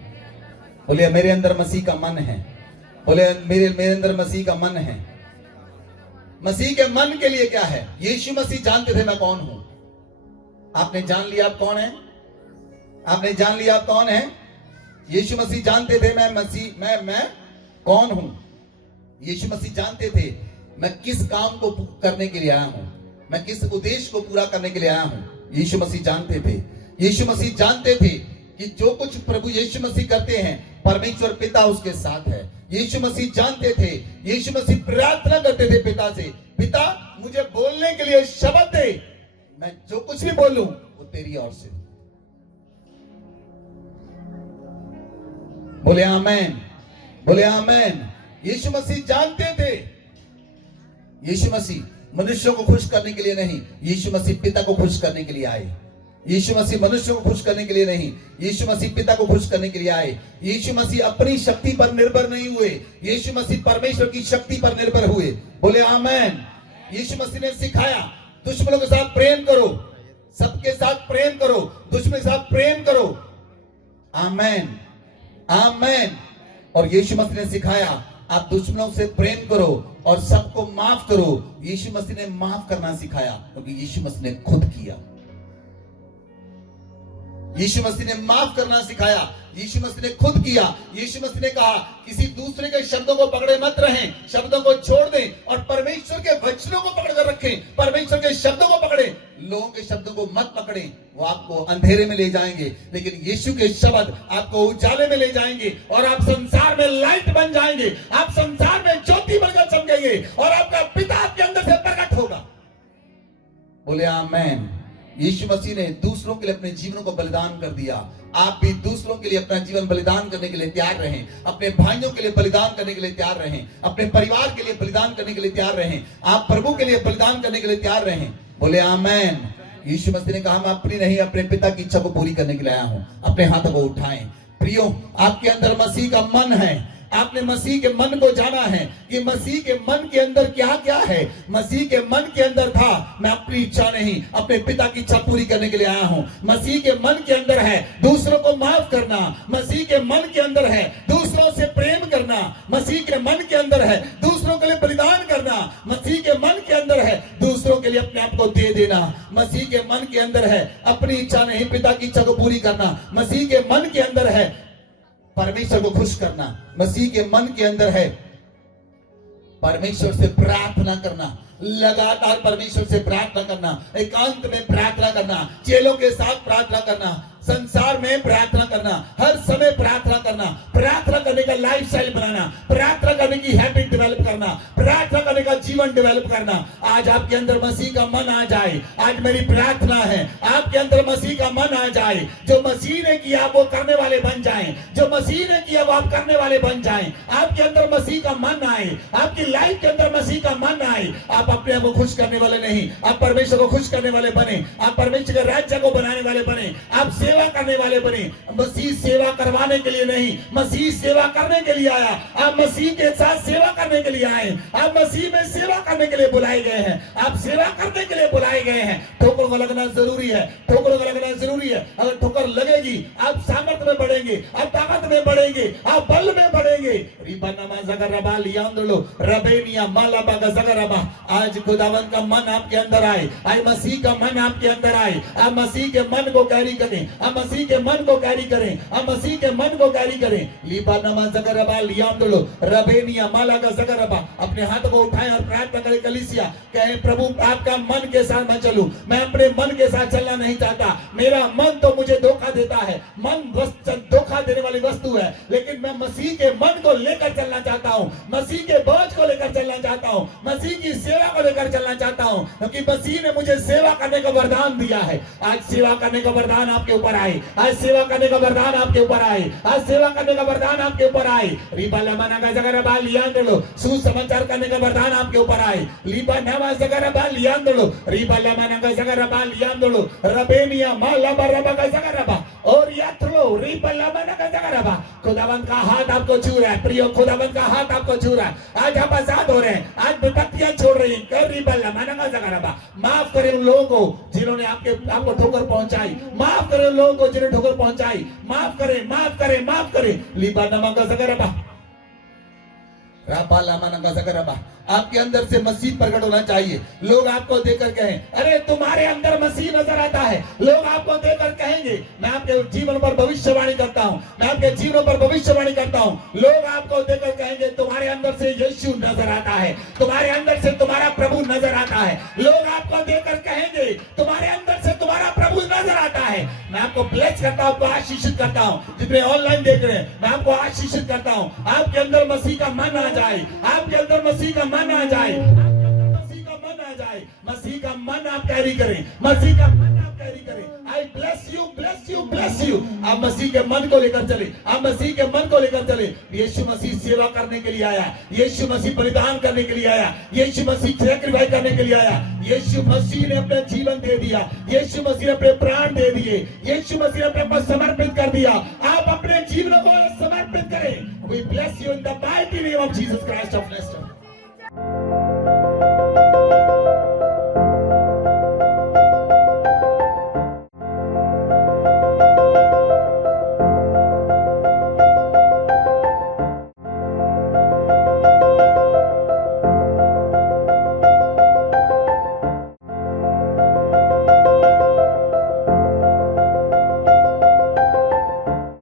बोलिए मेरे अंदर मसीह का मन है। बोले मेरे अंदर मसीह का मन है। मसीह के मन के लिए क्या है? यीशु मसीह जानते थे मैं कौन हूं। आपने जान लिया आप कौन है? आपने जान लिया आप कौन है? यीशु मसीह जानते थे मैं कौन हूं। यीशु मसीह जानते थे मैं किस काम को करने के लिए आया हूं, मैं किस उद्देश्य को पूरा करने के लिए आया हूं। यीशु मसीह जानते थे। यीशु मसीह जानते थे कि जो कुछ प्रभु यीशु मसीह करते हैं परमेश्वर पिता उसके साथ है। यीशु मसीह जानते थे। यीशु मसीह प्रार्थना करते थे पिता से, पिता मुझे बोलने के लिए शब्द दे, मैं जो कुछ भी बोलूं वो तेरी ओर से। बोले आमीन। बोले आमीन। यीशु मसीह जानते थे। यीशु मसीह मनुष्यों को खुश करने के लिए नहीं, यीशु मसीह पिता को खुश करने के लिए आए। यीशु मसीह मनुष्यों को खुश करने के लिए नहीं, यीशु मसीह पिता को खुश करने के लिए आए। यीशु मसीह अपनी शक्ति पर निर्भर नहीं हुए, यीशु मसीह परमेश्वर की शक्ति पर निर्भर हुए। बोले आमीन। यीशु मसीह ने सिखाया दुश्मनों के साथ प्रेम करो, सबके साथ प्रेम करो, दुश्मन के साथ प्रेम करो। आमीन, आमीन। और यीशु मसीह ने सिखाया आप दुश्मनों से प्रेम करो और सबको माफ करो। यीशु मसीह ने माफ करना सिखाया क्योंकि यीशु मसीह ने खुद किया। यीशु मसीह ने माफ करना सिखाया, यीशु मसीह ने खुद किया। यीशु मसीह ने कहा किसी दूसरे के शब्दों को पकड़े मत रहें, शब्दों को छोड़ दें और परमेश्वर के वचनों को पकड़ कर रखें। परमेश्वर के शब्दों को पकड़े, लोगों के शब्दों को मत पकड़ें, वो आपको अंधेरे में ले जाएंगे। लेकिन यीशु के शब्द आपको उजाले में ले जाएंगे और आप संसार में लाइट बन जाएंगे, आप संसार में ज्योति बनकर चमकेंगे और आपका पिता आपके अंदर से प्रकट होगा। बोले आमीन। यीशु मसीह ने दूसरों के लिए अपने जीवनों को बलिदान कर दिया। आप भी दूसरों के लिए अपना जीवन बलिदान करने के लिए तैयार रहें, अपने भाइयों के लिए बलिदान करने के लिए तैयार रहें, अपने परिवार के लिए बलिदान करने के लिए तैयार रहें, आप प्रभु के लिए बलिदान करने के लिए तैयार रहें। बोले आमीन। यीशु मसीह ने कहा मैं अपनी नहीं अपने पिता की इच्छा को पूरी करने के लिए आया हूं। अपने हाथों को उठाएं। प्रियो, आपके अंदर मसीह का मन है। आपने मसीह के मन को जाना है कि मसीह के मन के अंदर क्या क्या है। मसीह के मन के अंदर था मैं अपनी इच्छा नहीं अपने पिता की इच्छा पूरी करने के लिए आया हूं। मसीह के मन के अंदर है दूसरों को माफ करना। मसीह के मन के अंदर है दूसरों से प्रेम करना। मसीह के मन के अंदर है दूसरों के लिए बलिदान करना। मसीह के मन के अंदर है दूसरों के लिए अपने आप को दे देना। मसीह के मन के अंदर है अपनी इच्छा नहीं पिता की इच्छा को पूरी करना। मसीह के मन के अंदर है परमेश्वर को खुश करना। मसीह के मन के अंदर है परमेश्वर से प्रार्थना करना, लगातार परमेश्वर से प्रार्थना करना, एकांत में प्रार्थना करना, चेलों के साथ प्रार्थना करना, संसार में प्रार्थना करना, हर समय प्रार्थना करना, प्रार्थना करने का लाइफस्टाइल बनाना, प्रार्थना करने की हैबिट डेवलप करना, प्रार्थना करने का जीवन डेवलप करना। आज आपके अंदर मसीह का मन आ जाए। आज मेरी प्रार्थना है आपके अंदर मसीह का मन आ जाए। जो मसीह ने किया वो करने वाले बन जाएं, जो मसीह ने किया वो आप करने वाले बन जाएं। आपके अंदर मसीह का मन आए, आपकी लाइफ के अंदर मसीह का मन आए। आप अपने आप को खुश करने वाले नहीं, आप परमेश्वर को खुश करने वाले बने, आप परमेश्वर के राज्य को बनाने वाले बने, आप सेवा करने वाले बने। मसीह सेवा करवाने के लिए नहीं, मसीह सेवा करने के लिए आया। आप मसीह के साथ सेवा करने के लिए आए। आप मसीह में सेवा करने के लिए बुलाए गए हैं। आप सेवा करने के लिए बुलाए गए हैं। ठोकर को लगना जरूरी है, ठोकर को लगना जरूरी है। अगर ठोकर लगेगी आप सामर्थ्य में बढ़ेंगे, आप ताकत में बढ़ेंगे, आप बल में बढ़ेंगे। आज खुदावन का मन आपके अंदर आए, आज मसीह का मन आपके अंदर आए। आप मसीह के मन को कैरी करें, हम मसीह के मन को कैरी करें, हम मसीह के मन को कैरी करें। लीबा नमा जगरबा लियामदलो रबेनिया माला का जगरबा, अपने हाथ को उठाएं और प्रार्थना करें कलीसिया, कहें प्रभु आपका मन के साथ मैं चलूं, मैं अपने मन के साथ चलना नहीं चाहता, मेरा मन तो मुझे धोखा देता है, मन धोखा देने वाली वस्तु है, लेकिन मैं मसीह के मन को लेकर चलना चाहता हूं, मसीह के बोझ को लेकर चलना चाहता हूं, मसीह की सेवा को लेकर चलना चाहता हूं, क्योंकि मसीह ने मुझे सेवा करने का वरदान दिया है। आज सेवा करने का वरदान आपके ऊपर आए, आज सेवा करने का वरदान आपके ऊपर आए, आज सेवा करने का वरदान आपके ऊपर आए। रीबा लमाना का जगरबा लियांदलो, सुसमाचार करने का वरदान आपके ऊपर आए। लीबा नवा जगरबा लियांदलो, रीबा लमाना का जगरबा लियांदलो, रबेनिया माला बरबा का जगरबा और यात्रो रीबा लमाना का जगरबा। खुदावंद का हाथ आपको छू रहा है प्रियो, खुदावंद का हाथ आपको छू रहा है। आज आप आजाद हो रहे हैं, आज विपत्तियां छोड़ रही हैं। कर रीबा लमाना का जगरबा, माफ करें उन लोगों को जिन्होंने आपको ठोकर पहुंचाई, माफ करें उन लोगों को जिन्हें ठोकर पहुंचाई, माफ करें, माफ करें, माफ करें। लीबा नमा का जगरबा आपके अंदर से मसीह प्रकट होना चाहिए। लोग आपको देखकर कहें, अरे तुम्हारे अंदर मसीह नजर आता है। लोग आपको देखकर कहेंगे, मैं आपके जीवन पर भविष्यवाणी करता हूं, मैं आपके जीवन पर भविष्यवाणी करता हूं। लोग आपको देखकर कहेंगे, तुम्हारे अंदर से यीशु नजर आता है, तुम्हारे अंदर से तुम्हारा प्रभु नजर आता है। लोग आपको देखकर कहेंगे, तुम्हारे अंदर से तुम्हारा प्रभु नजर आता है। मैं आपको ब्लेस करता हूं, आपको आशीषित करता हूं। जितने ऑनलाइन देख रहे हैं, मैं आपको आशीषित करता हूं। आपके अंदर मसीह का मन आ जाए, आपके अंदर मसीह का मन आ जाए, मसीह का मन आ जाए, मसीह का मन आप कैरी करें, मसीह का मन आप कैरी करें। आई bless you, bless you, bless you. आप मसीह के मन को लेकर चले, आप मसीह के मन को लेकर चले। यीशु मसीह सेवा करने के लिए आया, यीशु मसीह बलिदान करने के लिए आया, यीशु मसीह सैक्रिफाइस करने के लिए आया। यीशु मसीह ने अपना जीवन दे दिया, यीशु मसीह ने अपने प्राण दे दिए, यीशु मसीह ने अपने को समर्पित कर दिया। आप अपने जीवन को समर्पित करें। We bless you in the mighty name of Jesus Christ of Nazareth.